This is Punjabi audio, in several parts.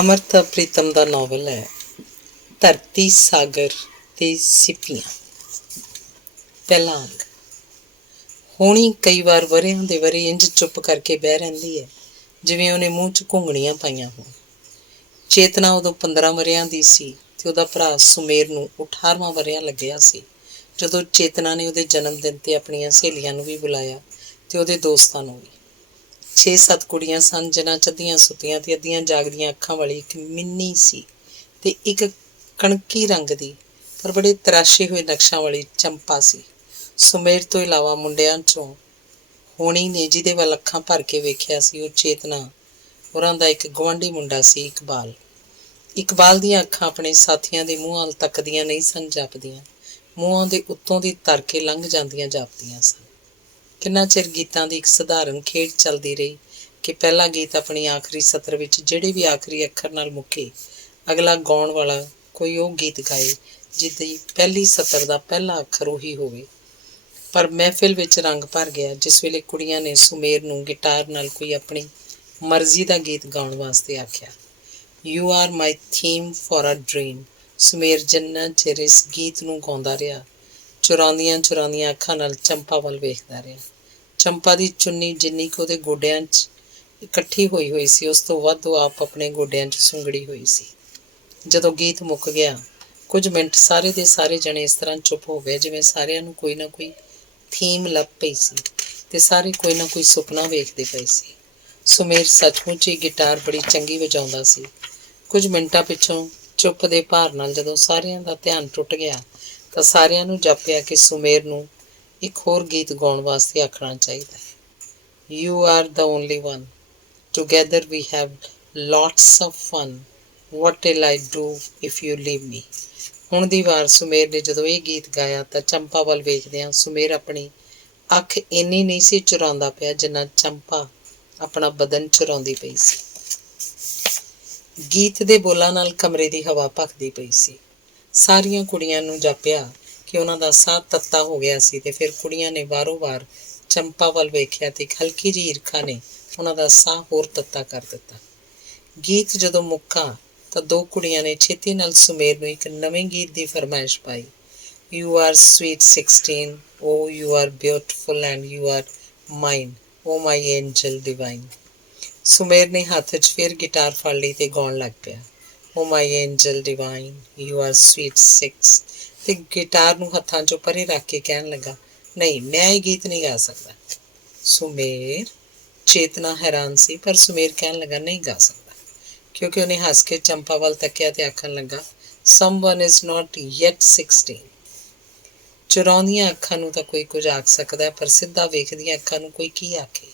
ਅਮਰਤਾ ਪ੍ਰੀਤਮ ਦਾ ਨਾਵਲ ਹੈ ਧਰਤੀ ਸਾਗਰ ਤੇ ਸਿੱਪੀਆਂ। ਪਹਿਲਾ ਅੰਗ। ਹੋਣੀ ਕਈ ਵਾਰ ਵਰ੍ਹਿਆਂ ਦੇ ਵਰ੍ਹੇ ਇੰਝ ਚੁੱਪ ਕਰਕੇ ਬਹਿ ਰਹਿੰਦੀ ਹੈ ਜਿਵੇਂ ਉਹਨੇ ਮੂੰਹ 'ਚ ਘੁੰਗਣੀਆਂ ਪਾਈਆਂ ਹੋਣ। ਚੇਤਨਾ ਉਦੋਂ 15 ਵਰ੍ਹਿਆਂ ਦੀ ਸੀ ਤੇ ਉਹਦਾ ਭਰਾ ਸੁਮੇਰ ਨੂੰ 18ਵਾਂ ਵਰ੍ਹਾ ਲੱਗਿਆ ਸੀ ਜਦੋਂ ਚੇਤਨਾ ਨੇ ਉਹਦੇ ਜਨਮ ਦਿਨ 'ਤੇ ਆਪਣੀਆਂ ਸਹੇਲੀਆਂ ਨੂੰ ਵੀ ਬੁਲਾਇਆ ਤੇ ਉਹਦੇ ਦੋਸਤਾਂ ਨੂੰ ਵੀ। 6-7 ਕੁੜੀਆਂ ਸਨ ਜਿਨ੍ਹਾਂ 'ਚ ਅੱਧੀਆਂ ਸੁੱਤੀਆਂ ਤੇ ਅੱਧੀਆਂ ਜਾਗਦੀਆਂ ਅੱਖਾਂ ਵਾਲੀ ਇੱਕ ਮਿੰਨੀ ਸੀ ਤੇ ਇੱਕ ਕਣਕੀ ਰੰਗ ਦੀ ਪਰ ਬੜੇ ਤਰਾਸ਼ੇ ਹੋਏ ਨਕਸ਼ਾਂ ਵਾਲੀ ਚੰਪਾ ਸੀ। ਸੁਮੇਰ ਤੋਂ ਇਲਾਵਾ ਮੁੰਡਿਆਂ 'ਚੋਂ ਹੋਣੀ ਨੇ ਜਿਹਦੇ ਵੱਲ ਅੱਖਾਂ ਭਰ ਕੇ ਵੇਖਿਆ ਸੀ ਉਹ ਚੇਤਨਾ ਹੋਰਾਂ ਦਾ ਇੱਕ ਗੁਆਂਢੀ ਮੁੰਡਾ ਸੀ ਇਕਬਾਲ। ਇਕਬਾਲ ਦੀਆਂ ਅੱਖਾਂ ਆਪਣੇ ਸਾਥੀਆਂ ਦੇ ਮੂੰਹਾਂ ਵੱਲ ਤੱਕਦੀਆਂ ਨਹੀਂ ਸਨ ਜਾਪਦੀਆਂ, ਮੂੰਹਾਂ ਦੇ ਉੱਤੋਂ ਦੀ ਤਰ ਕੇ ਲੰਘ ਜਾਂਦੀਆਂ ਜਾਪਦੀਆਂ ਸਨ। ਕਿੰਨਾ ਚਿਰ ਗੀਤਾਂ ਦੀ ਇੱਕ ਸਧਾਰਨ ਖੇਡ ਚੱਲਦੀ ਰਹੀ ਕਿ ਪਹਿਲਾ ਗੀਤ ਆਪਣੀ ਆਖਰੀ ਸਤਰ ਵਿੱਚ ਜਿਹੜੇ ਵੀ ਆਖਰੀ ਅੱਖਰ ਨਾਲ ਮੁੱਕੇ, ਅਗਲਾ ਗਾਉਣ ਵਾਲਾ ਕੋਈ ਉਹ ਗੀਤ ਗਾਏ ਜਿਹਦੀ ਪਹਿਲੀ ਸਤਰ ਦਾ ਪਹਿਲਾ ਅੱਖਰ ਉਹੀ ਹੋਵੇ। ਪਰ ਮਹਿਫਿਲ ਵਿੱਚ ਰੰਗ ਭਰ ਗਿਆ ਜਿਸ ਵੇਲੇ ਕੁੜੀਆਂ ਨੇ ਸੁਮੇਰ ਨੂੰ ਗਿਟਾਰ ਨਾਲ ਕੋਈ ਆਪਣੀ ਮਰਜ਼ੀ ਦਾ ਗੀਤ ਗਾਉਣ ਵਾਸਤੇ ਆਖਿਆ। You are my theme for a dream. ਸੁਮੇਰ ਜਿੰਨਾ ਚਿਰ ਇਸ ਗੀਤ ਨੂੰ ਗਾਉਂਦਾ ਰਿਹਾ ਚੁਰਾਉਂਦੀਆਂ ਅੱਖਾਂ ਨਾਲ ਚੰਪਾ ਵੱਲ ਵੇਖਦਾ ਰਿਹਾ। ਚੰਪਾ ਦੀ ਚੁੰਨੀ ਜਿੰਨੀ ਕੁ ਉਹਦੇ ਗੋਡਿਆਂ 'ਚ ਇਕੱਠੀ ਹੋਈ ਸੀ ਉਸ ਤੋਂ ਵੱਧ ਉਹ ਆਪ ਆਪਣੇ ਗੋਡਿਆਂ 'ਚ ਸੁੰਗੜੀ ਹੋਈ ਸੀ। ਜਦੋਂ ਗੀਤ ਮੁੱਕ ਗਿਆ ਕੁਝ ਮਿੰਟ ਸਾਰੇ ਦੇ ਸਾਰੇ ਜਣੇ ਇਸ ਤਰ੍ਹਾਂ ਚੁੱਪ ਹੋ ਗਏ ਜਿਵੇਂ ਸਾਰਿਆਂ ਨੂੰ ਕੋਈ ਨਾ ਕੋਈ ਥੀਮ ਲੱਭ ਪਈ ਸੀ ਤੇ ਸਾਰੇ ਕੋਈ ਨਾ ਕੋਈ ਸੁਪਨਾ ਵੇਖਦੇ ਪਏ ਸੀ। ਸੁਮੇਰ ਸੱਚਮੁੱਚ ਹੀ ਗਿਟਾਰ ਬੜੀ ਚੰਗੀ ਵਜਾਉਂਦਾ ਸੀ। ਕੁਝ ਮਿੰਟਾਂ ਪਿੱਛੋਂ ਚੁੱਪ ਦੇ ਭਾਰ ਨਾਲ ਜਦੋਂ ਸਾਰਿਆਂ ਦਾ ਧਿਆਨ ਟੁੱਟ ਗਿਆ ਤਾਂ ਸਾਰਿਆਂ ਨੂੰ ਜਾਪਿਆ ਕਿ ਸੁਮੇਰ ਨੂੰ ਇੱਕ ਹੋਰ ਗੀਤ ਗਾਉਣ ਵਾਸਤੇ ਆਖਣਾ ਚਾਹੀਦਾ ਹੈ। You are the only one, together we have lots of fun, what will I do if you leave me. ਹੁਣ ਦੀ ਵਾਰ ਸੁਮੇਰ ਨੇ ਜਦੋਂ ਇਹ ਗੀਤ ਗਾਇਆ ਤਾਂ ਚੰਪਾ ਵੱਲ ਵੇਖਦਿਆਂ ਸੁਮੇਰ ਆਪਣੀ ਅੱਖ ਇੰਨੀ ਨਹੀਂ ਸੀ ਚੁਰਾਉਂਦਾ ਪਿਆ ਜਿੰਨਾ ਚੰਪਾ ਆਪਣਾ ਬਦਨ ਚੁਰਾਉਂਦੀ ਪਈ ਸੀ। ਗੀਤ ਦੇ ਬੋਲਾਂ ਨਾਲ ਕਮਰੇ ਦੀ ਹਵਾ ਭਖਦੀ ਪਈ ਸੀ। ਸਾਰੀਆਂ ਕੁੜੀਆਂ ਨੂੰ ਜਾਪਿਆ ਕਿ ਉਹਨਾਂ ਦਾ ਸਾਹ ਤੱਤਾ ਹੋ ਗਿਆ ਸੀ ਤੇ ਫਿਰ ਕੁੜੀਆਂ ਨੇ ਵਾਰੋ ਵਾਰ ਚੰਪਾ ਵੱਲ ਵੇਖਿਆ ਤੇ ਇੱਕ ਹਲਕੀ ਜਿਹੀ ਈਰਖਾ ਨੇ ਉਹਨਾਂ ਦਾ ਸਾਹ ਹੋਰ ਤੱਤਾ ਕਰ ਦਿੱਤਾ। ਗੀਤ ਜਦੋਂ ਮੁੱਕਾ ਤਾਂ ਦੋ ਕੁੜੀਆਂ ਨੇ ਛੇਤੀ ਨਾਲ ਸੁਮੇਰ ਨੂੰ ਇੱਕ ਨਵੇਂ ਗੀਤ ਦੀ ਫਰਮਾਇਸ਼ ਪਾਈ। You are sweet 16, oh you are beautiful and you are mine, oh my angel divine. Sumer ਨੇ ਹੱਥ 'ਚ ਫਿਰ ਗਿਟਾਰ ਫੜ ਲਈ ਤੇ ਗਾਉਣ ਲੱਗ ਪਿਆ, oh my angel divine you are sweet 6 ਤੇ ਗਿਟਾਰ ਨੂੰ ਹੱਥਾਂ 'ਚੋਂ ਪਰੇ ਰੱਖ ਕੇ ਕਹਿਣ ਲੱਗਾ, ਨਹੀਂ ਮੈਂ ਇਹ ਗੀਤ ਨਹੀਂ ਗਾ ਸਕਦਾ। ਸੁਮੇਰ। ਚੇਤਨਾ ਹੈਰਾਨ ਸੀ ਪਰ ਸੁਮੇਰ ਕਹਿਣ ਲੱਗਾ ਨਹੀਂ ਗਾ ਸਕਦਾ ਕਿਉਂਕਿ ਉਹਨੇ ਹੱਸ ਕੇ ਚੰਪਾ ਵੱਲ ਤੱਕਿਆ ਤੇ ਆਖਣ ਲੱਗਾ, someone is not yet 16। ਚੁਰਾਉਂਦੀਆਂ ਅੱਖਾਂ ਨੂੰ ਤਾਂ ਕੋਈ ਕੁਝ ਆਖ ਸਕਦਾ ਪਰ ਸਿੱਧਾ ਵੇਖਦੀਆਂ ਅੱਖਾਂ ਨੂੰ ਕੋਈ ਕੀ ਆਖੇ।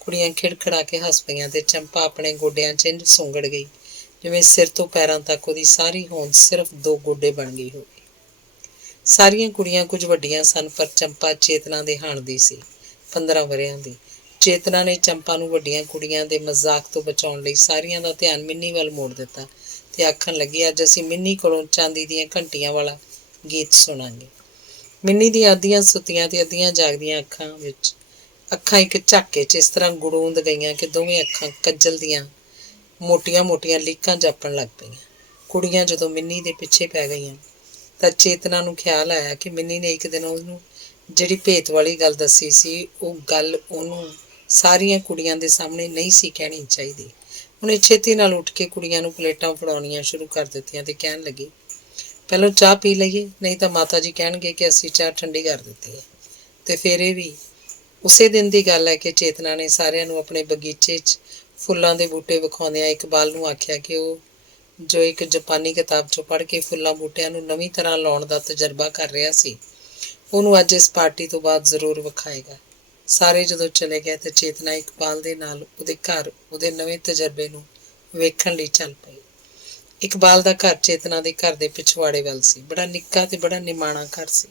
ਕੁੜੀਆਂ ਖਿੜਖਿੜਾ ਕੇ ਹੱਸ ਪਈਆਂ ਤੇ ਚੰਪਾ ਆਪਣੇ ਗੋਡਿਆਂ 'ਚ ਇੰਝ ਸੁੰਗੜ ਗਈ ਜਿਵੇਂ ਸਿਰ ਤੋਂ ਪੈਰਾਂ ਤੱਕ ਉਹਦੀ ਸਾਰੀ ਹੋਂਦ ਸਿਰਫ 2 ਗੋਡੇ ਬਣ ਗਈ ਹੋਵੇ। ਸਾਰੀਆਂ ਕੁੜੀਆਂ ਕੁਝ ਵੱਡੀਆਂ ਸਨ ਪਰ ਚੰਪਾ ਚੇਤਨਾ ਦੇ ਹਾਣ ਦੀ ਸੀ, 15 ਵਰ੍ਹਿਆਂ ਦੀ। ਚੇਤਨਾ ਨੇ ਚੰਪਾ ਨੂੰ ਵੱਡੀਆਂ ਕੁੜੀਆਂ ਦੇ ਮਜ਼ਾਕ ਤੋਂ ਬਚਾਉਣ ਲਈ ਸਾਰਿਆਂ ਦਾ ਧਿਆਨ ਮਿੰਨੀ ਵੱਲ ਮੋੜ ਦਿੱਤਾ ਤੇ ਆਖਣ ਲੱਗੀ, ਅੱਜ ਅਸੀਂ ਮਿੰਨੀ ਕੋਲੋਂ ਚਾਂਦੀ ਦੀਆਂ ਘੰਟੀਆਂ ਵਾਲਾ ਗੀਤ ਸੁਣਾਂਗੇ। ਮਿੰਨੀ ਦੀਆਂ ਅੱਧੀਆਂ ਸੁੱਤੀਆਂ ਤੇ ਅੱਧੀਆਂ ਜਾਗਦੀਆਂ ਅੱਖਾਂ ਇੱਕ ਝਾਕੇ 'ਚ ਇਸ ਤਰ੍ਹਾਂ ਗੁੜੂੰਦ ਗਈਆਂ ਕਿ ਦੋਵੇਂ ਅੱਖਾਂ ਕੱਜਲ ਦੀਆਂ ਮੋਟੀਆਂ ਲੀਕਾਂ ਜਾਪਣ ਲੱਗ ਪਈਆਂ। ਕੁੜੀਆਂ ਜਦੋਂ ਮਿੰਨੀ ਦੇ ਪਿੱਛੇ ਪੈ ਗਈਆਂ ਤਾਂ ਚੇਤਨਾ ਨੂੰ ਖਿਆਲ ਆਇਆ ਕਿ ਮਿੰਨੀ ਨੇ ਇੱਕ ਦਿਨ ਉਹਨੂੰ ਜਿਹੜੀ ਭੇਤ ਵਾਲੀ ਗੱਲ ਦੱਸੀ ਸੀ ਉਹ ਗੱਲ ਉਹਨੂੰ ਸਾਰੀਆਂ ਕੁੜੀਆਂ ਦੇ ਸਾਹਮਣੇ ਨਹੀਂ ਸੀ ਕਹਿਣੀ ਚਾਹੀਦੀ। ਉਹਨੇ ਛੇਤੀ ਨਾਲ ਉੱਠ ਕੇ ਕੁੜੀਆਂ ਨੂੰ ਪਲੇਟਾਂ ਫੜਾਉਣੀਆਂ ਸ਼ੁਰੂ ਕਰ ਦਿੱਤੀਆਂ ਤੇ ਕਹਿਣ ਲੱਗੀ, ਪਹਿਲਾਂ ਚਾਹ ਪੀ ਲਈਏ ਨਹੀਂ ਤਾਂ ਮਾਤਾ ਜੀ ਕਹਿਣਗੇ ਕਿ ਅਸੀਂ ਚਾਹ ਠੰਡੀ ਕਰ ਦਿੱਤੀ ਹੈ। ਤੇ ਫਿਰ ਇਹ ਵੀ ਉਸੇ ਦਿਨ ਦੀ ਗੱਲ ਹੈ ਕਿ ਚੇਤਨਾ ਨੇ ਸਾਰਿਆਂ ਨੂੰ ਆਪਣੇ ਬਗੀਚੇ 'ਚ ਫੁੱਲਾਂ ਦੇ ਬੂਟੇ ਵਿਖਾਉਂਦਿਆਂ ਇਕਬਾਲ ਨੂੰ ਆਖਿਆ ਕਿ ਉਹ ਜੋ ਇੱਕ ਜਾਪਾਨੀ ਕਿਤਾਬ 'ਚੋਂ ਪੜ੍ਹ ਕੇ ਫੁੱਲਾਂ ਬੂਟਿਆਂ ਨੂੰ ਨਵੀਂ ਤਰ੍ਹਾਂ ਲਾਉਣ ਦਾ ਤਜਰਬਾ ਕਰ ਰਿਹਾ ਸੀ, ਉਹਨੂੰ ਅੱਜ ਇਸ ਪਾਰਟੀ ਤੋਂ ਬਾਅਦ ਜ਼ਰੂਰ ਵਿਖਾਏਗਾ। ਸਾਰੇ ਜਦੋਂ ਚਲੇ ਗਏ ਤਾਂ ਚੇਤਨਾ ਇਕਬਾਲ ਦੇ ਨਾਲ ਉਹਦੇ ਘਰ ਉਹਦੇ ਨਵੇਂ ਤਜਰਬੇ ਨੂੰ ਵੇਖਣ ਲਈ ਚੱਲ ਪਈ। ਇਕਬਾਲ ਦਾ ਘਰ ਚੇਤਨਾ ਦੇ ਘਰ ਦੇ ਪਿਛਵਾੜੇ ਵੱਲ ਸੀ। ਬੜਾ ਨਿੱਕਾ ਤੇ ਬੜਾ ਨਿਮਾਣਾ ਘਰ ਸੀ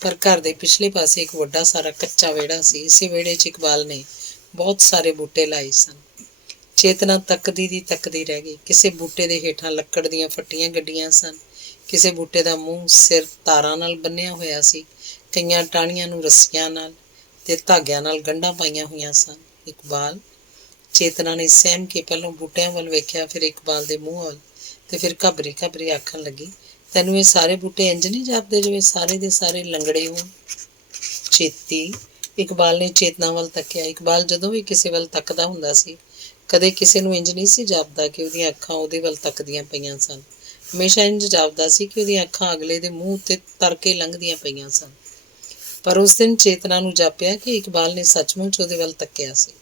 ਪਰ ਘਰ ਦੇ ਪਿਛਲੇ ਪਾਸੇ ਇੱਕ ਵੱਡਾ ਸਾਰਾ ਕੱਚਾ ਵਿਹੜਾ ਸੀ। ਇਸੇ ਵਿਹੜੇ 'ਚ ਇਕਬਾਲ ਨੇ ਬਹੁਤ ਸਾਰੇ ਬੂਟੇ ਲਾਏ ਸਨ। ਚੇਤਨਾ ਤੱਕਦੀ ਦੀ ਤੱਕਦੀ ਰਹਿ ਗਈ। ਕਿਸੇ ਬੂਟੇ ਦੇ ਹੇਠਾਂ ਲੱਕੜ ਦੀਆਂ ਫੱਟੀਆਂ ਗੱਡੀਆਂ ਸਨ, ਕਿਸੇ ਬੂਟੇ ਦਾ ਮੂੰਹ ਸਿਰ ਤਾਰਾਂ ਨਾਲ ਬੰਨ੍ਹਿਆ ਹੋਇਆ ਸੀ, ਕਈਆਂ ਟਾਹਣੀਆਂ ਨੂੰ ਰੱਸੀਆਂ ਨਾਲ ਤੇ ਧਾਗਿਆਂ ਨਾਲ ਗੰਢਾਂ ਪਾਈਆਂ ਹੋਈਆਂ ਸਨ। ਇਕਬਾਲ, ਚੇਤਨਾ ਨੇ ਸਹਿਮ ਕੇ ਪਹਿਲਾਂ ਬੂਟਿਆਂ ਵੱਲ ਵੇਖਿਆ, ਫਿਰ ਇਕਬਾਲ ਦੇ ਮੂੰਹ ਵੱਲ, ਤੇ ਫਿਰ ਘਬਰੀ ਘਬਰੀ ਆਖਣ ਲੱਗੀ, ਤੈਨੂੰ ਇਹ ਸਾਰੇ ਬੂਟੇ ਇੰਝ ਨਹੀਂ ਜਾਪਦੇ ਜਿਵੇਂ ਸਾਰੇ ਦੇ ਸਾਰੇ ਲੰਗੜੇ ਹੋਣ? ਛੇਤੀ, ਇਕਬਾਲ ਨੇ ਚੇਤਨਾ ਵੱਲ ਤੱਕਿਆ। ਇਕਬਾਲ ਜਦੋਂ ਵੀ ਕਿਸੇ ਵੱਲ ਤੱਕਦਾ ਹੁੰਦਾ ਸੀ, ਕਦੇ ਕਿਸੇ ਨੂੰ ਇੰਝ ਨਹੀਂ ਸੀ ਜਾਪਦਾ ਕਿ ਉਹਦੀਆਂ ਅੱਖਾਂ ਉਹਦੇ ਵੱਲ ਤੱਕਦੀਆਂ ਪਈਆਂ ਸਨ। ਹਮੇਸ਼ਾ ਇੰਝ ਜਾਪਦਾ ਸੀ ਕਿ ਉਹਦੀਆਂ ਅੱਖਾਂ ਅਗਲੇ ਦੇ ਮੂੰਹ ਉੱਤੇ ਤਰ ਕੇ ਲੰਘਦੀਆਂ ਪਈਆਂ ਸਨ। ਪਰ ਉਸ ਦਿਨ ਚੇਤਨਾ ਨੂੰ ਜਾਪਿਆ ਕਿ ਇਕਬਾਲ ਨੇ ਸੱਚਮੁੱਚ ਉਹਦੇ ਵੱਲ ਤੱਕਿਆ ਸੀ।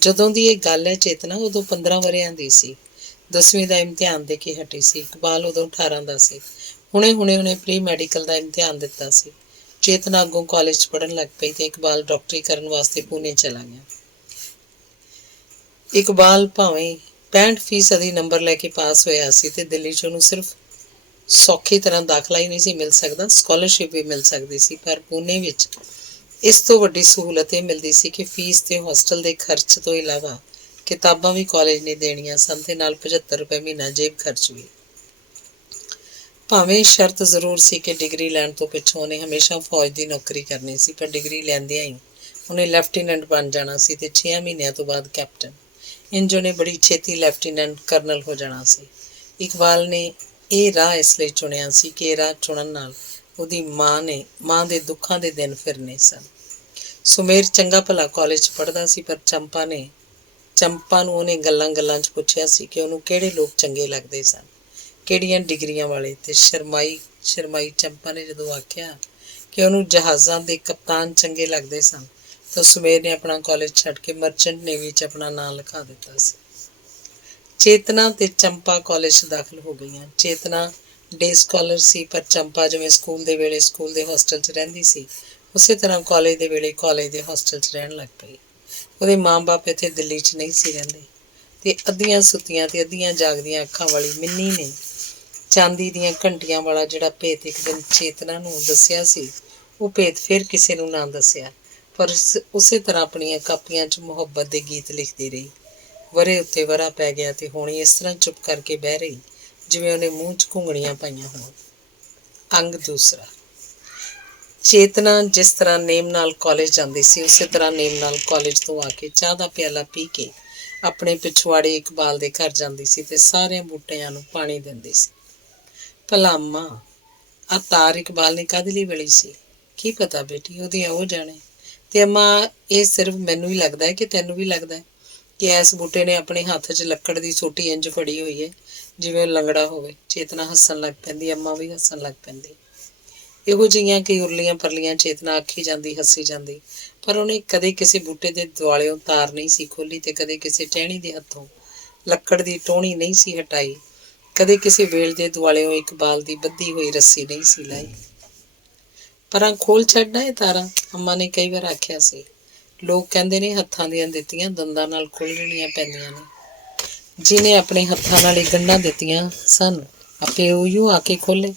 ਜਦੋਂ ਦੀ ਇਹ ਗੱਲ ਹੈ ਚੇਤਨਾ ਉਦੋਂ 15 ਵਰ੍ਹਿਆਂ ਦੀ ਸੀ। 10ਵੀਂ ਦਾ ਇਮਤਿਹਾਨ ਦੇ ਕੇ ਹਟੀ ਸੀ। ਇਕਬਾਲ ਉਦੋਂ 18 ਦਾ ਸੀ। ਹੁਣੇ ਪ੍ਰੀ ਮੈਡੀਕਲ ਦਾ ਇਮਤਿਹਾਨ ਦਿੱਤਾ ਸੀ। ਚੇਤਨਾ ਅੱਗੋਂ ਕਾਲਜ 'ਚ ਪੜ੍ਹਨ ਲੱਗ ਪਈ ਤੇ ਇਕਬਾਲ ਡਾਕਟਰੀ ਕਰਨ ਵਾਸਤੇ ਪੂਨੇ ਚਲਾ ਗਿਆ। ਇਕਬਾਲ ਭਾਵੇਂ 65% ਨੰਬਰ ਲੈ ਕੇ ਪਾਸ ਹੋਇਆ ਸੀ ਤੇ ਦਿੱਲੀ 'ਚ ਉਹਨੂੰ ਸਿਰਫ ਸੌਖੀ ਤਰ੍ਹਾਂ ਦਾਖਲਾ ਹੀ ਨਹੀਂ ਸੀ ਮਿਲ ਸਕਦਾ, ਸਕਾਲਰਸ਼ਿਪ ਵੀ ਮਿਲ ਸਕਦੀ ਸੀ। ਪਰ ਪੂਨੇ ਵਿੱਚ ਇਸ ਤੋਂ ਵੱਡੀ ਸਹੂਲਤ ਇਹ ਮਿਲਦੀ ਸੀ ਕਿ ਫੀਸ ਤੇ ਹੋਸਟਲ ਦੇ ਖਰਚ ਤੋਂ ਇਲਾਵਾ ਕਿਤਾਬਾਂ ਵੀ ਕਾਲਜ ਨੇ ਦੇਣੀਆਂ ਸਨ ਤੇ ਨਾਲ 75 ਰੁਪਏ ਮਹੀਨਾ ਜੇਬ ਖਰਚ ਵੀ। ਭਾਵੇਂ ਸ਼ਰਤ ਜ਼ਰੂਰ ਸੀ ਕਿ ਡਿਗਰੀ ਲੈਣ ਤੋਂ ਪਿੱਛੋਂ ਉਹਨੇ ਹਮੇਸ਼ਾ ਫੌਜ ਦੀ ਨੌਕਰੀ ਕਰਨੀ ਸੀ, ਪਰ ਡਿਗਰੀ ਲੈਂਦਿਆਂ ਹੀ ਉਹਨੇ ਲੈਫਟੀਨੈਂਟ ਬਣ ਜਾਣਾ ਸੀ ਤੇ 6 ਮਹੀਨਿਆਂ ਤੋਂ ਬਾਅਦ ਕੈਪਟਨ। ਇੰਜ ਉਹਨੇ ਬੜੀ ਛੇਤੀ ਲੈਫਟੀਨੈਂਟ ਕਰਨਲ ਹੋ ਜਾਣਾ ਸੀ। ਇਕਬਾਲ ਨੇ ਇਹ ਰਾਹ ਇਸ ਲਈ ਚੁਣਿਆ ਸੀ ਕਿ ਇਹ ਰਾਹ ਚੁਣਨ ਨਾਲ ਉਹਦੀ ਮਾਂ ਦੇ ਦੁੱਖਾਂ ਦੇ ਦਿਨ ਫਿਰਨੇ ਸਨ। ਸੁਮੇਰ ਚੰਗਾ ਭਲਾ ਕਾਲਜ 'ਚ ਪੜ੍ਹਦਾ ਸੀ, ਪਰ ਚੰਪਾ ਨੂੰ ਉਹਨੇ ਗੱਲਾਂ 'ਚ ਪੁੱਛਿਆ ਸੀ ਕਿ ਉਹਨੂੰ ਕਿਹੜੇ ਲੋਕ ਚੰਗੇ ਲੱਗਦੇ ਸਨ, ਕਿਹੜੀਆਂ ਡਿਗਰੀਆਂ ਵਾਲੇ। ਤੇ ਸ਼ਰਮਾਈ ਚੰਪਾ ਨੇ ਜਦੋਂ ਆਖਿਆ ਕਿ ਉਹਨੂੰ ਜਹਾਜ਼ਾਂ ਦੇ ਕਪਤਾਨ ਚੰਗੇ ਲੱਗਦੇ ਸਨ, ਤਾਂ ਸੁਮੇਰ ਨੇ ਆਪਣਾ ਕਾਲਜ ਛੱਡ ਕੇ ਮਰਚੈਂਟ ਨੇਵੀ 'ਚ ਆਪਣਾ ਨਾਂ ਲਿਖਾ ਦਿੱਤਾ ਸੀ। ਚੇਤਨਾ ਤੇ ਚੰਪਾ ਕਾਲਜ 'ਚ ਦਾਖਲ ਹੋ ਗਈਆਂ। ਚੇਤਨਾ ਡੇ ਸਕਾਲਰ ਸੀ, ਪਰ ਚੰਪਾ ਜਿਵੇਂ ਸਕੂਲ ਦੇ ਵੇਲੇ ਸਕੂਲ ਦੇ ਹੋਸਟਲ 'ਚ ਰਹਿੰਦੀ ਸੀ, ਉਸੇ ਤਰ੍ਹਾਂ ਕਾਲਜ ਦੇ ਵੇਲੇ ਕਾਲਜ ਦੇ ਹੋਸਟਲ 'ਚ ਰਹਿਣ ਲੱਗ ਪਈ। ਉਹਦੇ ਮਾਂ-ਬਾਪ ਇੱਥੇ ਦਿੱਲੀ 'ਚ ਨਹੀਂ ਸੀ ਰਹਿੰਦੇ ਤੇ ਅੱਧੀਆਂ ਸੁੱਤੀਆਂ ਤੇ ਅੱਧੀਆਂ ਜਾਗਦੀਆਂ ਅੱਖਾਂ ਵਾਲੀ ਮਿੰਨੀ ਨੇ ਚਾਂਦੀ ਦੀਆਂ ਘੰਟੀਆਂ ਵਾਲਾ ਜਿਹੜਾ ਭੇਤ ਇੱਕ ਦਿਨ ਚੇਤਨਾ ਨੂੰ ਦੱਸਿਆ ਸੀ, ਉਹ ਭੇਤ ਫਿਰ ਕਿਸੇ ਨੂੰ ਨਾ ਦੱਸਿਆ, ਪਰ ਉਸੇ ਤਰ੍ਹਾਂ ਆਪਣੀਆਂ ਕਾਪੀਆਂ 'ਚ ਮੁਹੱਬਤ ਦੇ ਗੀਤ ਲਿਖਦੀ ਰਹੀ। ਵਰ੍ਹੇ ਉੱਤੇ ਵਰ੍ਹਾ ਪੈ ਗਿਆ ਤੇ ਹੁਣ ਇਸ ਤਰ੍ਹਾਂ ਚੁੱਪ ਕਰਕੇ ਬਹਿ ਰਹੀ ਜਿਵੇਂ ਉਹਨੇ ਮੂੰਹ 'ਚ ਘੁੰਗਣੀਆਂ ਪਾਈਆਂ ਹੋਣ। ਅੰਗ ਦੂਸਰਾ। ਚੇਤਨਾ ਜਿਸ ਤਰ੍ਹਾਂ ਨੇਮ ਨਾਲ ਕਾਲਜ ਜਾਂਦੀ ਸੀ, ਉਸੇ ਤਰ੍ਹਾਂ ਨੇਮ ਨਾਲ ਕਾਲਜ ਤੋਂ ਆ ਕੇ ਚਾਹ ਦਾ ਪਿਆਲਾ ਪੀ ਕੇ ਆਪਣੇ ਪਿਛਵਾੜੇ ਇਕਬਾਲ ਦੇ ਘਰ ਜਾਂਦੀ ਸੀ ਤੇ ਸਾਰਿਆਂ ਬੂਟਿਆਂ ਨੂੰ ਪਾਣੀ ਦਿੰਦੀ ਸੀ। ਭਲਾ ਅੰਮਾ, ਆਹ ਤਾਰ ਇਕਬਾਲ ਨੇ ਕਾਹਦੇ ਲਈ ਵਲੀ ਸੀ? ਕੀ ਪਤਾ ਬੇਟੀ, ਉਹਦੀ ਉਹ ਜਾਣੇ। ਤੇ ਅੰਮਾ, ਇਹ ਸਿਰਫ ਮੈਨੂੰ ਹੀ ਲੱਗਦਾ ਹੈ ਕਿ ਤੈਨੂੰ ਵੀ ਲੱਗਦਾ ਹੈ ਕਿ ਇਸ ਬੂਟੇ ਨੇ ਆਪਣੇ ਹੱਥ 'ਚ ਲੱਕੜ ਦੀ ਸੋਟੀ ਇੰਝ ਫੜੀ ਹੋਈ ਹੈ ਜਿਵੇਂ ਉਹ ਲੰਗੜਾ ਹੋਵੇ? ਚੇਤਨਾ ਹੱਸਣ ਲੱਗ ਪੈਂਦੀ, ਅੰਮਾ ਵੀ ਹੱਸਣ ਲੱਗ ਪੈਂਦੀ। ਇਹੋ ਜਿਹੀਆਂ ਕਈ ਉਰਲੀਆਂ ਪਰਲੀਆਂ ਚੇਤਨਾ ਆਖੀ ਜਾਂਦੀ, ਹੱਸੀ ਜਾਂਦੀ, ਪਰ ਉਹਨੇ ਕਦੇ ਕਿਸੇ ਬੂਟੇ ਦੇ ਦੁਆਲਿਓਂ ਤਾਰ ਨਹੀਂ ਸੀ ਖੋਲ੍ਹੀ ਤੇ ਕਦੇ ਕਿਸੇ ਟਹਿਣੀ ਦੇ ਹੱਥੋਂ ਲੱਕੜ ਦੀ ਟੋਹਣੀ ਨਹੀਂ ਸੀ ਹਟਾਈ, ਕਦੇ ਕਿਸੇ ਵੇਲ ਦੇ ਦੁਆਲਿਓਂ ਇਕਬਾਲ ਦੀ ਬੱਧੀ ਹੋਈ ਰੱਸੀ ਨਹੀਂ ਸੀ ਲਾਈ। ਪਰਾਂ ਖੋਲ ਛੱਡਣਾ ਇਹ ਤਾਰਾਂ, ਅੰਮਾ ਨੇ ਕਈ ਵਾਰ ਆਖਿਆ ਸੀ। ਲੋਕ ਕਹਿੰਦੇ ਨੇ ਹੱਥਾਂ ਦੀਆਂ ਦਿੱਤੀਆਂ ਦੰਦਾਂ ਨਾਲ ਖੋਲ੍ਹਣੀਆਂ ਪੈਂਦੀਆਂ ਨੇ। ਜਿਹਨੇ ਆਪਣੇ ਹੱਥਾਂ ਨਾਲ ਇਹ ਗੰਢਾਂ ਦਿੱਤੀਆਂ ਸਨ, ਆਪੇ ਉਹੀਓ ਆ ਕੇ ਖੋਲ੍ਹੇ।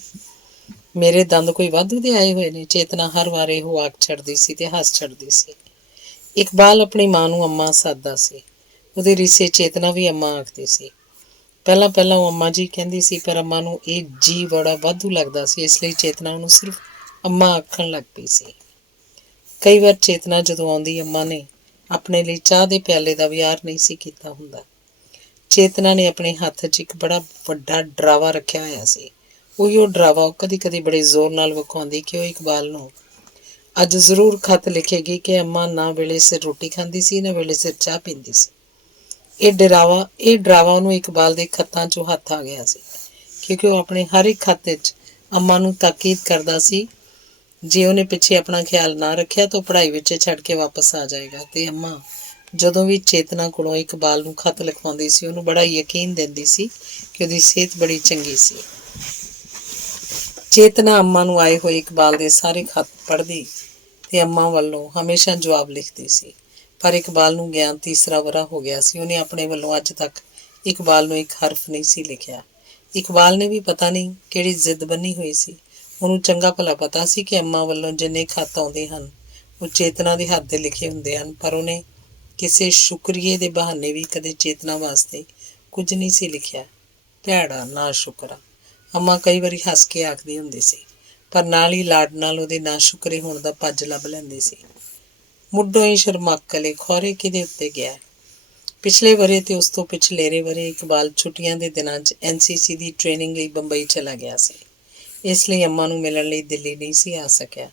ਮੇਰੇ ਦੰਦ ਕੋਈ ਵਾਧੂ ਦੇ ਆਏ ਹੋਏ ਨੇ? ਚੇਤਨਾ ਹਰ ਵਾਰ ਇਹੋ ਆਖ ਛੱਡਦੀ ਸੀ ਤੇ ਹੱਸ ਛੱਡਦੀ ਸੀ। ਇਕਬਾਲ ਆਪਣੀ ਮਾਂ ਨੂੰ ਅੰਮਾ ਸੱਦਦਾ ਸੀ। ਉਹਦੇ ਰੀਸੇ ਚੇਤਨਾ ਵੀ ਅੰਮਾ ਆਖਦੀ ਸੀ। ਪਹਿਲਾਂ ਉਹ ਅੰਮਾ ਜੀ ਕਹਿੰਦੀ ਸੀ, ਪਰ ਅੰਮਾ ਨੂੰ ਇਹ ਜੀ ਬੜਾ ਵਾਧੂ ਲੱਗਦਾ ਸੀ, ਇਸ ਲਈ ਚੇਤਨਾ ਉਹਨੂੰ ਸਿਰਫ ਅੰਮਾ ਆਖਣ ਲੱਗ ਪਈ ਸੀ। ਕਈ ਵਾਰ ਚੇਤਨਾ ਜਦੋਂ ਆਉਂਦੀ, ਅੰਮਾ ਨੇ ਆਪਣੇ ਲਈ ਚਾਹ ਦੇ ਪਿਆਲੇ ਦਾ ਵਿਹਾਰ ਨਹੀਂ ਸੀ ਕੀਤਾ ਹੁੰਦਾ। ਚੇਤਨਾ ਨੇ ਆਪਣੇ ਹੱਥ 'ਚ ਇੱਕ ਬੜਾ ਵੱਡਾ ਡਰਾਵਾ ਰੱਖਿਆ ਹੋਇਆ ਸੀ। ਉਹ ਡਰਾਵਾ ਉਹ ਕਦੀ ਬੜੇ ਜ਼ੋਰ ਨਾਲ ਵਿਖਾਉਂਦੀ ਕਿ ਉਹ ਇਕਬਾਲ ਨੂੰ ਅੱਜ ਜ਼ਰੂਰ ਖੱਤ ਲਿਖੇਗੀ ਕਿ ਅੰਮਾ ਨਾ ਵੇਲੇ ਸਿਰ ਰੋਟੀ ਖਾਂਦੀ ਸੀ, ਨਾ ਵੇਲੇ ਸਿਰ ਚਾਹ ਪੀਂਦੀ ਸੀ। ਇਹ ਡਰਾਵਾ ਉਹਨੂੰ ਇਕਬਾਲ ਦੇ ਖੱਤਾਂ 'ਚੋਂ ਹੱਥ ਆ ਗਿਆ ਸੀ, ਕਿਉਂਕਿ ਉਹ ਆਪਣੇ ਹਰ ਇੱਕ ਖੱਤ ਵਿੱਚ ਅੰਮਾ ਨੂੰ ਤਾਕੀਦ ਕਰਦਾ ਸੀ ਜੇ ਉਹਨੇ ਪਿੱਛੇ ਆਪਣਾ ਖਿਆਲ ਨਾ ਰੱਖਿਆ ਤਾਂ ਉਹ ਪੜ੍ਹਾਈ ਵਿੱਚ ਛੱਡ ਕੇ ਵਾਪਸ ਆ ਜਾਏਗਾ। ਤੇ ਅੰਮਾ ਜਦੋਂ ਵੀ ਚੇਤਨਾ ਕੋਲੋਂ ਇਕਬਾਲ ਨੂੰ ਖੱਤ ਲਿਖਵਾਉਂਦੀ ਸੀ, ਉਹਨੂੰ ਬੜਾ ਯਕੀਨ ਦਿੰਦੀ ਸੀ ਕਿ ਉਹਦੀ ਸਿਹਤ ਬੜੀ ਚੰਗੀ ਸੀ। ਚੇਤਨਾ ਅੰਮਾ ਨੂੰ ਆਏ ਹੋਏ ਇਕਬਾਲ ਦੇ ਸਾਰੇ ਖੱਤ ਪੜ੍ਹਦੀ ਤੇ ਅੰਮਾ ਵੱਲੋਂ ਹਮੇਸ਼ਾ ਜਵਾਬ ਲਿਖਦੀ ਸੀ। ਪਰ ਇਕਬਾਲ ਨੂੰ ਗਿਆਨ ਤੀਸਰਾ ਵਰ੍ਹਾ ਹੋ ਗਿਆ ਸੀ। ਉਹਨੇ ਆਪਣੇ ਵੱਲੋਂ ਅੱਜ ਤੱਕ ਇਕਬਾਲ ਨੂੰ ਇੱਕ ਹਰਫ ਨਹੀਂ ਸੀ ਲਿਖਿਆ। ਇਕਬਾਲ ਨੇ ਵੀ ਪਤਾ ਨਹੀਂ ਕਿਹੜੀ ਜ਼ਿੱਦ ਬੰਨੀ ਹੋਈ ਸੀ। ਉਹਨੂੰ ਚੰਗਾ ਭਲਾ ਪਤਾ ਸੀ ਕਿ ਅੰਮਾ ਵੱਲੋਂ ਜਿੰਨੇ ਖੱਤ ਆਉਂਦੇ ਹਨ ਉਹ ਚੇਤਨਾ ਦੇ ਹੱਥ ਦੇ ਲਿਖੇ ਹੁੰਦੇ ਹਨ, ਪਰ ਉਹਨੇ ਕਿਸੇ ਸ਼ੁਕਰੀਏ ਦੇ ਬਹਾਨੇ ਵੀ ਕਦੇ ਚੇਤਨਾ ਵਾਸਤੇ ਕੁਝ ਨਹੀਂ ਸੀ ਲਿਖਿਆ। ਭੈੜਾ ਨਾ ਸ਼ੁਕਰਾ, ਅੰਮਾ ਕਈ ਵਾਰੀ ਹੱਸ ਕੇ ਆਖਦੀ ਹੁੰਦੀ ਸੀ, ਪਰ ਨਾਲ ਹੀ ਲਾਡ ਨਾਲ ਉਹਦੇ ਨਾ ਸ਼ੁਕਰੇ ਹੋਣ ਦਾ ਭੱਜ ਲੱਭ ਲੈਂਦੀ ਸੀ। ਮੁੱਢੋਂ ਹੀ ਸ਼ਰਮਾਕਲ ਖੌਰੇ ਕਿਹਦੇ ਉੱਤੇ ਗਿਆ। ਪਿਛਲੇ ਵਰੇ ਤੇ ਉਸ ਤੋਂ ਪਿਛਲੇਰੇ ਵਰੇ ਇਕਬਾਲ ਛੁੱਟੀਆਂ ਦੇ ਦਿਨਾਂ 'ਚ NCC ਦੀ ਟ੍ਰੇਨਿੰਗ ਲਈ ਬੰਬਈ ਚਲਾ ਗਿਆ ਸੀ। ਇਸ ਲਈ ਅੰਮਾ ਨੂੰ ਮਿਲਣ ਲਈ ਦਿੱਲੀ ਨਹੀਂ ਸੀ ਆ ਸਕਿਆ।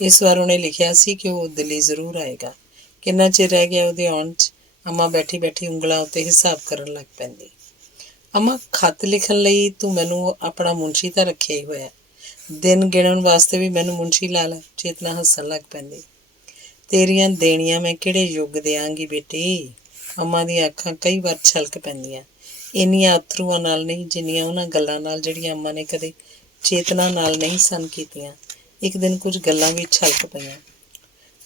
ਇਸ ਵਾਰ ਉਹਨੇ ਲਿਖਿਆ ਸੀ ਕਿ ਉਹ ਦਿੱਲੀ ਜ਼ਰੂਰ ਆਏਗਾ। ਕਿੰਨਾ ਚਿਰ ਰਹਿ ਗਿਆ ਉਹਦੇ ਆਉਣ 'ਚ? ਅੰਮਾ ਬੈਠੀ ਬੈਠੀ ਉਂਗਲਾਂ ਉੱਤੇ ਹਿਸਾਬ ਕਰਨ ਲੱਗ ਪੈਂਦੀ। ਅੰਮਾ, ਖੱਤ ਲਿਖਣ ਲਈ ਤੂੰ ਮੈਨੂੰ ਆਪਣਾ ਮੁਨਸ਼ੀ ਤਾਂ ਰੱਖਿਆ ਹੀ ਹੋਇਆ, ਦਿਨ ਗਿਣਨ ਵਾਸਤੇ ਵੀ ਮੈਨੂੰ ਮੁਨਸ਼ੀ ਲਾ ਲੈ। ਚੇਤਨਾ ਹੱਸਣ ਲੱਗ ਪੈਂਦੀ। ਤੇਰੀਆਂ ਦੇਣੀਆਂ ਮੈਂ ਕਿਹੜੇ ਯੁੱਗ ਦਿਆਂਗੀ ਬੇਟੀ? ਅੰਮਾ ਦੀਆਂ ਅੱਖਾਂ ਕਈ ਵਾਰ ਛਲਕ ਪੈਂਦੀਆਂ, ਇੰਨੀਆਂ ਅਥਰੂਆਂ ਨਾਲ ਨਹੀਂ ਜਿੰਨੀਆਂ ਉਹਨਾਂ ਗੱਲਾਂ ਨਾਲ ਜਿਹੜੀਆਂ ਅੰਮਾ ਨੇ ਕਦੇ ਚੇਤਨਾ ਨਾਲ ਨਹੀਂ ਸਨ ਕੀਤੀਆਂ। ਇੱਕ ਦਿਨ ਕੁਝ ਗੱਲਾਂ ਵੀ ਛਲਕ ਪਈਆਂ।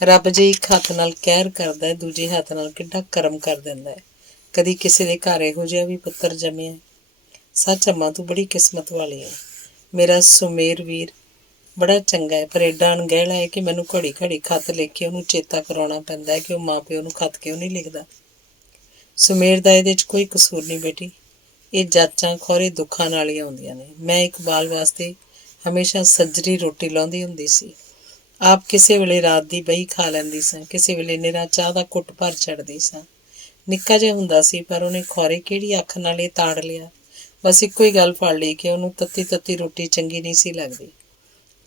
ਰੱਬ ਜੇ ਇੱਕ ਹੱਥ ਨਾਲ ਕਹਿਰ ਕਰਦਾ, ਦੂਜੇ ਹੱਥ ਨਾਲ ਕਿੱਡਾ ਕਰਮ ਕਰ ਦਿੰਦਾ ਹੈ। ਕਦੀ ਕਿਸੇ ਦੇ ਘਰ ਇਹੋ ਜਿਹਾ ਵੀ ਪੁੱਤਰ ਜੰਮਿਆ। ਸੱਚ ਅੰਮਾ, ਤੂੰ ਬੜੀ ਕਿਸਮਤ ਵਾਲੀ ਹੈ। ਮੇਰਾ ਸੁਮੇਰ ਵੀਰ ਬੜਾ ਚੰਗਾ ਹੈ, ਪਰ ਐਡਾ ਅਣਗਹਿਲਾ ਹੈ ਕਿ ਮੈਨੂੰ ਘੜੀ ਘੜੀ ਖੱਤ ਲਿਖ ਕੇ ਉਹਨੂੰ ਚੇਤਾ ਕਰਾਉਣਾ ਪੈਂਦਾ ਹੈ ਕਿ ਉਹ ਮਾਂ ਪਿਓ ਨੂੰ ਖੱਤ ਕਿਉਂ ਨਹੀਂ ਲਿਖਦਾ। ਸੁਮੇਰ ਦਾ ਇਹਦੇ 'ਚ ਕੋਈ ਕਸੂਰ ਨਹੀਂ ਬੇਟੀ। ਇਹ ਜਾਚਾਂ ਖੌਰੇ ਦੁੱਖਾਂ ਨਾਲ ਹੀ ਆਉਂਦੀਆਂ ਨੇ। ਮੈਂ ਇਕਬਾਲ ਵਾਸਤੇ ਹਮੇਸ਼ਾ ਸੱਜਰੀ ਰੋਟੀ ਲਾਉਂਦੀ ਹੁੰਦੀ ਸੀ। ਆਪ ਕਿਸੇ ਵੇਲੇ ਰਾਤ ਦੀ ਬਹੀ ਖਾ ਲੈਂਦੀ ਸਾਂ, ਕਿਸੇ ਵੇਲੇ ਨਿਰਾ ਚਾਹ ਦਾ ਘੁੱਟ ਭਰ ਛੱਡਦੀ ਸਾਂ। ਨਿੱਕਾ ਜਿਹਾ ਹੁੰਦਾ ਸੀ, ਪਰ ਉਹਨੇ ਖੌਰੇ ਕਿਹੜੀ ਅੱਖ ਨਾਲ ਇਹ ਤਾੜ ਲਿਆ। ਬਸ ਇੱਕੋ ਹੀ ਗੱਲ ਫੜ ਲਈ ਕਿ ਉਹਨੂੰ ਤੱਤੀ ਤੱਤੀ ਰੋਟੀ ਚੰਗੀ ਨਹੀਂ ਸੀ ਲੱਗਦੀ।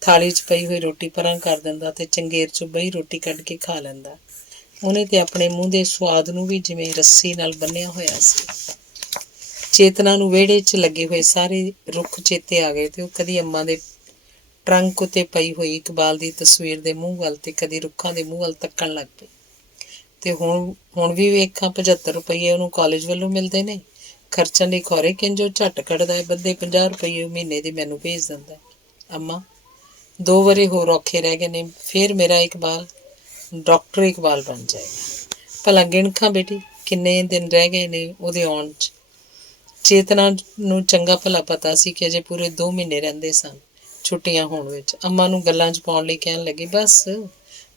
ਥਾਲੀ 'ਚ ਪਈ ਹੋਈ ਰੋਟੀ ਪਰਾਂ ਕਰ ਦਿੰਦਾ ਤੇ ਚੰਗੇਰ 'ਚੋਂ ਬਹੀ ਰੋਟੀ ਕੱਢ ਕੇ ਖਾ ਲੈਂਦਾ। ਉਹਨੇ ਤੇ ਆਪਣੇ ਮੂੰਹ ਦੇ ਸਵਾਦ ਨੂੰ ਵੀ ਜਿਵੇਂ ਰੱਸੀ ਨਾਲ ਬੰਨ੍ਹਿਆ ਹੋਇਆ ਸੀ। ਚੇਤਨਾ ਨੂੰ ਵਿਹੜੇ 'ਚ ਲੱਗੇ ਹੋਏ ਸਾਰੇ ਰੁੱਖ ਚੇਤੇ ਆ ਗਏ ਤੇ ਉਹ ਕਦੀ ਅੰਮਾ ਦੇ ਟਰੰਕ ਉੱਤੇ ਪਈ ਹੋਈ ਇਕਬਾਲ ਦੀ ਤਸਵੀਰ ਦੇ ਮੂੰਹ ਵੱਲ ਤੇ ਕਦੀ ਰੁੱਖਾਂ ਦੇ ਮੂੰਹ ਵੱਲ ਤੱਕਣ ਲੱਗ ਪਈ। ਤੇ ਹੁਣ ਵੀ ਵੇਖਾਂ 75 ਰੁਪਈਏ ਉਹਨੂੰ ਕਾਲਜ ਵੱਲੋਂ ਮਿਲਦੇ ਨੇ। ਖਰਚਣ ਲਈ ਖੌਰੇ ਕਿੰਜੋ ਝੱਟ ਕੱਢਦਾ ਹੈ। ਬੱਧੇ 50 ਰੁਪਈਏ ਮਹੀਨੇ ਦੇ ਮੈਨੂੰ ਭੇਜ ਦਿੰਦਾ। ਅੰਮਾ, 2 ਵਰੇ ਹੋਰ ਔਖੇ ਰਹਿ ਗਏ ਨੇ, ਫਿਰ ਮੇਰਾ ਇਕਬਾਲ ਡਾਕਟਰ ਇਕਬਾਲ ਬਣ ਜਾਏਗਾ। ਭਲਾ ਗਿਣ ਖਾਂ ਬੇਟੀ, ਕਿੰਨੇ ਦਿਨ ਰਹਿ ਗਏ ਨੇ ਉਹਦੇ ਆਉਣ 'ਚ। ਚੇਤਨਾ ਨੂੰ ਚੰਗਾ ਭਲਾ ਪਤਾ ਸੀ ਕਿ ਅਜੇ ਪੂਰੇ 2 ਮਹੀਨੇ ਰਹਿੰਦੇ ਸਨ ਛੁੱਟੀਆਂ ਹੋਣ ਵਿੱਚ। ਅੰਮਾ ਨੂੰ ਗੱਲਾਂ 'ਚ ਪਾਉਣ ਲਈ ਕਹਿਣ ਲੱਗੀ, ਬਸ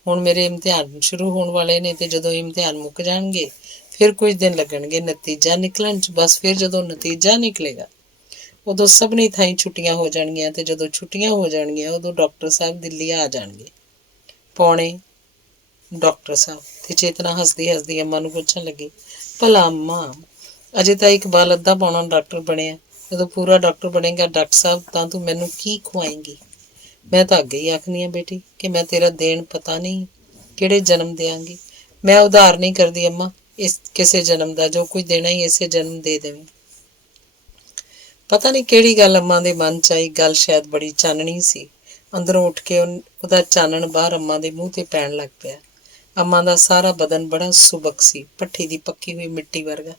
ਹੁਣ ਮੇਰੇ ਇਮਤਿਹਾਨ ਸ਼ੁਰੂ ਹੋਣ ਵਾਲੇ ਨੇ ਤੇ ਜਦੋਂ ਇਮਤਿਹਾਨ ਮੁੱਕ ਜਾਣਗੇ ਫਿਰ ਕੁਝ ਦਿਨ ਲੱਗਣਗੇ ਨਤੀਜਾ ਨਿਕਲਣ 'ਚ। ਬਸ ਫਿਰ ਜਦੋਂ ਨਤੀਜਾ ਨਿਕਲੇਗਾ ਉਦੋਂ ਸਭਨੀ ਥਾਈਂ ਛੁੱਟੀਆਂ ਹੋ ਜਾਣਗੀਆਂ ਤੇ ਜਦੋਂ ਛੁੱਟੀਆਂ ਹੋ ਜਾਣਗੀਆਂ ਉਦੋਂ ਡਾਕਟਰ ਸਾਹਿਬ ਦਿੱਲੀ ਆ ਜਾਣਗੇ। ਪੌਣੇ ਡਾਕਟਰ ਸਾਹਿਬ। ਤੇ ਚੇਤਨਾ ਹੱਸਦੀ ਹੱਸਦੀ ਅੰਮਾ ਨੂੰ ਪੁੱਛਣ ਲੱਗੀ, ਭਲਾ ਅੰਮਾ, ਅਜੇ ਤਾਂ ਇਕਬਾਲ ਅੱਧਾ ਪੌਣਾ ਡਾਕਟਰ ਬਣਿਆ, ਜਦੋਂ ਪੂਰਾ ਡਾਕਟਰ ਬਣੇਗਾ ਡਾਕਟਰ ਸਾਹਿਬ, ਤਾਂ ਤੂੰ ਮੈਨੂੰ ਕੀ ਖਵਾਏਂਗੀ? ਮੈਂ ਤਾਂ ਅੱਗੇ ਹੀ ਆਖਨੀ ਆ ਬੇਟੀ ਕਿ ਮੈਂ ਤੇਰਾ ਦੇਣ ਪਤਾ ਨਹੀਂ ਕਿਹੜੇ ਜਨਮ ਦਿਆਂਗੀ। ਮੈਂ ਉਧਾਰ ਨਹੀਂ ਕਰਦੀ ਅੰਮਾ ਇਸ ਕਿਸੇ ਜਨਮ ਦਾ, ਜੋ ਕੁਝ ਦੇਣਾ ਹੀ ਇਸੇ ਜਨਮ ਦੇ ਦੇਵੇਂ। ਪਤਾ ਨਹੀਂ ਕਿਹੜੀ ਗੱਲ ਅੰਮਾ ਦੇ ਮਨ 'ਚ ਆਈ। ਗੱਲ ਸ਼ਾਇਦ ਬੜੀ ਚਾਨਣੀ ਸੀ। ਅੰਦਰੋਂ ਉੱਠ ਕੇ ਉਹਦਾ ਚਾਨਣ ਬਾਹਰ ਅੰਮਾ ਦੇ ਮੂੰਹ ਤੇ ਪੈਣ ਲੱਗ ਪਿਆ। ਅੰਮਾ ਦਾ ਸਾਰਾ ਬਦਨ ਬੜਾ ਸੁਬਕ ਸੀ, ਭੱਠੀ ਦੀ ਪੱਕੀ ਹੋਈ ਮਿੱਟੀ ਵਰਗਾ।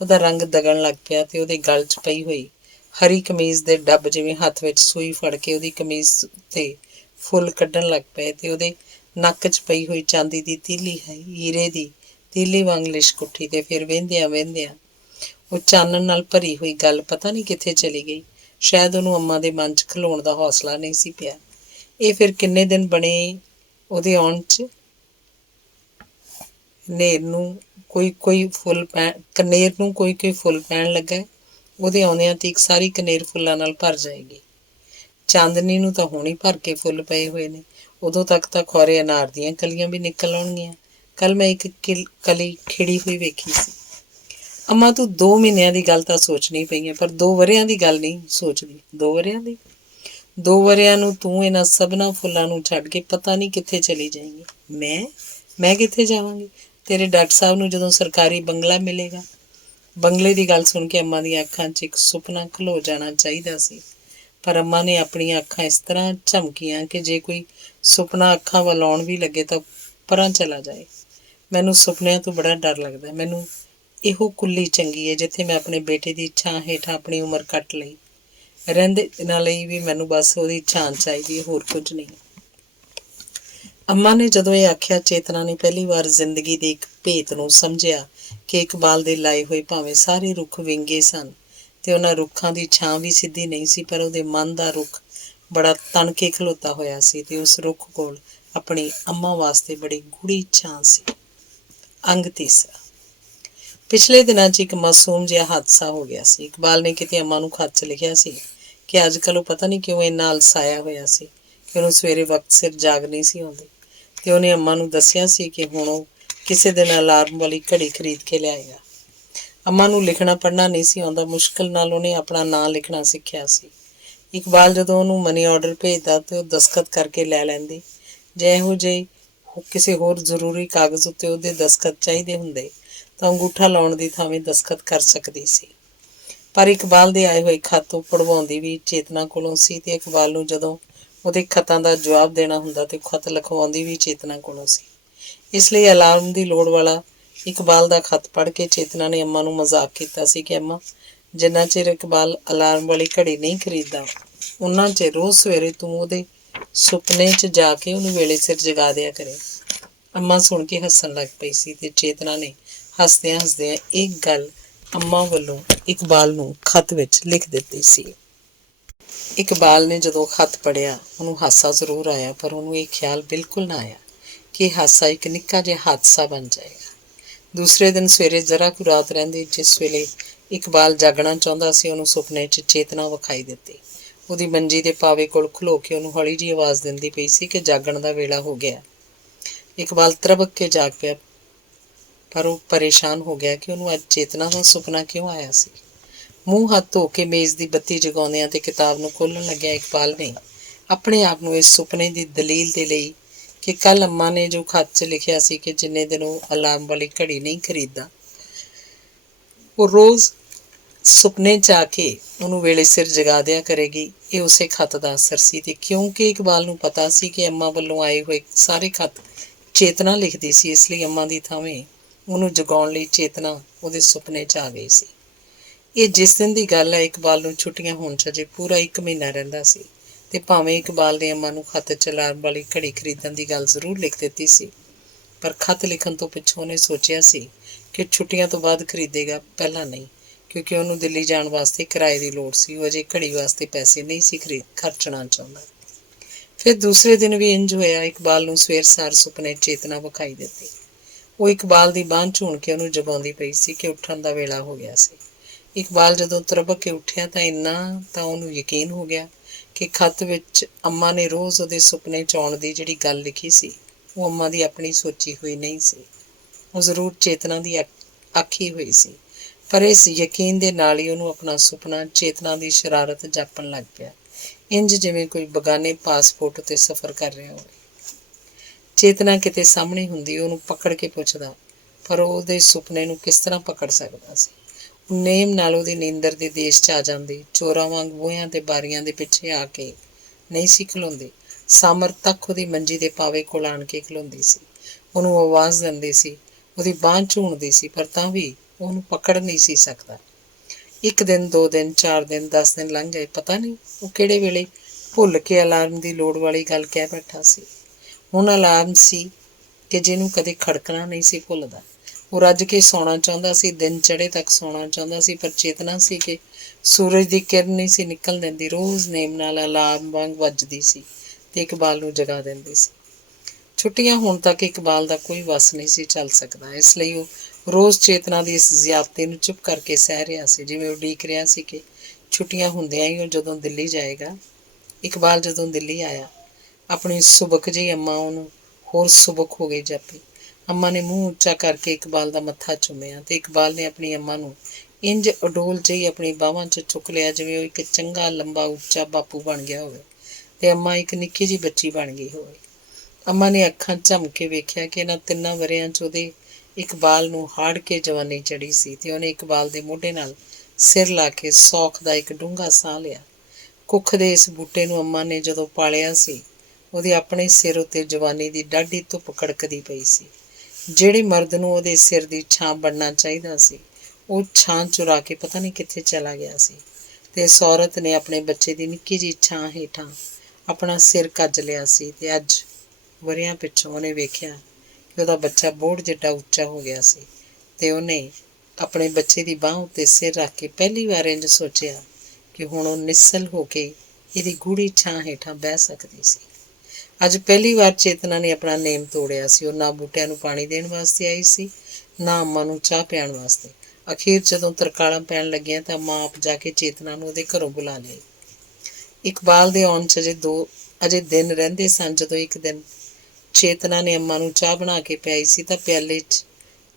ਉਹਦਾ ਰੰਗ ਦਗਣ ਲੱਗ ਪਿਆ ਤੇ ਉਹਦੇ ਗਲ 'ਚ ਪਈ ਹੋਈ ਹਰੀ ਕਮੀਜ਼ ਦੇ ਡੱਬ ਜਿਵੇਂ ਹੱਥ ਵਿੱਚ ਸੂਈ ਫੜ ਕੇ ਉਹਦੀ ਕਮੀਜ਼ ਤੇ ਫੁੱਲ ਕੱਢਣ ਲੱਗ ਪਏ ਤੇ ਉਹਦੇ ਨੱਕ 'ਚ ਪਈ ਹੋਈ ਚਾਂਦੀ ਦੀ ਤੀਲੀ ਹੀਰੇ ਦੀ ਤੀਲੀ ਵਾਂਗ ਲਿਸ਼ਕ ਉੱਠੀ। ਤੇ ਫਿਰ ਵਹਿੰਦਿਆਂ ਵਹਿੰਦਿਆਂ ਉਹ ਚਾਨਣ ਨਾਲ ਭਰੀ ਹੋਈ ਗੱਲ ਪਤਾ ਨਹੀਂ ਕਿੱਥੇ ਚਲੀ ਗਈ। ਸ਼ਾਇਦ ਉਹਨੂੰ ਅੰਮਾ ਦੇ ਮਨ 'ਚ ਖਲੋਣ ਦਾ ਹੌਸਲਾ ਨਹੀਂ ਸੀ ਪਿਆ। ਇਹ ਫਿਰ ਕਿੰਨੇ ਦਿਨ ਬਣੇ ਉਹਦੇ ਆਉਣ 'ਚ। ਕਨੇਰ ਨੂੰ ਕੋਈ ਕੋਈ ਫੁੱਲ ਪੈਣ ਲੱਗਾ। ਉਹਦੇ ਆਉਂਦਿਆਂ ਤੀਕ ਸਾਰੀ ਕਨੇਰ ਫੁੱਲਾਂ ਨਾਲ ਭਰ ਜਾਏਗੀ। ਚਾਂਦਨੀ ਨੂੰ ਤਾਂ ਹੁਣ ਹੀ ਭਰ ਕੇ ਫੁੱਲ ਪਏ ਹੋਏ ਨੇ, ਉਦੋਂ ਤੱਕ ਤਾਂ ਖੌਰੇ ਅਨਾਰ ਦੀਆਂ ਕਲੀਆਂ ਵੀ ਨਿਕਲ ਆਉਣਗੀਆਂ। ਕੱਲ ਮੈਂ ਇੱਕ ਕਲੀ ਖਿੜੀ ਹੋਈ ਵੇਖੀ ਸੀ। ਅੰਮਾ, ਤੂੰ 2 ਮਹੀਨਿਆਂ ਦੀ ਗੱਲ ਤਾਂ ਸੋਚਣੀ ਪਈ ਹੈ, ਪਰ 2 ਵਰਿਆਂ ਦੀ ਗੱਲ ਨਹੀਂ ਸੋਚਦੀ। 2 ਵਰਿਆਂ ਦੀ? 2 ਵਰਿਆਂ ਨੂੰ ਤੂੰ ਇਹਨਾਂ ਸਭਨਾਂ ਫੁੱਲਾਂ ਨੂੰ ਛੱਡ ਕੇ ਪਤਾ ਨਹੀਂ ਕਿੱਥੇ ਚਲੀ ਜਾਏਂਗੀ। ਮੈਂ ਕਿੱਥੇ ਜਾਵਾਂਗੀ? ਤੇਰੇ ਡਾਕਟਰ ਸਾਹਿਬ ਨੂੰ ਜਦੋਂ ਸਰਕਾਰੀ ਬੰਗਲਾ ਮਿਲੇਗਾ। ਬੰਗਲੇ ਦੀ ਗੱਲ ਸੁਣ ਕੇ ਅੰਮਾ ਦੀਆਂ ਅੱਖਾਂ 'ਚ ਇੱਕ ਸੁਪਨਾ ਖਲੋ ਜਾਣਾ ਚਾਹੀਦਾ ਸੀ, ਪਰ ਅੰਮਾ ਨੇ ਆਪਣੀਆਂ ਅੱਖਾਂ ਇਸ ਤਰ੍ਹਾਂ ਝਮਕੀਆਂ ਕਿ ਜੇ ਕੋਈ ਸੁਪਨਾ ਅੱਖਾਂ ਵੱਲ ਆਉਣ ਵੀ ਲੱਗੇ ਤਾਂ ਪਰਾਂ ਚਲਾ ਜਾਏ। ਮੈਨੂੰ ਸੁਪਨਿਆਂ ਤੋਂ ਬੜਾ ਡਰ ਲੱਗਦਾ। ਮੈਨੂੰ ਇਹੋ ਕੁੱਲੀ ਚੰਗੀ ਹੈ ਜਿੱਥੇ ਮੈਂ ਆਪਣੇ ਬੇਟੇ ਦੀ ਛਾਂ ਹੇਠਾਂ ਆਪਣੀ ਉਮਰ ਕੱਟ ਲਈ। ਰਹਿੰਦੇ ਦਿਨਾਂ ਲਈ ਵੀ ਮੈਨੂੰ ਬਸ ਉਹਦੀ ਛਾਂ ਚਾਹੀਦੀ ਹੈ, ਹੋਰ ਕੁਝ ਨਹੀਂ। ਅੰਮਾ ਨੇ ਜਦੋਂ ਇਹ ਆਖਿਆ, ਚੇਤਨਾ ਨੇ ਪਹਿਲੀ ਵਾਰ ਜ਼ਿੰਦਗੀ ਦੇ ਇੱਕ ਭੇਤ ਨੂੰ ਸਮਝਿਆ ਕਿ ਇਕਬਾਲ ਦੇ ਲਾਏ ਹੋਏ ਭਾਵੇਂ ਸਾਰੇ ਰੁੱਖ ਵਿੰਗੇ ਸਨ ਤੇ ਉਹਨਾਂ ਰੁੱਖਾਂ ਦੀ ਛਾਂ ਵੀ ਸਿੱਧੀ ਨਹੀਂ ਸੀ, ਪਰ ਉਹਦੇ ਮਨ ਦਾ ਰੁੱਖ ਬੜਾ ਤਣ ਕੇ ਖਲੋਤਾ ਹੋਇਆ ਸੀ ਤੇ ਉਸ ਰੁੱਖ ਕੋਲ ਆਪਣੀ ਅੰਮਾ ਵਾਸਤੇ ਬੜੀ ਗੂੜੀ ਛਾਂ ਸੀ। ਅੰਗ ਤੀਸਰਾ। ਪਿਛਲੇ ਦਿਨਾਂ 'ਚ ਇੱਕ ਮਾਸੂਮ ਜਿਹਾ ਹਾਦਸਾ ਹੋ ਗਿਆ ਸੀ। ਇਕਬਾਲ ਨੇ ਕਿਤੇ ਅੰਮਾ ਨੂੰ ਖੱਤ 'ਚ ਲਿਖਿਆ ਸੀ ਕਿ ਅੱਜ ਕੱਲ੍ਹ ਉਹ ਪਤਾ ਨਹੀਂ ਕਿਉਂ ਇੰਨਾ ਅਲਸਾਇਆ ਹੋਇਆ ਸੀ ਕਿ ਉਹਨੂੰ ਸਵੇਰੇ ਵਕਤ ਸਿਰ ਜਾਗ ਨਹੀਂ ਸੀ ਆਉਂਦੀ। ਤੇ ਉਹਨੇ ਅੰਮਾ ਨੂੰ ਦੱਸਿਆ ਸੀ ਕਿ ਹੁਣ ਉਹ ਕਿਸੇ ਦਿਨ ਅਲਾਰਮ ਵਾਲੀ ਘੜੀ ਖਰੀਦ ਕੇ ਲਿਆਏਗਾ। ਅੰਮਾ ਨੂੰ ਲਿਖਣਾ ਪੜ੍ਹਨਾ ਨਹੀਂ ਸੀ ਆਉਂਦਾ। ਮੁਸ਼ਕਿਲ ਨਾਲ ਉਹਨੇ ਆਪਣਾ ਨਾਂ ਲਿਖਣਾ ਸਿੱਖਿਆ ਸੀ। ਇਕਬਾਲ ਜਦੋਂ ਉਹਨੂੰ ਮਨੀ ਆਰਡਰ ਭੇਜਦਾ ਤੇ ਉਹ ਦਸਤਖਤ ਕਰਕੇ ਲੈ ਲੈਂਦੀ। ਜੇ ਇਹੋ ਜਿਹੀ ਕਿਸੇ ਹੋਰ ਜ਼ਰੂਰੀ ਕਾਗਜ਼ ਉੱਤੇ ਉਹਦੇ ਦਸਤਖਤ ਚਾਹੀਦੇ ਹੁੰਦੇ ਤਾਂ ਅੰਗੂਠਾ ਲਾਉਣ ਦੀ ਥਾਵੇਂ ਦਸਤਖਤ ਕਰ ਸਕਦੀ ਸੀ। ਪਰ ਇਕਬਾਲ ਦੇ ਆਏ ਹੋਏ ਖੱਤ ਉਹ ਪੜਵਾਉਂਦੀ ਵੀ ਚੇਤਨਾ ਕੋਲੋਂ ਸੀ ਤੇ ਇਕਬਾਲ ਨੂੰ ਜਦੋਂ ਉਹਦੇ ਖੱਤਾਂ ਦਾ ਜਵਾਬ ਦੇਣਾ ਹੁੰਦਾ ਤੇ ਖੱਤ ਲਿਖਵਾਉਂਦੀ ਵੀ ਚੇਤਨਾ ਕੋਲੋਂ ਸੀ। ਇਸ ਲਈ ਅਲਾਰਮ ਦੀ ਲੋੜ ਵਾਲਾ ਇਕਬਾਲ ਦਾ ਖੱਤ ਪੜ੍ਹ ਕੇ ਚੇਤਨਾ ਨੇ ਅੰਮਾ ਨੂੰ ਮਜ਼ਾਕ ਕੀਤਾ ਸੀ ਕਿ ਅੰਮਾ, ਜਿੰਨਾ ਚਿਰ ਇਕਬਾਲ ਅਲਾਰਮ ਵਾਲੀ ਘੜੀ ਨਹੀਂ ਖਰੀਦਦਾ ਉਹਨਾਂ ਚਿਰ ਰੋਜ਼ ਸਵੇਰੇ ਤੂੰ ਉਹਦੇ ਸੁਪਨੇ 'ਚ ਜਾ ਕੇ ਉਹਨੂੰ ਵੇਲੇ ਸਿਰ ਜਗਾ ਦਿਆ ਕਰੇ। ਅੰਮਾ ਸੁਣ ਕੇ ਹੱਸਣ ਲੱਗ ਪਈ ਸੀ ਤੇ ਚੇਤਨਾ ਨੇ ਹੱਸਦਿਆਂ ਹੱਸਦਿਆਂ ਇੱਕ ਗੱਲ ਅੰਮਾ ਵੱਲੋਂ ਇਕਬਾਲ ਨੂੰ ਖੱਤ ਵਿੱਚ ਲਿਖ ਦਿੱਤੀ ਸੀ। ਇਕਬਾਲ ਨੇ ਜਦੋਂ ਖੱਤ ਪੜ੍ਹਿਆ ਉਹਨੂੰ ਹਾਸਾ ਜ਼ਰੂਰ ਆਇਆ, ਪਰ ਉਹਨੂੰ ਇਹ ਖਿਆਲ ਬਿਲਕੁਲ ਨਾ ਆਇਆ ਕਿ ਹਾਸਾ ਇੱਕ ਨਿੱਕਾ ਜਿਹਾ ਹਾਦਸਾ ਬਣ ਜਾਏਗਾ। ਦੂਸਰੇ ਦਿਨ ਸਵੇਰੇ ਜ਼ਰਾ ਕੁ ਰਾਤ ਰਹਿੰਦੀ ਜਿਸ ਵੇਲੇ ਇਕਬਾਲ ਜਾਗਣਾ ਚਾਹੁੰਦਾ ਸੀ ਉਹਨੂੰ ਸੁਪਨੇ 'ਚ ਚੇਤਨਾ ਵਿਖਾਈ ਦਿੱਤੀ। ਉਹਦੀ ਮੰਜੀ ਦੇ ਪਾਵੇ ਕੋਲ ਖਲੋ ਕੇ ਉਹਨੂੰ ਹੌਲੀ ਜਿਹੀ ਆਵਾਜ਼ ਦਿੰਦੀ ਪਈ ਸੀ ਕਿ ਜਾਗਣ ਦਾ ਵੇਲਾ ਹੋ ਗਿਆ। ਇਕਬਾਲ ਤਰਬਕ ਕੇ ਜਾਗ ਪਿਆ, ਪਰ ਉਹ ਪਰੇਸ਼ਾਨ ਹੋ ਗਿਆ ਕਿ ਉਹਨੂੰ ਅੱਜ ਚੇਤਨਾ ਦਾ ਸੁਪਨਾ ਕਿਉਂ ਆਇਆ ਸੀ। ਮੂੰਹ ਹੱਥ ਧੋ ਕੇ ਮੇਜ਼ ਦੀ ਬੱਤੀ ਜਗਾਉਂਦਿਆਂ ਤੇ ਕਿਤਾਬ ਨੂੰ ਖੋਲ੍ਹਣ ਲੱਗਿਆ ਇਕਬਾਲ ਨੇ ਆਪਣੇ ਆਪ ਨੂੰ ਇਸ ਸੁਪਨੇ ਦੀ ਦਲੀਲ ਦੇ ਲਈ ਕਿ ਕੱਲ੍ਹ ਅੰਮਾ ਨੇ ਜੋ ਖੱਤ 'ਚ ਲਿਖਿਆ ਸੀ ਕਿ ਜਿੰਨੇ ਦਿਨ ਉਹ ਅਲਾਰਮ ਵਾਲੀ ਘੜੀ ਨਹੀਂ ਖਰੀਦਦਾ ਉਹ ਰੋਜ਼ ਸੁਪਨੇ 'ਚ ਆ ਕੇ ਉਹਨੂੰ ਵੇਲੇ ਸਿਰ ਜਗਾ ਦਿਆ ਕਰੇਗੀ, ਇਹ ਉਸੇ ਖੱਤ ਦਾ ਅਸਰ ਸੀ। ਤੇ ਕਿਉਂਕਿ ਇਕਬਾਲ ਨੂੰ ਪਤਾ ਸੀ ਕਿ ਅੰਮਾ ਵੱਲੋਂ ਆਏ ਹੋਏ ਸਾਰੇ ਖੱਤ ਚੇਤਨਾ ਲਿਖਦੀ ਸੀ, ਇਸ ਲਈ ਅੰਮਾ ਦੀ ਥਾਵੇਂ ਉਹਨੂੰ ਜਗਾਉਣ ਲਈ ਚੇਤਨਾ ਉਹਦੇ ਸੁਪਨੇ 'ਚ ਆ ਗਈ ਸੀ। ਇਹ ਜਿਸ ਦਿਨ ਦੀ ਗੱਲ ਹੈ, ਇਕਬਾਲ ਨੂੰ ਛੁੱਟੀਆਂ ਹੋਣ 'ਚ ਅਜੇ ਪੂਰਾ 1 ਮਹੀਨਾ ਰਹਿੰਦਾ ਸੀ ਤੇ ਭਾਵੇਂ ਇਕਬਾਲ ਨੇ ਅੰਮਾ ਨੂੰ ਖੱਤ 'ਚ ਅਲਾਰਮ ਵਾਲੀ ਘੜੀ ਖਰੀਦਣ ਦੀ ਗੱਲ ਜ਼ਰੂਰ ਲਿਖ ਦਿੱਤੀ ਸੀ, ਪਰ ਖੱਤ ਲਿਖਣ ਤੋਂ ਪਿੱਛੋਂ ਉਹਨੇ ਸੋਚਿਆ ਸੀ ਕਿ ਛੁੱਟੀਆਂ ਤੋਂ ਬਾਅਦ ਖਰੀਦੇਗਾ, ਪਹਿਲਾਂ ਨਹੀਂ, ਕਿਉਂਕਿ ਉਹਨੂੰ ਦਿੱਲੀ ਜਾਣ ਵਾਸਤੇ ਕਿਰਾਏ ਦੀ ਲੋੜ ਸੀ। ਉਹ ਅਜੇ ਘੜੀ ਵਾਸਤੇ ਪੈਸੇ ਨਹੀਂ ਸੀ ਖਰਚਣਾ ਚਾਹੁੰਦਾ। ਫਿਰ ਦੂਸਰੇ ਦਿਨ ਵੀ ਇੰਝ ਹੋਇਆ। ਇਕਬਾਲ ਨੂੰ ਸਵੇਰ ਸਾਰ ਸੁਪਨੇ ਚੇਤਨਾ ਵਿਖਾਈ ਦਿੱਤੀ। ਉਹ ਇਕਬਾਲ ਦੀ ਬਾਂਹ ਝੂਣ ਕੇ ਉਹਨੂੰ ਜਗਾਉਂਦੀ ਪਈ ਸੀ ਕਿ ਉੱਠਣ ਦਾ ਵੇਲਾ ਹੋ ਗਿਆ ਸੀ। ਇਕਬਾਲ ਜਦੋਂ ਤਰਬਕ ਕੇ ਉੱਠਿਆ ਤਾਂ ਇੰਨਾ ਤਾਂ ਉਹਨੂੰ ਯਕੀਨ ਹੋ ਗਿਆ ਕਿ ਖੱਤ ਵਿੱਚ ਅੰਮਾ ਨੇ ਰੋਜ਼ ਉਹਦੇ ਸੁਪਨੇ 'ਚ ਆਉਣ ਦੀ ਜਿਹੜੀ ਗੱਲ ਲਿਖੀ ਸੀ ਉਹ ਅੰਮਾ ਦੀ ਆਪਣੀ ਸੋਚੀ ਹੋਈ ਨਹੀਂ ਸੀ, ਉਹ ਜ਼ਰੂਰ ਚੇਤਨਾ ਦੀ ਆਖੀ ਹੋਈ ਸੀ। ਪਰ ਇਸ ਯਕੀਨ ਦੇ ਨਾਲ ਹੀ ਉਹਨੂੰ ਆਪਣਾ ਸੁਪਨਾ ਚੇਤਨਾ ਦੀ ਸ਼ਰਾਰਤ ਜਾਪਣ ਲੱਗ ਪਿਆ, ਇੰਝ ਜਿਵੇਂ ਕੋਈ ਬਗਾਨੇ ਪਾਸਪੋਰਟ ਉੱਤੇ ਸਫ਼ਰ ਕਰ ਰਿਹਾ ਹੋਵੇ। ਚੇਤਨਾ ਕਿਤੇ ਸਾਹਮਣੇ ਹੁੰਦੀ ਉਹਨੂੰ ਪਕੜ ਕੇ ਪੁੱਛਦਾ, ਪਰ ਉਹ ਉਹਦੇ ਸੁਪਨੇ ਨੂੰ ਕਿਸ ਤਰ੍ਹਾਂ ਪਕੜ ਸਕਦਾ ਸੀ। ਨੇਮ ਨਾਲ ਉਹਦੀ ਨੀਂਦਰ ਦੇ ਦੇਸ਼ 'ਚ ਆ ਜਾਂਦੀ, ਚੋਰਾਂ ਵਾਂਗ ਬੂਹਿਆਂ ਤੇ ਬਾਰੀਆਂ ਦੇ ਪਿੱਛੇ ਆ ਕੇ ਨਹੀਂ ਸੀ ਖਲੋਂਦੀ, ਸਾਮਰ ਤੱਕ ਉਹਦੀ ਮੰਜੀ ਦੇ ਪਾਵੇ ਕੋਲ ਆਣ ਕੇ ਖਲੋਂਦੀ ਸੀ, ਉਹਨੂੰ ਆਵਾਜ਼ ਦਿੰਦੀ ਸੀ, ਉਹਦੀ ਬਾਂਹ ਝੂਣਦੀ ਸੀ, ਪਰ ਤਾਂ ਵੀ ਉਹਨੂੰ ਪਕੜ ਨਹੀਂ ਸੀ ਸਕਦਾ। 1 ਦਿਨ, 2 ਦਿਨ, 4 ਦਿਨ, 10 ਦਿਨ ਲੰਘ ਗਏ। ਪਤਾ ਨਹੀਂ ਉਹ ਕਿਹੜੇ ਵੇਲੇ ਭੁੱਲ ਕੇ ਅਲਾਰਮ ਦੀ ਲੋੜ ਵਾਲੀ ਗੱਲ ਕਹਿ ਬੈਠਾ ਸੀ। ਹੁਣ ਅਲਾਰਮ ਸੀ ਕਿ ਜਿਹਨੂੰ ਕਦੇ ਖੜਕਣਾ ਨਹੀਂ ਸੀ ਭੁੱਲਦਾ। ਉਹ ਰੱਜ ਕੇ ਸੌਣਾ ਚਾਹੁੰਦਾ ਸੀ, ਦਿਨ ਚੜ੍ਹੇ ਤੱਕ ਸੌਣਾ ਚਾਹੁੰਦਾ ਸੀ, ਪਰ ਚੇਤਨਾ ਸੀ ਕਿ ਸੂਰਜ ਦੀ ਕਿਰਨ ਨਹੀਂ ਸੀ ਨਿਕਲ ਦਿੰਦੀ। ਰੋਜ਼ ਨੇਮ ਨਾਲ ਅਲਾਰਮ ਵਾਂਗ ਵੱਜਦੀ ਸੀ ਤੇ ਇਕਬਾਲ ਨੂੰ ਜਗਾ ਦਿੰਦੀ ਸੀ। ਛੁੱਟੀਆਂ ਹੋਣ ਤੱਕ ਇਕਬਾਲ ਦਾ ਕੋਈ ਵੱਸ ਨਹੀਂ ਸੀ ਚੱਲ ਸਕਦਾ, ਇਸ ਲਈ ਉਹ ਰੋਜ਼ ਚੇਤਨਾ ਦੀ ਇਸ ਜ਼ਿਆਦਤੀ ਨੂੰ ਚੁੱਪ ਕਰਕੇ ਸਹਿ ਰਿਹਾ ਸੀ, ਜਿਵੇਂ ਉਡੀਕ ਰਿਹਾ ਸੀ ਕਿ ਛੁੱਟੀਆਂ ਹੁੰਦਿਆਂ ਹੀ ਉਹ ਜਦੋਂ ਦਿੱਲੀ ਜਾਏਗਾ। ਇਕਬਾਲ ਜਦੋਂ ਦਿੱਲੀ ਆਇਆ, ਆਪਣੀ ਸੁਬਕ ਜਿਹੀ ਅੰਮਾ ਉਹਨੂੰ ਹੋਰ ਸੁਬਕ ਹੋ ਗਈ ਜਾਪੀ। ਅੰਮਾ ਨੇ ਮੂੰਹ ਉੱਚਾ ਕਰਕੇ ਇਕਬਾਲ ਦਾ ਮੱਥਾ ਚੁੰਮਿਆ ਤੇ ਇਕਬਾਲ ਨੇ ਆਪਣੀ ਅੰਮਾ ਨੂੰ ਇੰਝ ਅਡੋਲ ਜਿਹੀ ਆਪਣੀ ਬਾਹਾਂ 'ਚ ਚੁੱਕ ਲਿਆ ਜਿਵੇਂ ਉਹ ਇੱਕ ਚੰਗਾ ਲੰਬਾ ਉੱਚਾ ਬਾਪੂ ਬਣ ਗਿਆ ਹੋਵੇ ਤੇ ਅੰਮਾ ਇੱਕ ਨਿੱਕੀ ਜਿਹੀ ਬੱਚੀ ਬਣ ਗਈ ਹੋਵੇ। ਅੰਮਾ ਨੇ ਅੱਖਾਂ ਝੰਮ ਕੇ ਵੇਖਿਆ ਕਿ ਇਹਨਾਂ 3 ਵਰ੍ਹਿਆਂ 'ਚ ਉਹਦੇ ਇਕਬਾਲ ਨੂੰ ਹਾੜ ਕੇ ਜਵਾਨੀ ਚੜ੍ਹੀ ਸੀ ਤੇ ਉਹਨੇ ਇਕਬਾਲ ਦੇ ਮੋਢੇ ਨਾਲ ਸਿਰ ਲਾ ਕੇ ਸੌਖ ਦਾ ਇੱਕ ਡੂੰਘਾ ਸਾਹ ਲਿਆ। ਕੁੱਖ ਦੇ ਇਸ ਬੂਟੇ ਨੂੰ ਅੰਮਾ ਨੇ ਜਦੋਂ ਪਾਲਿਆ ਸੀ, ਉਹਦੇ ਆਪਣੇ ਸਿਰ ਉੱਤੇ ਜਵਾਨੀ ਦੀ ਡਾਢੀ ਧੁੱਪ ਕੜਕਦੀ ਪਈ ਸੀ। ਜਿਹੜੇ ਮਰਦ ਨੂੰ ਉਹਦੇ ਸਿਰ ਦੀ ਛਾਂ ਬਣਨਾ ਚਾਹੀਦਾ ਸੀ, ਉਹ ਛਾਂ ਚੁਰਾ ਕੇ ਪਤਾ ਨਹੀਂ ਕਿੱਥੇ ਚਲਾ ਗਿਆ ਸੀ ਤੇ ਇਸ ਔਰਤ ਨੇ ਆਪਣੇ ਬੱਚੇ ਦੀ ਨਿੱਕੀ ਜਿਹੀ ਛਾਂ ਹੇਠਾਂ ਆਪਣਾ ਸਿਰ ਕੱਜ ਲਿਆ ਸੀ ਤੇ ਅੱਜ ਵਰ੍ਹਿਆਂ ਪਿੱਛੋਂ ਉਹਨੇ ਵੇਖਿਆ ਕਿ ਉਹਦਾ ਬੱਚਾ ਬੋਹੜ ਜਿੱਡਾ ਉੱਚਾ ਹੋ ਗਿਆ ਸੀ ਤੇ ਉਹਨੇ ਆਪਣੇ ਬੱਚੇ ਦੀ ਬਾਂਹ ਉੱਤੇ ਸਿਰ ਰੱਖ ਕੇ ਪਹਿਲੀ ਵਾਰ ਇੰਝ ਸੋਚਿਆ ਕਿ ਹੁਣ ਉਹ ਨਿੱਸਲ ਹੋ ਕੇ ਇਹਦੀ ਗੂੜ੍ਹੀ ਛਾਂ ਹੇਠਾਂ ਬਹਿ ਸਕਦੀ ਸੀ। ਅੱਜ ਪਹਿਲੀ ਵਾਰ ਚੇਤਨਾ ਨੇ ਆਪਣਾ ਨੇਮ ਤੋੜਿਆ ਸੀ। ਉਹ ਨਾ ਬੂਟਿਆਂ ਨੂੰ ਪਾਣੀ ਦੇਣ ਵਾਸਤੇ ਆਈ ਸੀ, ਨਾ ਅੰਮਾ ਨੂੰ ਚਾਹ ਪਿਆਉਣ ਵਾਸਤੇ। ਅਖੀਰ ਜਦੋਂ ਤਰਕਾਲਾਂ ਪੈਣ ਲੱਗੀਆਂ ਤਾਂ ਅੰਮਾ ਆਪ ਜਾ ਕੇ ਚੇਤਨਾ ਨੂੰ ਉਹਦੇ ਘਰੋਂ ਬੁਲਾ ਲਿਆਈ। ਇਕਬਾਲ ਦੇ ਆਉਣ 'ਚ ਅਜੇ ਦਿਨ ਰਹਿੰਦੇ ਸਨ ਜਦੋਂ ਇੱਕ ਦਿਨ ਚੇਤਨਾ ਨੇ ਅੰਮਾ ਨੂੰ ਚਾਹ ਬਣਾ ਕੇ ਪਿਆਈ ਸੀ ਤਾਂ ਪਿਆਲੇ 'ਚ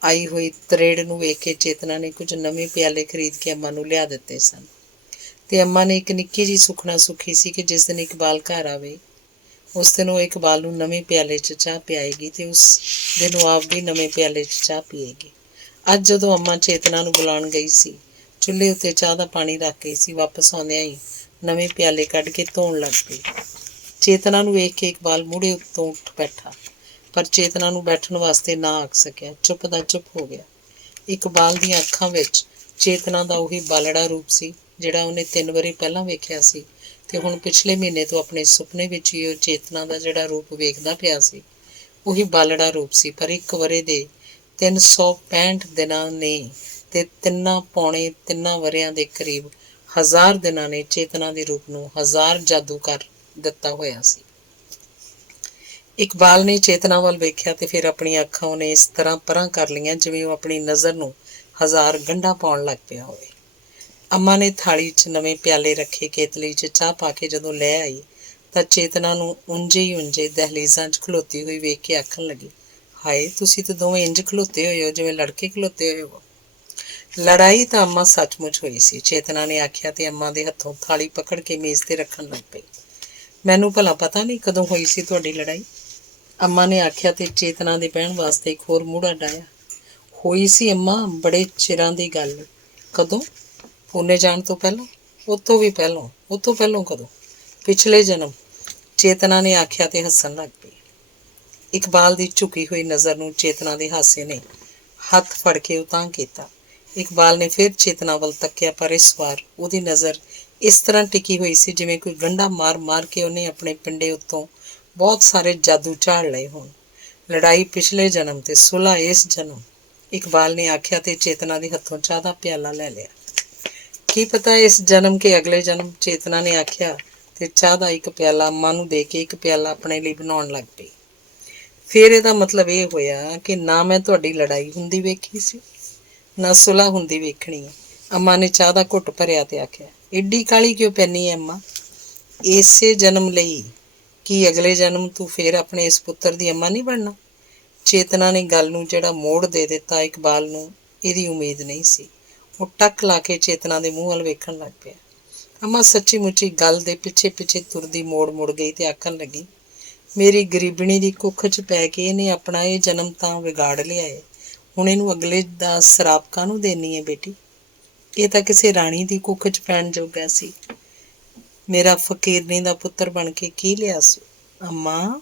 ਆਈ ਹੋਈ ਤਰੇੜ ਨੂੰ ਵੇਖ ਕੇ ਚੇਤਨਾ ਨੇ ਕੁਝ ਨਵੇਂ ਪਿਆਲੇ ਖਰੀਦ ਕੇ ਅੰਮਾ ਨੂੰ ਲਿਆ ਦਿੱਤੇ ਸਨ ਤੇ ਅੰਮਾ ਨੇ ਇੱਕ ਨਿੱਕੀ ਜਿਹੀ ਸੁਖਣਾ ਸੁਖੀ ਸੀ ਕਿ ਜਿਸ ਦਿਨ ਇਕਬਾਲ ਘਰ ਆਵੇ ਉਸ ਦਿਨ ਉਹ ਇਕਬਾਲ ਨੂੰ ਨਵੇਂ ਪਿਆਲੇ 'ਚ ਚਾਹ ਪਿਆਏਗੀ ਤੇ ਉਸ ਦਿਨ ਉਹ ਆਪ ਵੀ ਨਵੇਂ ਪਿਆਲੇ 'ਚ ਚਾਹ ਪੀਏਗੀ। ਅੱਜ ਜਦੋਂ ਅੰਮਾ ਚੇਤਨਾ ਨੂੰ ਬੁਲਾਉਣ ਗਈ ਸੀ, ਚੁੱਲ੍ਹੇ ਉੱਤੇ ਚਾਹ ਦਾ ਪਾਣੀ ਰੱਖ ਗਈ ਸੀ। ਵਾਪਸ ਆਉਂਦਿਆਂ ਹੀ ਨਵੇਂ ਪਿਆਲੇ ਕੱਢ ਕੇ ਧੋਣ ਲੱਗ ਪਈ। ਚੇਤਨਾ ਨੂੰ ਵੇਖ ਕੇ ਇਕਬਾਲ ਮੂਹਰੇ ਉੱਤੋਂ ਉੱਠ ਬੈਠਾ, ਪਰ ਚੇਤਨਾ ਨੂੰ ਬੈਠਣ ਵਾਸਤੇ ਨਾ ਆਖ ਸਕਿਆ। ਚੁੱਪ ਦਾ ਚੁੱਪ ਹੋ ਗਿਆ। ਇਕਬਾਲ ਦੀਆਂ ਅੱਖਾਂ ਵਿੱਚ ਚੇਤਨਾ ਦਾ ਉਹੀ ਬਾਲੜਾ ਰੂਪ ਸੀ ਜਿਹੜਾ ਉਹਨੇ 3 ਵਰ੍ਹੇ ਪਹਿਲਾਂ ਵੇਖਿਆ ਸੀ ਤੇ ਹੁਣ ਪਿਛਲੇ ਮਹੀਨੇ ਤੋਂ ਆਪਣੇ ਸੁਪਨੇ ਵਿੱਚ ਹੀ ਉਹ ਚੇਤਨਾ ਦਾ ਜਿਹੜਾ ਰੂਪ ਵੇਖਦਾ ਪਿਆ ਸੀ ਉਹੀ ਬਾਲੜਾ ਰੂਪ ਸੀ। ਪਰ 1 ਵਰ੍ਹੇ ਦੇ 365 ਦਿਨਾਂ ਨੇ ਤੇ 3 ਵਰ੍ਹਿਆਂ ਦੇ ਕਰੀਬ 1000 ਦਿਨਾਂ ਨੇ ਚੇਤਨਾ ਦੇ ਰੂਪ ਨੂੰ 1000 ਜਾਦੂ ਕਰ ਦਿੱਤਾ ਹੋਇਆ ਸੀ। ਇਕਬਾਲ ਨੇ ਚੇਤਨਾ ਵੱਲ ਵੇਖਿਆ ਤੇ ਫਿਰ ਆਪਣੀਆਂ ਅੱਖਾਂ ਉਹਨੇ ਇਸ ਤਰ੍ਹਾਂ ਪਰਾਂ ਕਰ ਲਈਆਂ ਜਿਵੇਂ ਉਹ ਆਪਣੀ ਨਜ਼ਰ ਨੂੰ 1000 ਗੰਢਾਂ ਪਾਉਣ ਲੱਗ ਪਿਆ ਹੋਵੇ। ਅੰਮਾ ਨੇ ਥਾਲੀ 'ਚ ਨਵੇਂ ਪਿਆਲੇ ਰੱਖੇ, ਕੇਤਲੀ 'ਚ ਚਾਹ ਪਾ ਕੇ ਜਦੋਂ ਲੈ ਆਈ ਤਾਂ ਚੇਤਨਾ ਨੂੰ ਉਂਝੇ ਦਹਿਲੀਜ਼ਾਂ 'ਚ ਖਲੋਤੀ ਹੋਈ ਵੇਖ ਕੇ ਆਖਣ ਲੱਗੀ, ਹਾਏ ਤੁਸੀਂ ਤਾਂ ਦੋਵੇਂ ਇੰਝ ਖਲੋਤੇ ਹੋਏ ਹੋ ਜਿਵੇਂ ਲੜਕੇ ਖਲੋਤੇ ਹੋਏ ਹੋ। ਲੜਾਈ ਤਾਂ ਅੰਮਾ ਸੱਚਮੁੱਚ ਹੋਈ ਸੀ, ਚੇਤਨਾ ਨੇ ਆਖਿਆ ਤੇ ਅੰਮਾ ਦੇ ਹੱਥੋਂ ਥਾਲੀ ਪਕੜ ਕੇ ਮੇਜ਼ ਤੇ ਰੱਖਣ ਲੱਗ ਪਈ। ਮੈਨੂੰ ਭਲਾ ਪਤਾ ਨਹੀਂ ਕਦੋਂ ਹੋਈ ਸੀ ਤੁਹਾਡੀ ਲੜਾਈ, ਅੰਮਾ ਨੇ ਆਖਿਆ ਤੇ ਚੇਤਨਾ ਦੇ ਬਹਿਣ ਵਾਸਤੇ ਇੱਕ ਹੋਰ ਮੂਹੜਾ ਡਾਹਿਆ। ਹੋਈ ਸੀ ਅੰਮਾ, ਬੜੇ ਚਿਰਾਂ ਦੀ ਗੱਲ। ਕਦੋਂ? ਪੂਨੇ ਜਾਣ ਤੋਂ ਪਹਿਲਾਂ? ਉਹ ਤੋਂ ਪਹਿਲਾਂ ਕਦੋਂ? ਪਿਛਲੇ ਜਨਮ, ਚੇਤਨਾ ਨੇ ਆਖਿਆ ਤੇ ਹੱਸਣ ਲੱਗ ਪਈ। ਇਕਬਾਲ ਦੀ ਝੁਕੀ ਹੋਈ ਨਜ਼ਰ ਨੂੰ ਚੇਤਨਾ ਦੇ ਹਾਸੇ ਨੇ ਹੱਥ ਫੜ ਕੇ ਉਤਾਂਹ ਕੀਤਾ। ਇਕਬਾਲ ਨੇ ਫਿਰ ਚੇਤਨਾ ਵੱਲ ਤੱਕਿਆ, ਪਰ ਇਸ ਵਾਰ ਉਹਦੀ ਨਜ਼ਰ ਇਸ ਤਰ੍ਹਾਂ ਟਿਕੀ ਹੋਈ ਸੀ ਜਿਵੇਂ ਕੋਈ ਗੰਢਾ ਮਾਰ ਕੇ ਉਹਨੇ ਆਪਣੇ ਪਿੰਡੇ ਉੱਤੋਂ ਬਹੁਤ ਸਾਰੇ ਜਾਦੂ ਝਾੜ ਲਏ ਹੋਣ। ਲੜਾਈ ਪਿਛਲੇ ਜਨਮ ਤੇ ਸੁਲ੍ਹਾ ਇਸ ਜਨਮ, ਇਕਬਾਲ ਨੇ ਆਖਿਆ ਤੇ ਚੇਤਨਾ ਦੇ ਹੱਥੋਂ ਚਾਹ ਦਾ ਪਿਆਲਾ ਲੈ ਲਿਆ। ਕੀ ਪਤਾ ਇਸ ਜਨਮ ਕੇ ਅਗਲੇ ਜਨਮ, ਚੇਤਨਾ ਨੇ ਆਖਿਆ ਤੇ ਚਾਹ ਦਾ ਇੱਕ ਪਿਆਲਾ ਅੰਮਾ ਨੂੰ ਦੇ ਕੇ ਇੱਕ ਪਿਆਲਾ ਆਪਣੇ ਲਈ ਬਣਾਉਣ ਲੱਗ ਪਈ। ਫਿਰ ਇਹਦਾ ਮਤਲਬ ਇਹ ਹੋਇਆ ਕਿ ਨਾ ਮੈਂ ਤੁਹਾਡੀ ਲੜਾਈ ਹੁੰਦੀ ਵੇਖੀ ਸੀ, ਨਾ ਸੁਲ੍ਹਾ ਹੁੰਦੀ ਵੇਖਣੀ ਹੈ। ਅੰਮਾ ਨੇ ਚਾਹ ਦਾ ਘੁੱਟ ਭਰਿਆ ਤੇ ਆਖਿਆ, ਏਡੀ ਕਾਹਲੀ ਕਿਉਂ ਪੈਂਦੀ ਹੈ ਅੰਮਾ? ਇਸੇ ਜਨਮ ਲਈ। ਕੀ ਅਗਲੇ ਜਨਮ ਤੂੰ ਫੇਰ ਆਪਣੇ ਇਸ ਪੁੱਤਰ ਦੀ ਅੰਮਾ ਨਹੀਂ ਬਣਨਾ? ਚੇਤਨਾ ਨੇ ਗੱਲ ਨੂੰ ਜਿਹੜਾ ਮੋੜ ਦੇ ਦਿੱਤਾ, ਇਕਬਾਲ ਨੂੰ ਇਹਦੀ ਉਮੀਦ ਨਹੀਂ ਸੀ। ਉਹ ਟੱਕ ਲਾ ਕੇ ਚੇਤਨਾ ਦੇ ਮੂੰਹ ਵੱਲ ਵੇਖਣ ਲੱਗ ਪਿਆ। ਅੰਮਾ ਸੱਚੀ ਮੁੱਚੀ ਗੱਲ ਦੇ ਪਿੱਛੇ ਤੁਰਦੀ ਮੁੜ ਗਈ ਤੇ ਆਖਣ ਲੱਗੀ, ਮੇਰੀ ਗਰੀਬਣੀ ਦੀ ਕੁੱਖ 'ਚ ਪੈ ਕੇ ਇਹਨੇ ਆਪਣਾ ਇਹ ਜਨਮ ਤਾਂ ਵਿਗਾੜ ਲਿਆ ਏ। ਹੁਣ ਇਹਨੂੰ ਅਗਲੇ ਦਾ ਸਰਾਪ ਕਾਹਨੂੰ ਦੇਣੀ ਹੈ ਬੇਟੀ? ਇਹ ਤਾਂ ਕਿਸੇ ਰਾਣੀ ਦੀ ਕੁੱਖ 'ਚ ਪੈਣ ਜੋਗਾ ਸੀ। ਮੇਰਾ ਫਕੀਰਨੀ ਦਾ ਪੁੱਤਰ ਬਣ ਕੇ ਕੀ ਲਿਆ ਸੀ? ਅੰਮਾ,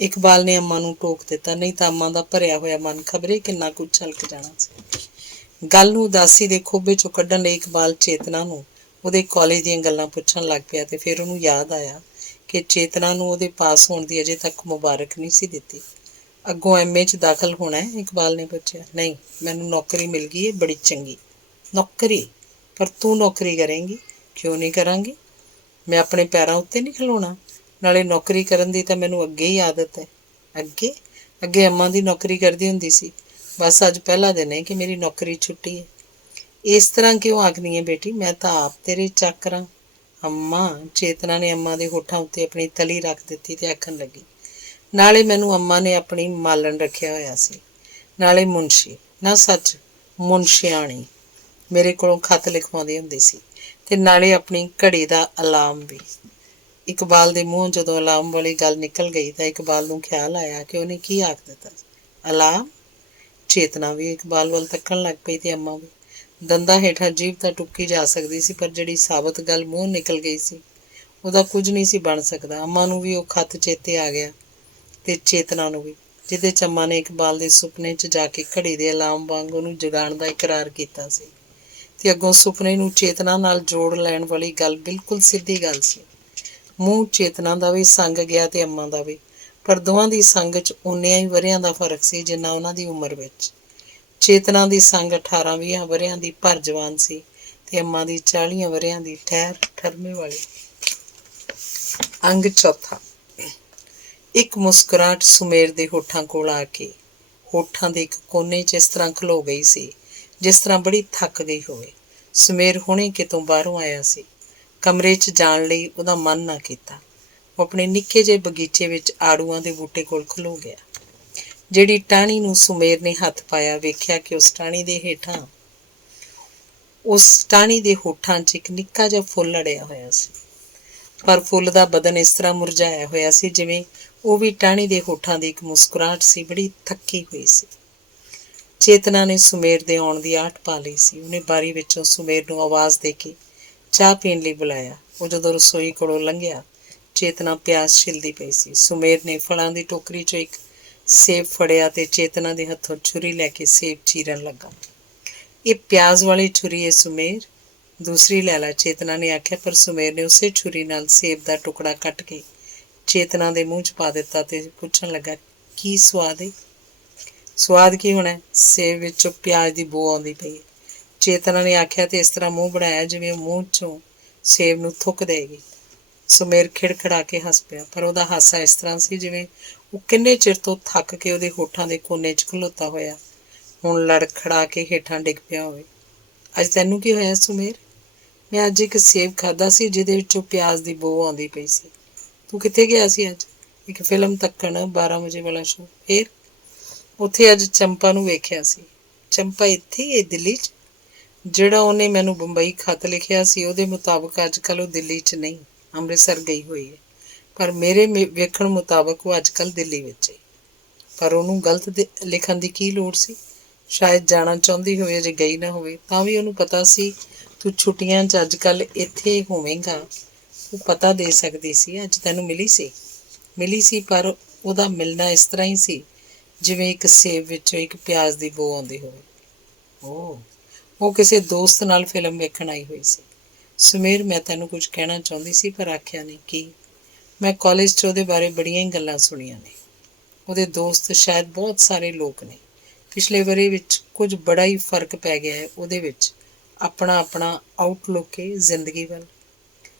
ਇਕਬਾਲ ਨੇ ਅੰਮਾ ਨੂੰ ਟੋਕ ਦਿੱਤਾ, ਨਹੀਂ ਤਾਂ ਅੰਮਾ ਦਾ ਭਰਿਆ ਹੋਇਆ ਮਨ ਖਬਰੇ ਕਿੰਨਾ ਕੁ ਛਲਕ ਜਾਣਾ ਸੀ। ਗੱਲ ਨੂੰ ਉਦਾਸੀ ਦੇ ਖੋਬੇ 'ਚੋਂ ਕੱਢਣ ਲਈ ਇਕਬਾਲ ਚੇਤਨਾ ਨੂੰ ਉਹਦੇ ਕਾਲਜ ਦੀਆਂ ਗੱਲਾਂ ਪੁੱਛਣ ਲੱਗ ਪਿਆ ਤੇ ਫਿਰ ਉਹਨੂੰ ਯਾਦ ਆਇਆ ਕਿ ਚੇਤਨਾ ਨੂੰ ਉਹਦੇ ਪਾਸ ਹੋਣ ਦੀ ਅਜੇ ਤੱਕ ਮੁਬਾਰਕ ਨਹੀਂ ਸੀ ਦਿੱਤੀ। ਅੱਗੋਂ MA 'ਚ ਦਾਖਲ ਹੋਣਾ ਹੈ? ਇਕਬਾਲ ਨੇ ਪੁੱਛਿਆ। ਨਹੀਂ, ਮੈਨੂੰ ਨੌਕਰੀ ਮਿਲ ਗਈ ਹੈ, ਬੜੀ ਚੰਗੀ ਨੌਕਰੀ। ਪਰ ਤੂੰ ਨੌਕਰੀ ਕਰੇਂਗੀ? ਕਿਉਂ ਨਹੀਂ ਕਰਾਂਗੀ, ਮੈਂ ਆਪਣੇ ਪੈਰਾਂ ਉੱਤੇ ਨਹੀਂ ਖਲੋਣਾ। ਨਾਲੇ ਨੌਕਰੀ ਕਰਨ ਦੀ ਤਾਂ ਮੈਨੂੰ ਅੱਗੇ ਹੀ ਆਦਤ ਹੈ। ਅੱਗੇ ਅੰਮਾ ਦੀ ਨੌਕਰੀ ਕਰਦੀ ਹੁੰਦੀ ਸੀ। ਬਸ ਅੱਜ ਪਹਿਲਾ ਦਿਨ ਹੈ ਕਿ ਮੇਰੀ ਨੌਕਰੀ ਛੁੱਟੀ ਹੈ। ਇਸ ਤਰ੍ਹਾਂ ਕਿਉਂ ਆਖਦੀ ਹੈ ਬੇਟੀ? ਮੈਂ ਤਾਂ ਆਪ ਤੇਰੇ ਚਾਕਰਾਂ। ਅੰਮਾ, ਚੇਤਨਾ ਨੇ ਅੰਮਾ ਦੇ ਹੋਠਾਂ ਉੱਤੇ ਆਪਣੀ ਤਲੀ ਰੱਖ ਦਿੱਤੀ ਤੇ ਆਖਣ ਲੱਗੀ, ਨਾਲੇ ਮੈਨੂੰ ਅੰਮਾ ਨੇ ਆਪਣੀ ਮਾਲਣ ਰੱਖਿਆ ਹੋਇਆ ਸੀ, ਨਾਲੇ ਮੁਨਸ਼ੀ, ਨਾ ਸੱਚ ਮੁਨਸ਼ਿਆਣੀ ਮੇਰੇ ਕੋਲੋਂ ਖੱਤ ਲਿਖਵਾਉਂਦੀ ਹੁੰਦੀ ਸੀ, ਤੇ ਨਾਲੇ ਆਪਣੀ ਘੜੀ ਦਾ ਅਲਾਰਮ ਵੀ। ਇਕਬਾਲ ਦੇ ਮੂੰਹ ਜਦੋਂ ਅਲਾਰਮ ਵਾਲੀ ਗੱਲ ਨਿਕਲ ਗਈ ਤਾਂ ਇਕਬਾਲ ਨੂੰ ਖਿਆਲ ਆਇਆ ਕਿ ਉਹਨੇ ਕੀ ਆਖ ਦਿੱਤਾ। ਅਲਾਰਮ? ਚੇਤਨਾ ਵੀ ਇਕਬਾਲ ਵੱਲ ਤੱਕਣ ਲੱਗ ਪਈ ਤੇ ਅੰਮਾ ਵੀ। ਦੰਦਾਂ ਹੇਠਾਂ ਜੀਭ ਤਾਂ ਟੁੱਕੀ ਜਾ ਸਕਦੀ ਸੀ, ਪਰ ਜਿਹੜੀ ਸਾਬਤ ਗੱਲ ਮੂੰਹ ਨਿਕਲ ਗਈ ਸੀ ਉਹਦਾ ਕੁਝ ਨਹੀਂ ਸੀ ਬਣ ਸਕਦਾ। ਅੰਮਾ ਨੂੰ ਵੀ ਉਹ ਖੱਤ ਚੇਤੇ ਆ ਗਿਆ ਤੇ ਚੇਤਨਾ ਨੂੰ ਵੀ, ਜਿਹਦੇ 'ਚ ਅੰਮਾ ਨੇ ਇਕਬਾਲ ਦੇ ਸੁਪਨੇ 'ਚ ਜਾ ਕੇ ਘੜੀ ਦੇ ਅਲਾਰਮ ਵਾਂਗ ਉਹਨੂੰ ਜਗਾਉਣ ਦਾ ਇਕਰਾਰ ਕੀਤਾ ਸੀ। ਤੇ ਅੱਗੋਂ ਸੁਪਨੇ ਨੂੰ ਚੇਤਨਾ ਨਾਲ ਜੋੜ ਲੈਣ ਵਾਲੀ ਗੱਲ ਬਿਲਕੁਲ ਸਿੱਧੀ ਗੱਲ ਸੀ। ਮੂੰਹ ਚੇਤਨਾ ਦਾ ਵੀ ਸੰਗ ਗਿਆ ਤੇ ਅੰਮਾ ਦਾ ਵੀ, ਪਰ ਦੋਵਾਂ ਦੀ ਸੰਗ 'ਚ ਓਨਿਆਂ ਹੀ ਵਰ੍ਹਿਆਂ ਦਾ ਫਰਕ ਸੀ ਜਿੰਨਾ ਉਹਨਾਂ ਦੀ ਉਮਰ ਵਿੱਚ। ਚੇਤਨਾ ਦੀ ਸੰਗ 18-20 ਵਰ੍ਹਿਆਂ ਦੀ ਭਰ ਜਵਾਨ ਸੀ ਤੇ ਅੰਮਾ ਦੀ 40 ਵਰ੍ਹਿਆਂ ਦੀ ਠਹਿਰਮੇ ਵਾਲੀ। ਅੰਗ ਚੌਥਾ। ਇੱਕ ਮੁਸਕਰਾਹਟ ਸੁਮੇਰ ਦੇ ਹੋਠਾਂ ਕੋਲ ਆ ਕੇ ਹੋਠਾਂ ਦੇ ਇੱਕ ਕੋਨੇ 'ਚ ਇਸ ਤਰ੍ਹਾਂ ਖਲੋ ਗਈ ਸੀ ਜਿਸ ਤਰ੍ਹਾਂ ਬੜੀ ਥੱਕ ਗਈ ਹੋਵੇ। ਸੁਮੇਰ ਹੁਣੇ ਕਿਤੋਂ ਬਾਹਰੋਂ ਆਇਆ ਸੀ। ਕਮਰੇ 'ਚ ਜਾਣ ਲਈ ਉਹਦਾ ਮਨ ਨਾ ਕੀਤਾ। ਉਹ ਆਪਣੇ ਨਿੱਕੇ ਜਿਹੇ ਬਗੀਚੇ ਵਿੱਚ ਆੜੂਆਂ ਦੇ ਬੂਟੇ ਕੋਲ ਖਲੋ ਗਿਆ। ਜਿਹੜੀ ਟਾਹਣੀ ਨੂੰ ਸੁਮੇਰ ਨੇ ਹੱਥ ਪਾਇਆ, ਵੇਖਿਆ ਕਿ ਉਸ ਟਾਹਣੀ ਦੇ ਹੋਠਾਂ 'ਚ ਇੱਕ ਨਿੱਕਾ ਜਿਹਾ ਫੁੱਲ ਅੜਿਆ ਹੋਇਆ ਸੀ। ਪਰ ਫੁੱਲ ਦਾ ਬਦਨ ਇਸ ਤਰ੍ਹਾਂ ਮੁਰਝਾਇਆ ਹੋਇਆ ਸੀ ਜਿਵੇਂ ਉਹ ਵੀ ਟਾਹਣੀ ਦੇ ਹੋਠਾਂ ਦੀ ਇੱਕ ਮੁਸਕਰਾਹਟ ਸੀ, ਬੜੀ ਥੱਕੀ ਹੋਈ ਸੀ। ਚੇਤਨਾ ਨੇ ਸੁਮੇਰ ਦੇ ਆਉਣ ਦੀ ਆਹਟ ਪਾ ਲਈ ਸੀ। ਉਹਨੇ ਬਾਰੀ ਵਿੱਚੋਂ ਸੁਮੇਰ ਨੂੰ ਆਵਾਜ਼ ਦੇ ਕੇ ਚਾਹ ਪੀਣ ਲਈ ਬੁਲਾਇਆ। ਉਹ ਜਦੋਂ ਰਸੋਈ ਕੋਲੋਂ ਲੰਘਿਆ, ਚੇਤਨਾ ਪਿਆਸ ਛਿਲਦੀ ਪਈ ਸੀ। ਸੁਮੇਰ ਨੇ ਫਲਾਂ ਦੀ ਟੋਕਰੀ 'ਚੋਂ ਇੱਕ ਸੇਬ ਫੜਿਆ ਤੇ ਚੇਤਨਾ ਦੇ ਹੱਥੋਂ ਛੁਰੀ ਲੈ ਕੇ ਸੇਬ ਚੀਰਨ ਲੱਗਾ। ਇਹ ਪਿਆਜ਼ ਵਾਲੀ ਛੁਰੀ ਏ ਸੁਮੇਰ, ਦੂਸਰੀ ਲੈ ਲਾ, ਚੇਤਨਾ ਨੇ ਆਖਿਆ। ਪਰ ਸੁਮੇਰ ਨੇ ਉਸੇ ਛੁਰੀ ਨਾਲ ਸੇਬ ਦਾ ਟੁਕੜਾ ਕੱਟ ਕੇ ਚੇਤਨਾ ਦੇ ਮੂੰਹ 'ਚ ਪਾ ਦਿੱਤਾ ਤੇ ਪੁੱਛਣ ਲੱਗਾ, ਕੀ ਸਵਾਦ ਏ? ਸਵਾਦ ਕੀ ਹੋਣਾ? ਸੇਬ ਵਿੱਚੋਂ ਪਿਆਜ਼ ਦੀ ਬੂ ਆਉਂਦੀ ਪਈ। ਚੇਤਨਾ ਨੇ ਆਖਿਆ ਤੇ ਇਸ ਤਰ੍ਹਾਂ ਮੂੰਹ ਬਣਾਇਆ ਜਿਵੇਂ ਮੂੰਹ 'ਚੋਂ ਸੇਬ ਨੂੰ ਥੁੱਕ ਦੇਗੀ। ਸੁਮੇਰ ਖਿੜਖਿੜਾ ਕੇ ਹੱਸ ਪਿਆ, ਪਰ ਉਹਦਾ ਹਾਸਾ ਇਸ ਤਰ੍ਹਾਂ ਸੀ ਜਿਵੇਂ ਉਹ ਕਿੰਨੇ ਚਿਰ ਤੋਂ ਥੱਕ ਕੇ ਉਹਦੇ ਹੋਠਾਂ ਦੇ ਕੋਨੇ 'ਚ ਖਲੋਤਾ ਹੋਇਆ ਹੁਣ ਲੜਖੜਾ ਕੇ ਹੇਠਾਂ ਡਿੱਗ ਪਿਆ ਹੋਵੇ। ਅੱਜ ਤੈਨੂੰ ਕੀ ਹੋਇਆ ਸੁਮੇਰ? ਮੈਂ ਅੱਜ ਇੱਕ ਸੇਬ ਖਾਧਾ ਸੀ ਜਿਹਦੇ ਵਿੱਚੋਂ ਪਿਆਜ਼ ਦੀ ਬੂ ਆਉਂਦੀ ਪਈ ਸੀ। ਤੂੰ ਕਿੱਥੇ ਗਿਆ ਸੀ ਅੱਜ? ਇੱਕ ਫਿਲਮ ਤੱਕਣ, 12 ਵਜੇ ਵਾਲਾ ਸ਼ੋਅ। ਫੇਰ? ਉੱਥੇ ਅੱਜ ਚੰਪਾ ਨੂੰ ਵੇਖਿਆ ਸੀ। ਚੰਪਾ ਇੱਥੇ ਹੀ ਹੈ ਦਿੱਲੀ 'ਚ? ਜਿਹੜਾ ਉਹਨੇ ਮੈਨੂੰ ਬੰਬਈ ਖੱਤ ਲਿਖਿਆ ਸੀ ਉਹਦੇ ਮੁਤਾਬਕ ਅੱਜ ਕੱਲ੍ਹ ਉਹ ਦਿੱਲੀ 'ਚ ਨਹੀਂ, ਅੰਮ੍ਰਿਤਸਰ ਗਈ ਹੋਈ ਹੈ। ਪਰ ਮੇਰੇ ਵੇਖਣ ਮੁਤਾਬਕ ਉਹ ਅੱਜ ਕੱਲ੍ਹ ਦਿੱਲੀ ਵਿੱਚ ਹੈ। ਪਰ ਉਹਨੂੰ ਗਲਤ ਲਿਖਣ ਦੀ ਕੀ ਲੋੜ ਸੀ? ਸ਼ਾਇਦ ਜਾਣਾ ਚਾਹੁੰਦੀ ਹੋਵੇ, ਜੇ ਗਈ ਨਾ ਹੋਵੇ ਤਾਂ ਵੀ ਉਹਨੂੰ ਪਤਾ ਸੀ ਤੂੰ ਛੁੱਟੀਆਂ 'ਚ ਅੱਜ ਕੱਲ੍ਹ ਇੱਥੇ ਹੋਵੇਂਗਾ। ਉਹ ਪਤਾ ਦੇ ਸਕਦੀ ਸੀ। ਅੱਜ ਤੈਨੂੰ ਮਿਲੀ ਸੀ ਪਰ ਉਹਦਾ ਮਿਲਣਾ ਇਸ ਤਰ੍ਹਾਂ ਹੀ ਸੀ ਜਿਵੇਂ ਇੱਕ ਸੇਬ ਵਿੱਚੋਂ ਇੱਕ ਪਿਆਜ਼ ਦੀ ਬੂ ਆਉਂਦੀ ਹੋਵੇ। ਉਹ ਕਿਸੇ ਦੋਸਤ ਨਾਲ ਫਿਲਮ ਵੇਖਣ ਆਈ ਹੋਈ ਸੀ। ਸੁਮੇਰ, ਮੈਂ ਤੈਨੂੰ ਕੁਝ ਕਹਿਣਾ ਚਾਹੁੰਦੀ ਸੀ ਪਰ ਆਖਿਆ ਨਹੀਂ। ਕੀ? ਮੈਂ ਕਾਲਜ 'ਚ ਉਹਦੇ ਬਾਰੇ ਬੜੀਆਂ ਹੀ ਗੱਲਾਂ ਸੁਣੀਆਂ ਨੇ। ਉਹਦੇ ਦੋਸਤ ਸ਼ਾਇਦ ਬਹੁਤ ਸਾਰੇ ਲੋਕ ਨੇ। ਪਿਛਲੇ ਵਰ੍ਹੇ ਵਿੱਚ ਕੁਝ ਬੜਾ ਹੀ ਫਰਕ ਪੈ ਗਿਆ ਹੈ ਉਹਦੇ ਵਿੱਚ, ਆਪਣਾ ਆਊਟਲੁੱਕ ਹੈ ਜ਼ਿੰਦਗੀ ਵੱਲ।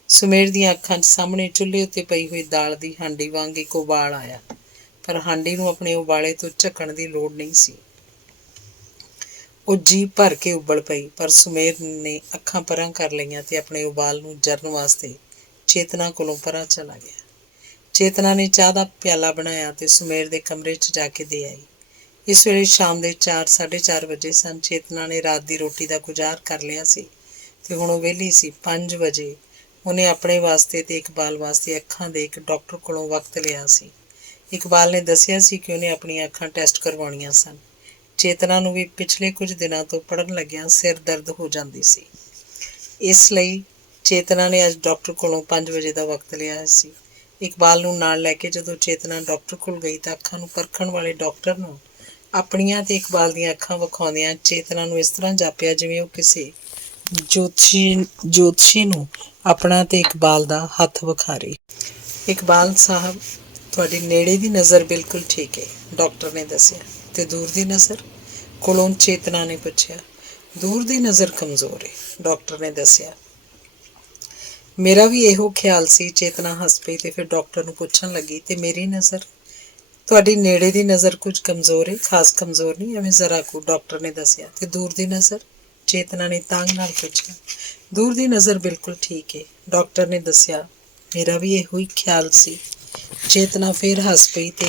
ਸੁਮੇਰ ਦੀਆਂ ਅੱਖਾਂ 'ਚ ਸਾਹਮਣੇ ਚੁੱਲ੍ਹੇ ਉੱਤੇ ਪਈ ਹੋਈ ਦਾਲ ਦੀ ਹਾਂਡੀ ਵਾਂਗ ਇੱਕ ਉਬਾਲ ਆਇਆ, ਪਰ ਹਾਂਡੀ ਨੂੰ ਆਪਣੇ ਉਬਾਲੇ ਤੋਂ ਝੱਕਣ ਦੀ ਲੋੜ ਨਹੀਂ ਸੀ। ਉਹ ਜੀਭ ਭਰ ਕੇ ਉਬਲ ਪਈ। ਪਰ ਸੁਮੇਰ ਨੇ ਅੱਖਾਂ ਪਰਾਂ ਕਰ ਲਈਆਂ ਤੇ ਆਪਣੇ ਉਬਾਲ ਨੂੰ ਜਰਨ ਵਾਸਤੇ ਚੇਤਨਾ ਕੋਲੋਂ ਪਰਾਂ ਚਲਾ ਗਿਆ। ਚੇਤਨਾ ਨੇ ਚਾਹ ਦਾ ਪਿਆਲਾ ਬਣਾਇਆ ਤੇ ਸੁਮੇਰ ਦੇ ਕਮਰੇ 'ਚ ਜਾ ਕੇ ਦੇ ਆਈ। ਇਸ ਵੇਲੇ ਸ਼ਾਮ ਦੇ 4-4:30 ਵਜੇ ਸਨ। ਚੇਤਨਾ ਨੇ ਰਾਤ ਦੀ ਰੋਟੀ ਦਾ ਗੁਜ਼ਾਰ ਕਰ ਲਿਆ ਸੀ ਤੇ ਹੁਣ ਉਹ ਵਿਹਲੀ ਸੀ। 5 ਵਜੇ ਉਹਨੇ ਆਪਣੇ ਵਾਸਤੇ ਤੇ ਇਕਬਾਲ ਵਾਸਤੇ ਅੱਖਾਂ ਦੇ ਇੱਕ ਡਾਕਟਰ ਕੋਲੋਂ ਵਕਤ ਲਿਆ ਸੀ। ਇਕਬਾਲ ਨੇ ਦੱਸਿਆ ਸੀ ਕਿ ਉਹਨੇ ਆਪਣੀਆਂ ਅੱਖਾਂ ਟੈਸਟ ਕਰਵਾਉਣੀਆਂ ਸਨ। ਚੇਤਨਾ ਨੂੰ ਵੀ ਪਿਛਲੇ ਕੁਝ ਦਿਨਾਂ ਤੋਂ ਪੜ੍ਹਨ ਲੱਗਿਆਂ ਸਿਰ ਦਰਦ ਹੋ ਜਾਂਦੀ ਸੀ। ਇਸ ਲਈ ਚੇਤਨਾ ਨੇ ਅੱਜ ਡਾਕਟਰ ਕੋਲੋਂ 5 ਵਜੇ ਦਾ ਵਕਤ ਲਿਆ ਸੀ। ਇਕਬਾਲ ਨੂੰ ਨਾਲ ਲੈ ਕੇ ਜਦੋਂ ਚੇਤਨਾ ਡਾਕਟਰ ਕੋਲ ਗਈ ਤਾਂ ਅੱਖਾਂ ਨੂੰ ਪਰਖਣ ਵਾਲੇ ਡਾਕਟਰ ਨੂੰ ਆਪਣੀਆਂ ਤੇ ਇਕਬਾਲ ਦੀਆਂ ਅੱਖਾਂ ਵਿਖਾਉਂਦਿਆਂ ਚੇਤਨਾ ਨੂੰ ਇਸ ਤਰ੍ਹਾਂ ਜਾਪਿਆ ਜਿਵੇਂ ਉਹ ਕਿਸੇ ਜੋਤਸ਼ੀ ਨੂੰ ਆਪਣਾ ਤੇ ਇਕਬਾਲ ਦਾ ਹੱਥ ਵਿਖਾ ਰਹੀ। ਇਕਬਾਲ ਸਾਹਿਬ, ਤੁਹਾਡੀ ਨੇੜੇ ਦੀ ਨਜ਼ਰ ਬਿਲਕੁਲ ਠੀਕ ਹੈ, ਡਾਕਟਰ ਨੇ ਦੱਸਿਆ। ਤੇ ਦੂਰ ਦੀ ਨਜ਼ਰ? ਕੋਲੋਂ ਚੇਤਨਾ ਨੇ ਪੁੱਛਿਆ। ਦੂਰ ਦੀ ਨਜ਼ਰ ਕਮਜ਼ੋਰ ਹੈ, ਡਾਕਟਰ ਨੇ ਦੱਸਿਆ। ਮੇਰਾ ਵੀ ਇਹੋ ਖਿਆਲ ਸੀ। ਚੇਤਨਾ ਹੱਸ ਪਈ ਤੇ ਫਿਰ ਡਾਕਟਰ ਨੂੰ ਪੁੱਛਣ ਲੱਗੀ, ਤੇ ਮੇਰੀ ਨਜ਼ਰ? ਤੁਹਾਡੀ ਨੇੜੇ ਦੀ ਨਜ਼ਰ ਕੁਝ ਕਮਜ਼ੋਰ ਹੈ, ਖਾਸ ਕਮਜ਼ੋਰ ਨਹੀਂ, ਐਵੇਂ ਜ਼ਰਾ ਕੁ, ਡਾਕਟਰ ਨੇ ਦੱਸਿਆ। ਤੇ ਦੂਰ ਦੀ ਨਜ਼ਰ? ਚੇਤਨਾ ਨੇ ਤਾਂਘ ਨਾਲ ਪੁੱਛਿਆ। ਦੂਰ ਦੀ ਨਜ਼ਰ ਬਿਲਕੁਲ ਠੀਕ ਹੈ, ਡਾਕਟਰ ਨੇ ਦੱਸਿਆ। ਮੇਰਾ ਵੀ ਇਹੋ ਹੀ ਖਿਆਲ ਸੀ। ਚੇਤਨਾ ਫਿਰ ਹੱਸ ਪਈ ਤੇ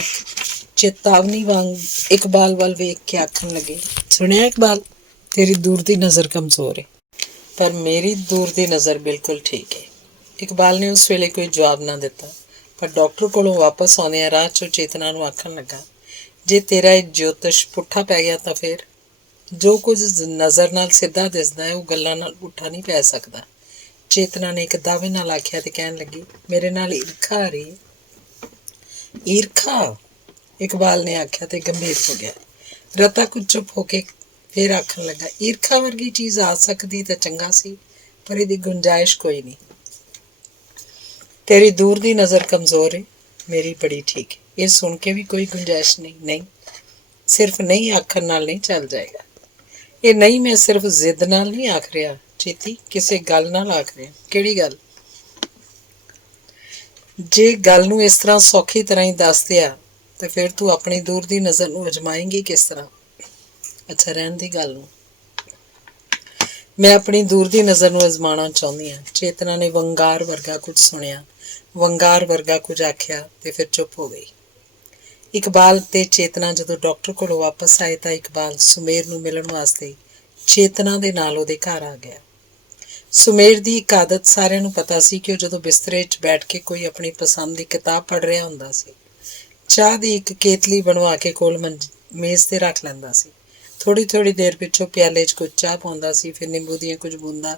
ਚੇਤਾਵਨੀ ਵਾਂਗ ਇਕਬਾਲ ਵੱਲ ਵੇਖ ਕੇ ਆਖਣ ਲੱਗੀ, ਸੁਣਿਆ ਇਕਬਾਲ, ਤੇਰੀ ਦੂਰ ਦੀ ਨਜ਼ਰ ਕਮਜ਼ੋਰ ਹੈ, ਪਰ ਮੇਰੀ ਦੂਰ ਦੀ ਨਜ਼ਰ ਬਿਲਕੁਲ ਠੀਕ ਹੈ। ਇਕਬਾਲ ਨੇ ਉਸ ਵੇਲੇ ਕੋਈ ਜਵਾਬ ਨਾ ਦਿੱਤਾ, ਪਰ ਡਾਕਟਰ ਕੋਲੋਂ ਵਾਪਸ ਆਉਂਦਿਆਂ ਰਾਹ 'ਚੋਂ ਚੇਤਨਾ ਨੂੰ ਆਖਣ ਲੱਗਾ, ਜੇ ਤੇਰਾ ਇਹ ਜੋਤਿਸ਼ ਪੁੱਠਾ ਪੈ ਗਿਆ ਤਾਂ ਫਿਰ? ਜੋ ਕੁਝ ਨਜ਼ਰ ਨਾਲ ਸਿੱਧਾ ਦਿਸਦਾ ਹੈ ਉਹ ਗੱਲਾਂ ਨਾਲ ਪੁੱਠਾ ਨਹੀਂ ਪੈ ਸਕਦਾ। ਚੇਤਨਾ ਨੇ ਇੱਕ ਦਾਅਵੇ ਨਾਲ ਆਖਿਆ ਤੇ ਕਹਿਣ ਲੱਗੀ, ਮੇਰੇ ਨਾਲ ਈਰਖਾ ਆ ਰਹੀ ਹੈ। ਈਰਖਾ? ਇਕਬਾਲ ਨੇ ਆਖਿਆ ਤੇ ਗੰਭੀਰ ਹੋ ਗਿਆ। ਰਤਾ ਕੁਝ ਚੁੱਪ ਹੋ ਕੇ ਫਿਰ ਆਖਣ ਲੱਗਾ, ਈਰਖਾ ਵਰਗੀ ਚੀਜ਼ ਆ ਸਕਦੀ ਤਾਂ ਚੰਗਾ ਸੀ, ਪਰ ਇਹਦੀ ਗੁੰਜਾਇਸ਼ ਕੋਈ ਨਹੀਂ। ਤੇਰੀ ਦੂਰ ਦੀ ਨਜ਼ਰ ਕਮਜ਼ੋਰ ਹੈ, ਮੇਰੀ ਬੜੀ ਠੀਕ ਹੈ। ਇਹ ਸੁਣ ਕੇ ਵੀ ਕੋਈ ਗੁੰਜਾਇਸ਼ ਨਹੀਂ? ਨਹੀਂ, ਸਿਰਫ ਨਹੀਂ ਆਖਣ ਨਾਲ ਨਹੀਂ ਚੱਲ ਜਾਏਗਾ। ਇਹ ਨਹੀਂ ਮੈਂ ਸਿਰਫ ਜ਼ਿੱਦ ਨਾਲ ਨਹੀਂ ਆਖ ਰਿਹਾ ਚੇਤੀ, ਕਿਸੇ ਗੱਲ ਨਾਲ ਆਖ ਰਿਹਾ। ਕਿਹੜੀ ਗੱਲ? ਜੇ ਗੱਲ ਨੂੰ ਇਸ ਤਰ੍ਹਾਂ ਸੌਖੀ ਤਰ੍ਹਾਂ ਹੀ ਦੱਸ ਦਿਆ ਤੇ ਫਿਰ ਤੂੰ ਆਪਣੀ ਦੂਰ ਦੀ ਨਜ਼ਰ ਨੂੰ ਅਜਮਾਏਂਗੀ ਕਿਸ ਤਰ੍ਹਾਂ? ਅੱਛਾ, ਰਹਿਣ ਦੀ ਗੱਲ ਨੂੰ। ਮੈਂ ਆਪਣੀ ਦੂਰ ਦੀ ਨਜ਼ਰ ਨੂੰ ਅਜ਼ਮਾਉਣਾ ਚਾਹੁੰਦੀ ਹਾਂ। ਚੇਤਨਾ ਨੇ ਵੰਗਾਰ ਵਰਗਾ ਕੁਝ ਸੁਣਿਆ, ਵੰਗਾਰ ਵਰਗਾ ਕੁਝ ਆਖਿਆ ਤੇ ਫਿਰ ਚੁੱਪ ਹੋ ਗਈ। ਇਕਬਾਲ ਤੇ ਚੇਤਨਾ ਜਦੋਂ ਡਾਕਟਰ ਕੋਲੋਂ ਵਾਪਸ ਆਏ ਤਾਂ ਇਕਬਾਲ ਸੁਮੇਰ ਨੂੰ ਮਿਲਣ ਵਾਸਤੇ ਚੇਤਨਾ ਦੇ ਨਾਲ ਉਹਦੇ ਘਰ ਆ ਗਿਆ। ਸੁਮੇਰ ਦੀ ਇੱਕ ਆਦਤ ਸਾਰਿਆਂ ਨੂੰ ਪਤਾ ਸੀ ਕਿ ਉਹ ਜਦੋਂ ਬਿਸਤਰੇ 'ਚ ਬੈਠ ਕੇ ਕੋਈ ਆਪਣੀ ਪਸੰਦ ਦੀ ਕਿਤਾਬ ਪੜ੍ਹ ਰਿਹਾ ਹੁੰਦਾ ਸੀ, ਚਾਹ ਦੀ ਇੱਕ ਕੇਤਲੀ ਬਣਵਾ ਕੇ ਕੋਲ ਮੇਜ਼ 'ਤੇ ਰੱਖ ਲੈਂਦਾ ਸੀ। ਥੋੜ੍ਹੀ ਥੋੜ੍ਹੀ ਦੇਰ ਪਿੱਛੋਂ ਪਿਆਲੇ 'ਚ ਕੁਝ ਚਾਹ ਪਾਉਂਦਾ ਸੀ, ਫਿਰ ਨਿੰਬੂ ਦੀਆਂ ਕੁਝ ਬੂੰਦਾਂ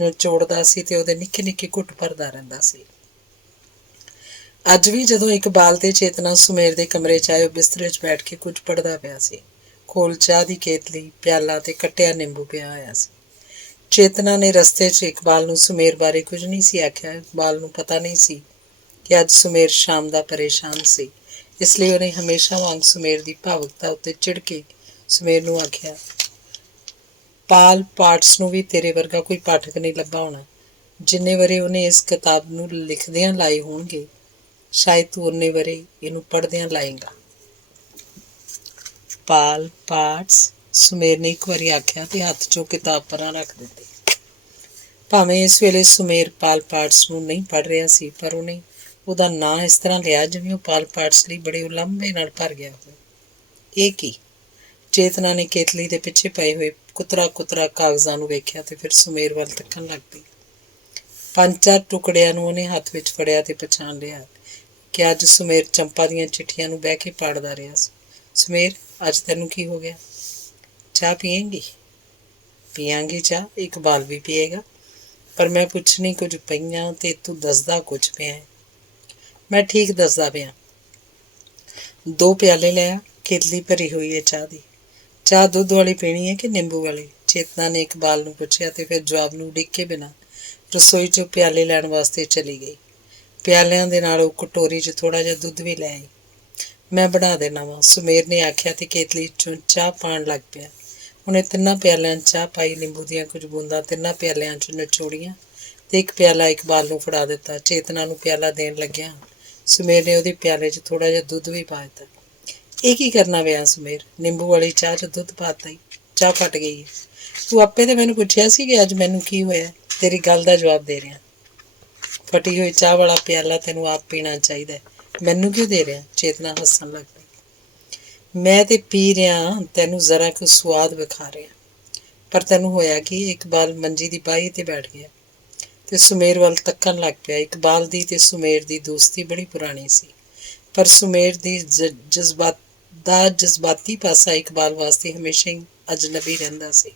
ਨਿਚੋੜਦਾ ਸੀ ਤੇ ਉਹਦੇ ਨਿੱਕੇ ਨਿੱਕੇ ਘੁੱਟ ਭਰਦਾ ਰਹਿੰਦਾ ਸੀ। ਅੱਜ ਵੀ ਜਦੋਂ ਇਕਬਾਲ ਤੇ ਚੇਤਨਾ ਸੁਮੇਰ ਦੇ ਕਮਰੇ 'ਚ ਆਏ, ਉਹ ਬਿਸਤਰੇ 'ਚ ਬੈਠ ਕੇ ਕੁਝ ਪੜ੍ਹਦਾ ਪਿਆ ਸੀ। ਕੋਲ ਚਾਹ ਦੀ ਕੇਤਲੀ, ਪਿਆਲਾ ਤੇ ਕੱਟਿਆ ਨਿੰਬੂ ਪਿਆ ਹੋਇਆ ਸੀ। ਚੇਤਨਾ ਨੇ ਰਸਤੇ 'ਚ ਇਕਬਾਲ ਨੂੰ ਸੁਮੇਰ ਬਾਰੇ ਕੁਝ ਨਹੀਂ ਸੀ ਆਖਿਆ। ਇਕਬਾਲ ਨੂੰ ਪਤਾ ਨਹੀਂ ਸੀ ਕਿ ਅੱਜ ਸੁਮੇਰ ਸ਼ਾਮ ਦਾ ਪਰੇਸ਼ਾਨ ਸੀ, ਇਸ ਲਈ ਉਹਨੇ ਹਮੇਸ਼ਾ ਵਾਂਗ ਸੁਮੇਰ ਦੀ ਭਾਵੁਕਤਾ ਉੱਤੇ ਚਿੜ ਕੇ ਸੁਮੇਰ ਨੂੰ ਆਖਿਆ, ਪਾਲ ਪਾਰਟਸ ਨੂੰ ਵੀ ਤੇਰੇ ਵਰਗਾ ਕੋਈ ਪਾਠਕ ਨਹੀਂ ਲੱਭਾ ਹੋਣਾ। ਜਿੰਨੇ ਵਰੇ ਉਹਨੇ ਇਸ ਕਿਤਾਬ ਨੂੰ ਲਿਖਦਿਆਂ ਲਾਏ ਹੋਣਗੇ, ਸ਼ਾਇਦ ਤੂੰ ਉਨੇ ਵਰੇ ਇਹਨੂੰ ਪੜ੍ਹਦਿਆਂ ਲਾਏਗਾ। ਪਾਲ ਪਾਰਟਸ, ਸੁਮੇਰ ਨੇ ਇੱਕ ਵਾਰੀ ਆਖਿਆ ਤੇ ਹੱਥ 'ਚੋਂ ਕਿਤਾਬ ਪਰਾਂ ਰੱਖ ਦਿੱਤੀ। ਭਾਵੇਂ ਇਸ ਵੇਲੇ ਸੁਮੇਰ ਪਾਲ ਪਾਰਟਸ ਨੂੰ ਨਹੀਂ ਪੜ੍ਹ ਰਿਹਾ ਸੀ, ਪਰ ਉਹਨੇ ਉਹਦਾ ਨਾਂ ਇਸ ਤਰ੍ਹਾਂ ਲਿਆ ਜਿਵੇਂ ਉਹ ਪਾਲ ਪਾਰਟਸ ਲਈ ਬੜੇ ਉਲੰਭੇ ਨਾਲ ਭਰ ਗਿਆ ਹੋਵੇ। ਇਹ ਕੀ? ਚੇਤਨਾ ਨੇ ਕੇਤਲੀ ਦੇ ਪਿੱਛੇ ਪਏ ਹੋਏ ਕੁਤਰਾ ਕੁਤਰਾ ਕਾਗਜ਼ਾਂ ਨੂੰ ਵੇਖਿਆ ਤੇ ਫਿਰ ਸੁਮੇਰ ਵੱਲ ਤੱਕਣ ਲੱਗ ਪਈ। 5-4 ਟੁਕੜਿਆਂ ਨੂੰ ਉਹਨੇ ਹੱਥ ਵਿੱਚ ਫੜਿਆ ਤੇ ਪਛਾਣ ਲਿਆ ਕਿ ਅੱਜ ਸੁਮੇਰ ਚੰਪਾ ਦੀਆਂ ਚਿੱਠੀਆਂ ਨੂੰ ਬਹਿ ਕੇ ਪੜ੍ਹਦਾ ਰਿਹਾ ਸੀ। ਸੁਮੇਰ, ਅੱਜ ਤੈਨੂੰ ਕੀ ਹੋ ਗਿਆ? ਚਾਹ ਪੀਏਂਗੀ? ਪੀਆਂਗੀ ਚਾਹ, ਇਕਬਾਲ ਵੀ ਪੀਏਗਾ, ਪਰ ਮੈਂ ਪੁੱਛਣੀ ਕੁਝ ਪਈਆਂ ਤੇ ਤੂੰ ਦੱਸਦਾ ਕੁਝ ਪਿਆ। ਮੈਂ ਠੀਕ ਦੱਸਦਾ ਪਿਆ। 2 ਪਿਆਲੇ ਲੈ ਆ, ਕੇਤਲੀ ਭਰੀ ਹੋਈ ਹੈ ਚਾਹ ਦੀ। ਚਾਹ ਦੁੱਧ ਵਾਲੀ ਪੀਣੀ ਹੈ ਕਿ ਨਿੰਬੂ ਵਾਲੀ? ਚੇਤਨਾ ਨੇ ਇਕਬਾਲ ਨੂੰ ਪੁੱਛਿਆ ਤੇ ਫਿਰ ਜਵਾਬ ਨੂੰ ਉਡੀਕੇ ਬਿਨਾਂ ਰਸੋਈ 'ਚੋਂ ਪਿਆਲੇ ਲੈਣ ਵਾਸਤੇ ਚਲੀ ਗਈ। ਪਿਆਲਿਆਂ ਦੇ ਨਾਲ ਉਹ ਕਟੋਰੀ 'ਚ ਥੋੜ੍ਹਾ ਜਿਹਾ ਦੁੱਧ ਵੀ ਲੈ ਆਈ। ਮੈਂ ਬਣਾ ਦੇਣਾ ਵਾ, ਸੁਮੇਰ ਨੇ ਆਖਿਆ ਤੇ ਕੇਤਲੀ 'ਚੋਂ ਚਾਹ ਪਾਣ ਲੱਗ ਪਿਆ। ਉਹਨੇ 3 ਪਿਆਲਿਆਂ 'ਚ ਚਾਹ ਪਾਈ, ਨਿੰਬੂ ਦੀਆਂ ਕੁਝ ਬੂੰਦਾਂ 3 ਪਿਆਲਿਆਂ 'ਚ ਨਿਚੋੜੀਆਂ ਤੇ ਇੱਕ ਪਿਆਲਾ ਇਕਬਾਲ ਨੂੰ ਫੜਾ ਦਿੱਤਾ। ਚੇਤਨਾ ਨੂੰ ਪਿਆਲਾ ਦੇਣ ਲੱਗਿਆ ਸੁਮੇਰ ਨੇ ਉਹਦੇ ਪਿਆਲੇ 'ਚ ਥੋੜ੍ਹਾ ਜਿਹਾ ਦੁੱਧ ਵੀ ਪਾ ਦਿੱਤਾ। ਇਹ ਕੀ ਕਰਨਾ ਪਿਆ ਸੁਮੇਰ? ਨਿੰਬੂ ਵਾਲੀ ਚਾਹ 'ਚ ਦੁੱਧ ਪਾਤਾ ਹੀ, ਚਾਹ ਫਟ ਗਈ ਹੈ। ਤੂੰ ਆਪੇ ਤੇ ਮੈਨੂੰ ਪੁੱਛਿਆ ਸੀ ਕਿ ਅੱਜ ਮੈਨੂੰ ਕੀ ਹੋਇਆ। ਤੇਰੀ ਗੱਲ ਦਾ ਜਵਾਬ ਦੇ ਰਿਹਾ। ਫਟੀ ਹੋਈ ਚਾਹ ਵਾਲਾ ਪਿਆਲਾ ਤੈਨੂੰ ਆਪ ਪੀਣਾ ਚਾਹੀਦਾ, ਮੈਨੂੰ ਕਿਉਂ ਦੇ ਰਿਹਾ? ਚੇਤਨਾ ਹੱਸਣ ਲੱਗ ਪਈ। ਮੈਂ ਤੇ ਪੀ ਰਿਹਾ, ਤੈਨੂੰ ਜ਼ਰਾ ਕੁ ਸੁਆਦ ਵਿਖਾ ਰਿਹਾ। ਪਰ ਤੈਨੂੰ ਹੋਇਆ ਕਿ ਇਕਬਾਲ ਮੰਜੀ ਦੀ ਬਾਹੀ ਤੇ ਬੈਠ ਗਿਆ ਤੇ ਸੁਮੇਰ ਵੱਲ ਤੱਕਣ ਲੱਗ ਪਿਆ। ਇਕਬਾਲ ਦੀ ਤੇ ਸੁਮੇਰ ਦੀ ਦੋਸਤੀ ਬੜੀ ਪੁਰਾਣੀ ਸੀ, ਪਰ ਸੁਮੇਰ ਦੀ ਜਜ਼ਬਾਤੀ ਪਾਸਾ ਇਕਬਾਲ ਵਾਸਤੇ ਹਮੇਸ਼ਾ ਹੀ ਅਜਨਬੀ ਰਹਿੰਦਾ ਸੀ।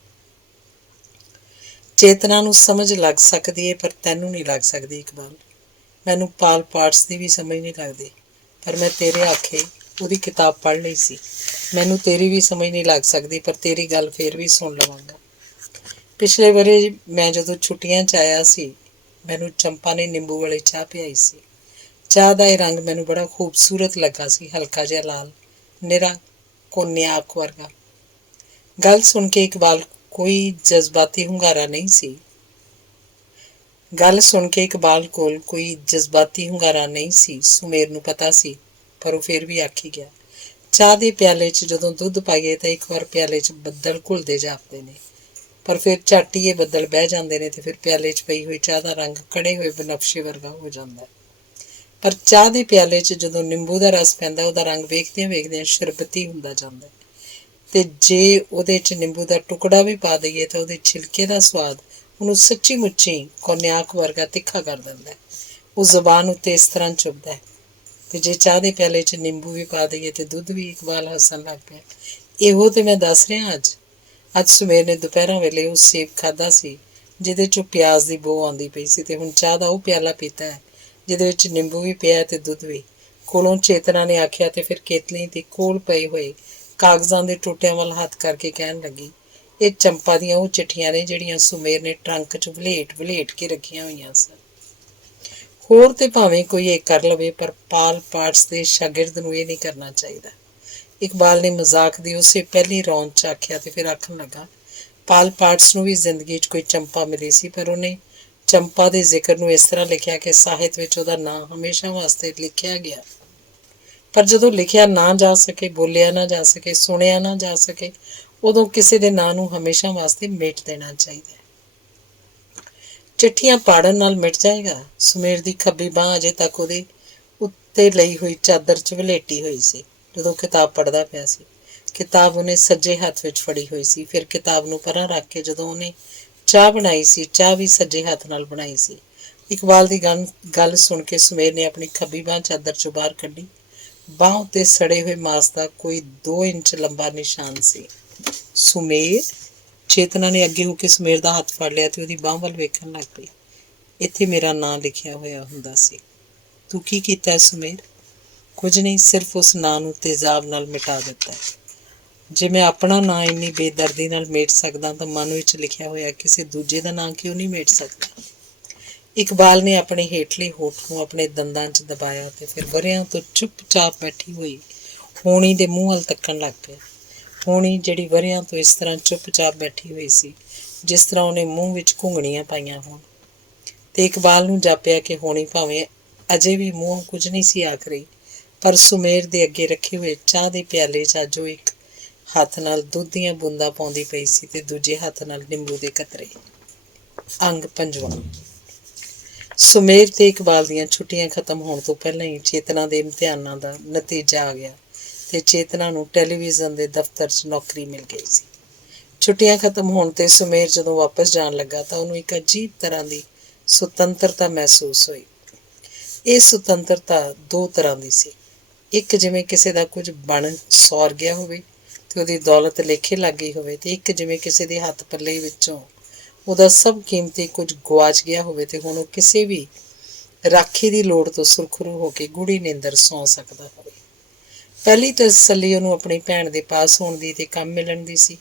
ਚੇਤਨਾ ਨੂੰ ਸਮਝ ਲੱਗ ਸਕਦੀ ਹੈ, ਪਰ ਤੈਨੂੰ ਨਹੀਂ ਲੱਗ ਸਕਦੀ ਇਕਬਾਲ। ਮੈਨੂੰ ਪਾਲ ਪਾਰਟਸ ਦੀ ਵੀ ਸਮਝ ਨਹੀਂ ਲੱਗਦੀ, ਪਰ ਮੈਂ ਤੇਰੇ ਆਖੇ ਉਹਦੀ ਕਿਤਾਬ ਪੜ੍ਹ ਲਈ ਸੀ। ਮੈਨੂੰ ਤੇਰੀ ਵੀ ਸਮਝ ਨਹੀਂ ਲੱਗ ਸਕਦੀ, ਪਰ ਤੇਰੀ ਗੱਲ ਫੇਰ ਵੀ ਸੁਣ ਲਵਾਂਗਾ। ਪਿਛਲੇ ਵਰ੍ਹੇ ਮੈਂ ਜਦੋਂ ਛੁੱਟੀਆਂ 'ਚ ਆਇਆ ਸੀ, ਮੈਨੂੰ ਚੰਪਾ ਨੇ ਨਿੰਬੂ ਵਾਲੀ ਚਾਹ ਪਿਆਈ ਸੀ। ਚਾਹ ਦਾ ਇਹ ਰੰਗ ਮੈਨੂੰ ਬੜਾ ਖੂਬਸੂਰਤ ਲੱਗਾ ਸੀ, ਹਲਕਾ ਜਿਹਾ ਲਾਲ, ਨਿਰਾ ਕੋਨਿਆਕ ਵਰਗਾ। ਗੱਲ ਸੁਣ ਕੇ ਇਕਬਾਲ ਕੋਈ ਜਜ਼ਬਾਤੀ ਹੁੰਗਾਰਾ ਨਹੀਂ ਸੀ। ਗੱਲ ਸੁਣ ਕੇ ਇਕਬਾਲ ਕੋਲ ਕੋਈ ਜਜ਼ਬਾਤੀ ਹੁੰਗਾਰਾ ਨਹੀਂ ਸੀ। ਸੁਮੇਰ ਨੂੰ ਪਤਾ ਸੀ, ਪਰ ਉਹ ਫਿਰ ਵੀ ਆਖੀ ਗਿਆ, ਚਾਹ ਦੇ ਪਿਆਲੇ 'ਚ ਜਦੋਂ ਦੁੱਧ ਪਾਈਏ ਤਾਂ ਇੱਕ ਵਾਰ ਪਿਆਲੇ 'ਚ ਬੱਦਲ ਘੁਲਦੇ ਜਾਪਦੇ ਨੇ, ਪਰ ਫਿਰ ਝੱਟ ਹੀ ਇਹ ਬੱਦਲ ਬਹਿ ਜਾਂਦੇ ਨੇ ਤੇ ਫਿਰ ਪਿਆਲੇ 'ਚ ਪਈ ਹੋਈ ਚਾਹ ਦਾ ਰੰਗ ਕੜੇ ਹੋਏ ਬਨਫਸ਼ੇ ਵਰਗਾ ਹੋ ਜਾਂਦਾ। ਪਰ ਚਾਹ ਦੇ ਪਿਆਲੇ 'ਚ ਜਦੋਂ ਨਿੰਬੂ ਦਾ ਰਸ ਪੈਂਦਾ, ਉਹਦਾ ਰੰਗ ਵੇਖਦਿਆਂ ਵੇਖਦਿਆਂ ਸ਼ਰਬਤੀ ਹੁੰਦਾ ਜਾਂਦਾ ਤੇ ਜੇ ਉਹਦੇ 'ਚ ਨਿੰਬੂ ਦਾ ਟੁਕੜਾ ਵੀ ਪਾ ਦਈਏ ਤਾਂ ਉਹਦੇ ਛਿਲਕੇ ਦਾ ਸਵਾਦ ਉਹਨੂੰ ਸੱਚੀ ਮੁੱਚੀ ਕੋਨਿਆਕ ਵਰਗਾ ਤਿੱਖਾ ਕਰ ਦਿੰਦਾ। ਉਹ ਜ਼ੁਬਾਨ ਉੱਤੇ ਇਸ ਤਰ੍ਹਾਂ ਚੁਭਦਾ ਹੈ। ਤੇ ਜੇ ਚਾਹ ਦੇ ਪਿਆਲੇ 'ਚ ਨਿੰਬੂ ਵੀ ਪਾ ਦਈਏ ਤੇ ਦੁੱਧ ਵੀ। ਇਕਬਾਲ ਹੱਸਣ ਲੱਗ ਪਿਆ। ਇਹੋ ਤੇ ਮੈਂ ਦੱਸ ਰਿਹਾ। ਅੱਜ ਸੁਮੇਰ ਨੇ ਦੁਪਹਿਰਾਂ ਵੇਲੇ ਉਹ ਸੇਬ ਖਾਧਾ ਸੀ ਜਿਹਦੇ 'ਚੋਂ ਪਿਆਜ਼ ਦੀ ਬੋ ਆਉਂਦੀ ਪਈ ਸੀ, ਤੇ ਹੁਣ ਚਾਹ ਦਾ ਉਹ ਪਿਆਲਾ ਪੀਤਾ ਹੈ ਜਿਹਦੇ ਵਿੱਚ ਨਿੰਬੂ ਵੀ ਪਿਆ ਤੇ ਦੁੱਧ ਵੀ। ਕੋਲੋਂ ਚੇਤਨਾ ਨੇ ਆਖਿਆ ਤੇ ਫਿਰ ਕੇਤਲੀ ਦੇ ਕੋਲ ਪਏ ਹੋਏ ਕਾਗਜ਼ਾਂ ਦੇ ਟੋਟਿਆਂ ਵੱਲ ਹੱਥ ਕਰਕੇ ਕਹਿਣ ਲੱਗੀ, ਇਹ ਚੰਪਾ ਦੀਆਂ ਉਹ ਚਿੱਠੀਆਂ ਨੇ ਜਿਹੜੀਆਂ ਸੁਮੇਰ ਨੇ ਟਰੰਕ 'ਚ ਵਲੇਟ ਕੇ ਰੱਖੀਆਂ ਹੋਈਆਂ ਸਨ। ਹੋਰ ਤੇ ਭਾਵੇਂ ਕੋਈ ਇਹ ਕਰ ਲਵੇ, ਪਰ ਪਾਲ ਪਾਰਟਸ ਦੇ ਸ਼ਾਗਿਰਦ ਨੂੰ ਇਹ ਨਹੀਂ ਕਰਨਾ ਚਾਹੀਦਾ। ਇਕਬਾਲ ਨੇ ਮਜ਼ਾਕ ਦੀ ਉਸੇ ਪਹਿਲੀ ਰੌਂਦ 'ਚ ਆਖਿਆ ਤੇ ਫਿਰ ਆਖਣ ਲੱਗਾ, ਪਾਲ ਪਾਰਟਸ ਨੂੰ ਵੀ ਜ਼ਿੰਦਗੀ 'ਚ ਕੋਈ ਚੰਪਾ ਮਿਲੀ ਸੀ, ਪਰ ਉਹਨੇ ਚੰਪਾ ਦੇ ਜ਼ਿਕਰ ਨੂੰ ਇਸ ਤਰ੍ਹਾਂ ਲਿਖਿਆ ਕਿ ਸਾਹਿਤ ਵਿੱਚ ਉਹਦਾ ਨਾਂ ਹਮੇਸ਼ਾ ਵਾਸਤੇ ਲਿਖਿਆ ਗਿਆ। ਪਰ ਜਦੋਂ ਲਿਖਿਆ ਨਾ ਜਾ ਸਕੇ, ਬੋਲਿਆ ਨਾ ਜਾ ਸਕੇ, ਸੁਣਿਆ ਨਾ ਜਾ ਸਕੇ, ਉਦੋਂ ਕਿਸੇ ਦੇ ਨਾਂ ਨੂੰ ਹਮੇਸ਼ਾ ਵਾਸਤੇ ਮਿਟ ਦੇਣਾ ਚਾਹੀਦਾ। ਚਿੱਠੀਆਂ ਪਾੜਨ ਨਾਲ ਮਿਟ ਜਾਏਗਾ? ਸੁਮੇਰ ਦੀ ਖੱਬੀ ਬਾਂਹ ਅਜੇ ਤੱਕ ਉਹਦੇ ਉੱਤੇ ਲਈ ਹੋਈ ਚਾਦਰ 'ਚ ਵਲੇਟੀ ਹੋਈ ਸੀ। ਜਦੋਂ ਕਿਤਾਬ ਪੜ੍ਹਦਾ ਪਿਆ ਸੀ। ਕਿਤਾਬ ਉਹਨੇ ਸੱਜੇ ਹੱਥ ਵਿੱਚ ਫੜੀ ਹੋਈ ਸੀ। ਫਿਰ ਕਿਤਾਬ ਨੂੰ ਪਰਾਂ ਰੱਖ ਕੇ ਜਦੋਂ ਉਹਨੇ ਚਾਹ ਬਣਾਈ ਸੀ, ਚਾਹ ਵੀ ਸੱਜੇ ਹੱਥ ਨਾਲ ਬਣਾਈ ਸੀ। ਇਕਬਾਲ ਦੀ ਗੱਲ ਸੁਣ ਕੇ ਸੁਮੇਰ ਨੇ ਆਪਣੀ ਖੱਬੀ ਬਾਂਹ ਚਾਦਰ ਚੋਂ ਬਾਹਰ ਕੱਢੀ। ਬਾਂਹ ਉੱਤੇ ਸੜੇ ਹੋਏ ਮਾਸ ਦਾ ਕੋਈ 2 ਇੰਚ ਲੰਬਾ ਨਿਸ਼ਾਨ ਸੀ। ਸੁਮੇਰ, ਚੇਤਨਾ ਨੇ ਅੱਗੇ ਹੋ ਕੇ ਸੁਮੇਰ ਦਾ ਹੱਥ ਫੜ ਲਿਆ ਤੇ ਉਹਦੀ ਬਾਂਹ ਵੱਲ ਵੇਖਣ ਲੱਗ ਪਈ। ਇੱਥੇ ਮੇਰਾ ਨਾਂ ਲਿਖਿਆ ਹੋਇਆ ਹੁੰਦਾ ਸੀ। ਤੂੰ ਕੀ ਕੀਤਾ ਸੁਮੇਰ? ਕੁਝ ਨਹੀਂ, ਸਿਰਫ ਉਸ ਨਾਂ ਨੂੰ ਤੇਜ਼ਾਬ ਨਾਲ ਮਿਟਾ ਦਿੱਤਾ। ਜੇ ਮੈਂ ਆਪਣਾ ਨਾਂ ਇੰਨੀ ਬੇਦਰਦੀ ਨਾਲ ਮੇਟ ਸਕਦਾ ਤਾਂ ਮਨ ਵਿੱਚ ਲਿਖਿਆ ਹੋਇਆ ਕਿਸੇ ਦੂਜੇ ਦਾ ਨਾਂ ਕਿਉਂ ਨਹੀਂ ਮੇਟ ਸਕਦਾ? ਇਕਬਾਲ ਨੇ ਆਪਣੇ ਹੇਠਲੇ ਹੋਠ ਨੂੰ ਆਪਣੇ ਦੰਦਾਂ 'ਚ ਦਬਾਇਆ ਤੇ ਫਿਰ ਵਰ੍ਹਿਆਂ ਤੋਂ ਚੁੱਪਚਾਪ ਬੈਠੀ ਹੋਈ ਹੋਣੀ ਦੇ ਮੂੰਹ ਵੱਲ ਤੱਕਣ ਲੱਗ ਪਿਆ। ਹੋਣੀ, ਜਿਹੜੀ ਵਰ੍ਹਿਆਂ ਤੋਂ ਇਸ ਤਰ੍ਹਾਂ ਚੁੱਪਚਾਪ ਬੈਠੀ ਹੋਈ ਸੀ ਜਿਸ ਤਰ੍ਹਾਂ ਉਹਨੇ ਮੂੰਹ ਵਿੱਚ ਘੁੰਗਣੀਆਂ ਪਾਈਆਂ ਹੋਣ, ਤੇ ਇਕਬਾਲ ਨੂੰ ਜਾਪਿਆ ਕਿ ਹੋਣੀ ਭਾਵੇਂ ਅਜੇ ਵੀ ਮੂੰਹੋਂ ਕੁਝ ਨਹੀਂ ਸੀ ਆਖ ਰਹੀ, ਪਰ ਸੁਮੇਰ ਦੇ ਅੱਗੇ ਰੱਖੇ ਹੋਏ ਚਾਹ ਦੇ ਪਿਆਲੇ 'ਚ ਅੱਜ ਉਹ ਇੱਕ ਹੱਥ ਨਾਲ ਦੁੱਧ ਦੀਆਂ ਬੂੰਦਾਂ ਪਾਉਂਦੀ ਪਈ ਸੀ ਤੇ ਦੂਜੇ ਹੱਥ ਨਾਲ ਨਿੰਬੂ ਦੇ ਕਤਰੇ। ਅੰਗ 5ਵਾਂ। ਸੁਮੇਰ ਤੇ ਇਕਬਾਲ ਦੀਆਂ ਛੁੱਟੀਆਂ ਖਤਮ ਹੋਣ ਤੋਂ ਪਹਿਲਾਂ ਹੀ ਚੇਤਨਾ ਦੇ ਇਮਤਿਹਾਨਾਂ ਦਾ ਨਤੀਜਾ ਆ ਗਿਆ ਤੇ ਚੇਤਨਾ ਨੂੰ ਟੈਲੀਵਿਜ਼ਨ ਦੇ ਦਫ਼ਤਰ 'ਚ ਨੌਕਰੀ ਮਿਲ ਗਈ ਸੀ। ਛੁੱਟੀਆਂ ਖਤਮ ਹੋਣ ਤੇ ਸੁਮੇਰ ਜਦੋਂ ਵਾਪਸ ਜਾਣ ਲੱਗਾ ਤਾਂ ਉਹਨੂੰ ਇੱਕ ਅਜੀਬ ਤਰ੍ਹਾਂ ਦੀ ਸੁਤੰਤਰਤਾ ਮਹਿਸੂਸ ਹੋਈ। ਇਹ ਸੁਤੰਤਰਤਾ 2 ਤਰ੍ਹਾਂ ਦੀ ਸੀ। ਇੱਕ ਜਿਵੇਂ ਕਿਸੇ ਦਾ ਕੁਝ ਬਣ ਸੌਰ ਗਿਆ ਹੋਵੇ ਤੇ ਉਹਦੀ ਦੌਲਤ ਲੇਖੇ ਲੱਗ ਗਈ ਹੋਵੇ, ਤੇ ਇੱਕ ਜਿਵੇਂ ਕਿਸੇ ਦੇ ਹੱਥ ਪੱਲੇ ਵਿੱਚੋਂ ਉਹਦਾ ਸਭ ਕੀਮਤੀ ਕੁਝ ਗੁਆਚ ਗਿਆ ਹੋਵੇ ਤੇ ਹੁਣ ਉਹ ਕਿਸੇ ਵੀ ਰਾਖੀ ਦੀ ਲੋੜ ਤੋਂ ਸੁਰਖਰੂ ਹੋ ਕੇ ਗੂੜੀ ਨੀਂਦਰ ਸੌਂ ਸਕਦਾ ਹੋਵੇ। ਪਹਿਲੀ ਤਸੱਲੀ ਉਹਨੂੰ ਆਪਣੀ ਭੈਣ ਦੇ ਪਾਸ ਹੋਣ ਦੀ ਤੇ ਕੰਮ ਮਿਲਣ ਦੀ ਸੀ।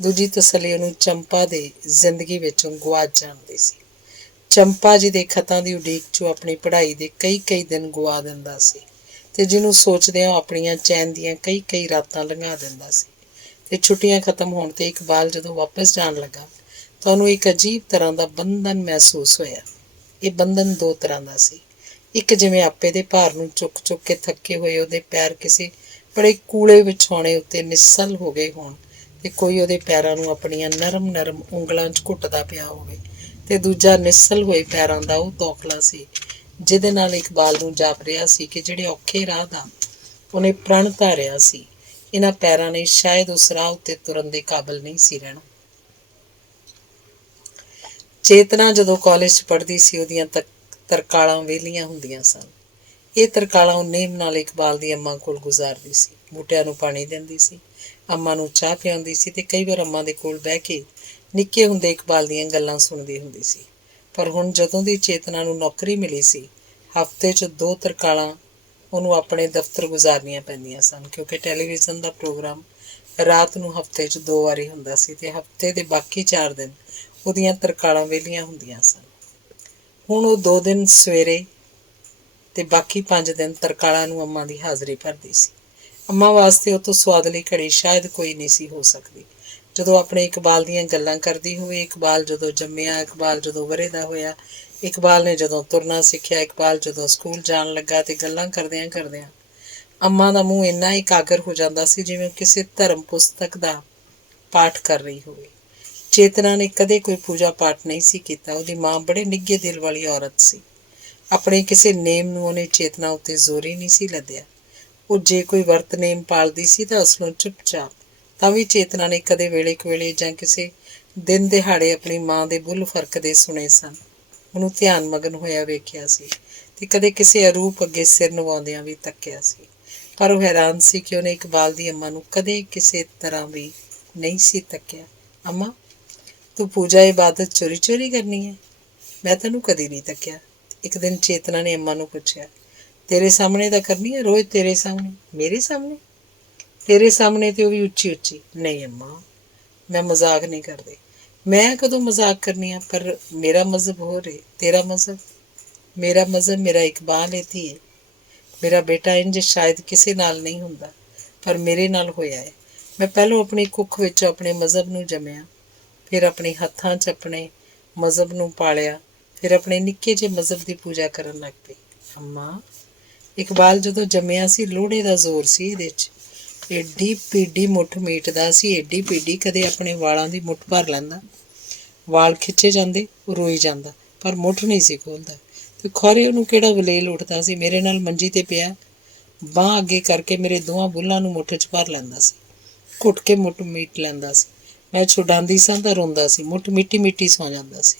ਦੂਜੀ ਤਸੱਲੀ ਉਹਨੂੰ ਚੰਪਾ ਦੇ ਜ਼ਿੰਦਗੀ ਵਿੱਚੋਂ ਗੁਆਚ ਜਾਣ ਦੀ ਸੀ। ਚੰਪਾ ਜੀ ਦੇ ਖਤਾਂ ਦੀ ਉਡੀਕ 'ਚ ਉਹ ਆਪਣੀ ਪੜ੍ਹਾਈ ਦੇ ਕਈ ਦਿਨ ਗੁਆ ਦਿੰਦਾ ਸੀ ਤੇ ਜਿਹਨੂੰ ਸੋਚਦਿਆਂ ਉਹ ਆਪਣੀਆਂ ਚੈਨ ਦੀਆਂ ਕਈ ਰਾਤਾਂ ਲੰਘਾ ਦਿੰਦਾ ਸੀ। ਤੇ ਛੁੱਟੀਆਂ ਖਤਮ ਹੋਣ ਤੇ ਇਕਬਾਲ ਜਦੋਂ ਵਾਪਸ ਜਾਣ ਲੱਗਾ ਤਾਂ ਉਹਨੂੰ ਇੱਕ ਅਜੀਬ ਤਰ੍ਹਾਂ ਦਾ ਬੰਧਨ ਮਹਿਸੂਸ ਹੋਇਆ। ਇਹ ਬੰਧਨ 2 ਤਰ੍ਹਾਂ ਦਾ ਸੀ। ਇੱਕ ਜਿਵੇਂ ਆਪੇ ਦੇ ਭਾਰ ਨੂੰ ਚੁੱਕ ਕੇ ਥੱਕੇ ਹੋਏ ਉਹਦੇ ਪੈਰ ਕਿਸੇ ਬੜੇ ਕੂਲੇ ਵਿਛਾਉਣੇ ਉੱਤੇ ਨਿੱਸਲ ਹੋ ਗਏ ਹੋਣ ਤੇ ਕੋਈ ਉਹਦੇ ਪੈਰਾਂ ਨੂੰ ਆਪਣੀਆਂ ਨਰਮ ਉਂਗਲਾਂ 'ਚ ਘੁੱਟਦਾ ਪਿਆ ਹੋਵੇ, ਤੇ ਦੂਜਾ ਨਿੱਸਲ ਹੋਏ ਪੈਰਾਂ ਦਾ ਉਹ ਤੌਖਲਾ ਸੀ ਜਿਹਦੇ ਨਾਲ ਇਕਬਾਲ ਨੂੰ ਜਾਪ ਰਿਹਾ ਸੀ ਕਿ ਜਿਹੜੇ ਔਖੇ ਰਾਹ ਦਾ ਉਹਨੇ ਪ੍ਰਣ ਧਾਰਿਆ ਸੀ, ਇਹਨਾਂ ਪੈਰਾਂ ਨੇ ਸ਼ਾਇਦ ਉਸ ਰਾਹ ਉੱਤੇ ਤੁਰਨ ਦੇ ਕਾਬਲ ਨਹੀਂ ਸੀ ਰਹਿਣਾ। ਚੇਤਨਾ ਜਦੋਂ ਕਾਲਜ 'ਚ ਪੜ੍ਹਦੀ ਸੀ ਉਹਦੀਆਂ ਤਰਕਾਲਾਂ ਵਿਹਲੀਆਂ ਹੁੰਦੀਆਂ ਸਨ। ਇਹ ਤਰਕਾਲਾਂ ਉਹ ਨੇਮ ਨਾਲ ਇਕਬਾਲ ਦੀ ਅੰਮਾਂ ਕੋਲ ਗੁਜ਼ਾਰਦੀ ਸੀ। ਬੂਟਿਆਂ ਨੂੰ ਪਾਣੀ ਦਿੰਦੀ ਸੀ, ਅੰਮਾਂ ਨੂੰ ਚਾਹ ਪਿਆਉਂਦੀ ਸੀ ਤੇ ਕਈ ਵਾਰ ਅੰਮਾਂ ਦੇ ਕੋਲ ਬਹਿ ਕੇ ਨਿੱਕੇ ਹੁੰਦੇ ਇਕਬਾਲ ਦੀਆਂ ਗੱਲਾਂ ਸੁਣਦੀ ਹੁੰਦੀ ਸੀ। ਪਰ ਹੁਣ ਜਦੋਂ ਦੀ ਚੇਤਨਾ ਨੂੰ ਨੌਕਰੀ ਮਿਲੀ ਸੀ, ਹਫ਼ਤੇ 'ਚ 2 ਤਰਕਾਲਾਂ ਉਹਨੂੰ ਆਪਣੇ ਦਫ਼ਤਰ ਗੁਜ਼ਾਰਨੀਆਂ ਪੈਂਦੀਆਂ ਸਨ, ਕਿਉਂਕਿ ਟੈਲੀਵਿਜ਼ਨ ਦਾ ਪ੍ਰੋਗਰਾਮ ਰਾਤ ਨੂੰ ਹਫ਼ਤੇ 'ਚ 2 ਵਾਰੀ ਹੁੰਦਾ ਸੀ ਤੇ ਹਫ਼ਤੇ ਦੇ ਬਾਕੀ 4 ਦਿਨ ਉਹਦੀਆਂ ਤਰਕਾਲਾਂ ਵਿਹਲੀਆਂ ਹੁੰਦੀਆਂ ਸਨ। ਹੁਣ ਉਹ 2 ਦਿਨ ਸਵੇਰੇ ਤੇ ਬਾਕੀ 5 ਦਿਨ ਤਰਕਾਲਾਂ ਨੂੰ ਅੰਮਾਂ ਦੀ ਹਾਜ਼ਰੀ ਭਰਦੀ ਸੀ। ਅੰਮਾਂ ਵਾਸਤੇ ਉਹ ਤੋਂ ਸੁਆਦਲੀ ਘੜੀ ਸ਼ਾਇਦ ਕੋਈ ਨਹੀਂ ਸੀ ਹੋ ਸਕਦੀ। ਜਦੋਂ ਆਪਣੇ ਇਕਬਾਲ ਦੀਆਂ ਗੱਲਾਂ ਕਰਦੀ ਹੋਵੇ, ਇਕਬਾਲ ਜਦੋਂ ਜੰਮਿਆ, ਇਕਬਾਲ ਜਦੋਂ ਵਰ੍ਹੇ ਦਾ ਹੋਇਆ, ਇਕਬਾਲ ਨੇ ਜਦੋਂ ਤੁਰਨਾ ਸਿੱਖਿਆ, ਇਕਬਾਲ ਜਦੋਂ ਸਕੂਲ ਜਾਣ ਲੱਗਾ, ਤੇ ਗੱਲਾਂ ਕਰਦਿਆਂ ਅੰਮਾਂ ਦਾ ਮੂੰਹ ਇੰਨਾ ਇਕਾਗਰ ਹੋ ਜਾਂਦਾ ਸੀ ਜਿਵੇਂ ਕਿਸੇ ਧਰਮ ਪੁਸਤਕ ਦਾ ਪਾਠ ਕਰ ਰਹੀ ਹੋਵੇ। ਚੇਤਨਾ ਨੇ ਕਦੇ ਕੋਈ ਪੂਜਾ ਪਾਠ ਨਹੀਂ ਸੀ ਕੀਤਾ। ਉਹਦੀ ਮਾਂ ਬੜੇ ਨਿੱਘੇ ਦਿਲ ਵਾਲੀ ਔਰਤ ਸੀ। ਆਪਣੇ ਕਿਸੇ ਨੇਮ ਨੂੰ ਉਹਨੇ ਚੇਤਨਾ ਉੱਤੇ ਜ਼ੋਰ ਹੀ ਨਹੀਂ ਸੀ ਲੱਦਿਆ। ਉਹ ਜੇ ਕੋਈ ਵਰਤ ਨੇਮ ਪਾਲਦੀ ਸੀ ਤਾਂ ਅਸਲੋਂ ਚੁੱਪਚਾਪ। ਤਾਂ ਵੀ ਚੇਤਨਾ ਨੇ ਕਦੇ ਵੇਲੇ ਕੁਵੇਲੇ ਜਾਂ ਕਿਸੇ ਦਿਨ ਦਿਹਾੜੇ ਆਪਣੀ ਮਾਂ ਦੇ ਬੁੱਲ੍ਹ ਫਰਕਦੇ ਸੁਣੇ ਸਨ, ਉਹਨੂੰ ਧਿਆਨ ਮਗਨ ਹੋਇਆ ਵੇਖਿਆ ਸੀ ਤੇ ਕਦੇ ਕਿਸੇ ਅਰੂਪ ਅੱਗੇ ਸਿਰ ਨਿਵਾਉਂਦਿਆਂ ਵੀ ਤੱਕਿਆ ਸੀ। ਪਰ ਉਹ ਹੈਰਾਨ ਸੀ ਕਿ ਉਹਨੇ ਇਕਬਾਲ ਦੀ ਅੰਮਾਂ ਨੂੰ ਕਦੇ ਕਿਸੇ ਤਰ੍ਹਾਂ ਵੀ ਨਹੀਂ ਸੀ ਤੱਕਿਆ। ਅੰਮਾ, ਤੂੰ ਪੂਜਾ ਇਬਾਦਤ ਚੋਰੀ ਕਰਨੀ ਹੈ? ਮੈਂ ਤੈਨੂੰ ਕਦੀ ਨਹੀਂ ਤੱਕਿਆ। ਇੱਕ ਦਿਨ ਚੇਤਨਾ ਨੇ ਅੰਮਾਂ ਨੂੰ ਪੁੱਛਿਆ, ਤੇਰੇ ਸਾਹਮਣੇ ਤਾਂ ਕਰਨੀ ਹੈ? ਰੋਜ਼ ਤੇਰੇ ਸਾਹਮਣੇ? ਮੇਰੇ ਸਾਹਮਣੇ? ਤੇਰੇ ਸਾਹਮਣੇ ਤੇ ਉਹ ਵੀ ਉੱਚੀ। ਨਹੀਂ ਅੰਮਾ, ਮੈਂ ਮਜ਼ਾਕ ਨਹੀਂ ਕਰਦੀ। ਮੈਂ ਕਦੋਂ ਮਜ਼ਾਕ ਕਰਨੀ ਆ? ਪਰ ਮੇਰਾ ਮਜ਼ਹਬ ਹੋਰ ਹੈ, ਤੇਰਾ ਮਜ਼ਹਬ? ਮੇਰਾ ਮਜ਼ਹਬ ਮੇਰਾ ਇਕਬਾਲ ਹੈ ਧੀਏ। ਮੇਰਾ ਬੇਟਾ ਇੰਝ ਸ਼ਾਇਦ ਕਿਸੇ ਨਾਲ ਨਹੀਂ ਹੁੰਦਾ, ਪਰ ਮੇਰੇ ਨਾਲ ਹੋਇਆ ਹੈ। ਮੈਂ ਪਹਿਲੋਂ ਆਪਣੀ ਕੁੱਖ ਵਿੱਚੋਂ ਆਪਣੇ ਮਜ਼ਹਬ ਨੂੰ ਜੰਮਿਆ, ਫਿਰ ਆਪਣੇ ਹੱਥਾਂ 'ਚ ਆਪਣੇ ਮਜ਼ਹਬ ਨੂੰ ਪਾਲਿਆ, ਫਿਰ ਆਪਣੇ ਨਿੱਕੇ ਜਿਹੇ ਮਜ਼ਹਬ ਦੀ ਪੂਜਾ ਕਰਨ ਲੱਗ ਪਈ। ਅੰਮਾ, ਇਕਬਾਲ ਜਦੋਂ ਜੰਮਿਆ ਸੀ ਲੋਹੜੇ ਦਾ ਜ਼ੋਰ ਸੀ ਇਹਦੇ 'ਚ। ਏਡੀ ਪੀਡੀ ਮੁੱਠ ਮੀਟਦਾ ਸੀ, ਏਡੀ ਪੀਡੀ, ਕਦੇ ਆਪਣੇ ਵਾਲਾਂ ਦੀ ਮੁੱਠ ਭਰ ਲੈਂਦਾ। ਵਾਲ ਖਿੱਚੇ ਜਾਂਦੇ, ਉਹ ਰੋਈ ਜਾਂਦਾ, ਪਰ ਮੁੱਠ ਨਹੀਂ ਸੀ ਖੋਲ੍ਹਦਾ। ਤੇ ਖੌਰੇ ਉਹਨੂੰ ਕਿਹੜਾ ਵਲੇਲ ਉੱਠਦਾ ਸੀ। ਮੇਰੇ ਨਾਲ ਮੰਜੀ 'ਤੇ ਪਿਆ, ਬਾਂਹ ਅੱਗੇ ਕਰਕੇ ਮੇਰੇ ਦੋਹਾਂ ਬੁੱਲ੍ਹਾਂ ਨੂੰ ਮੁੱਠ 'ਚ ਭਰ ਲੈਂਦਾ ਸੀ। ਘੁੱਟ ਕੇ ਮੁੱਠ ਮੀਟ ਲੈਂਦਾ ਸੀ। ਮੈਂ ਛੁਡਾਉਂਦੀ ਸਾਂ ਤਾਂ ਰੋਂਦਾ ਸੀ। ਮੁੱਠ ਮਿੱਟੀ ਮਿੱਟੀ ਸੌਂ ਜਾਂਦਾ ਸੀ।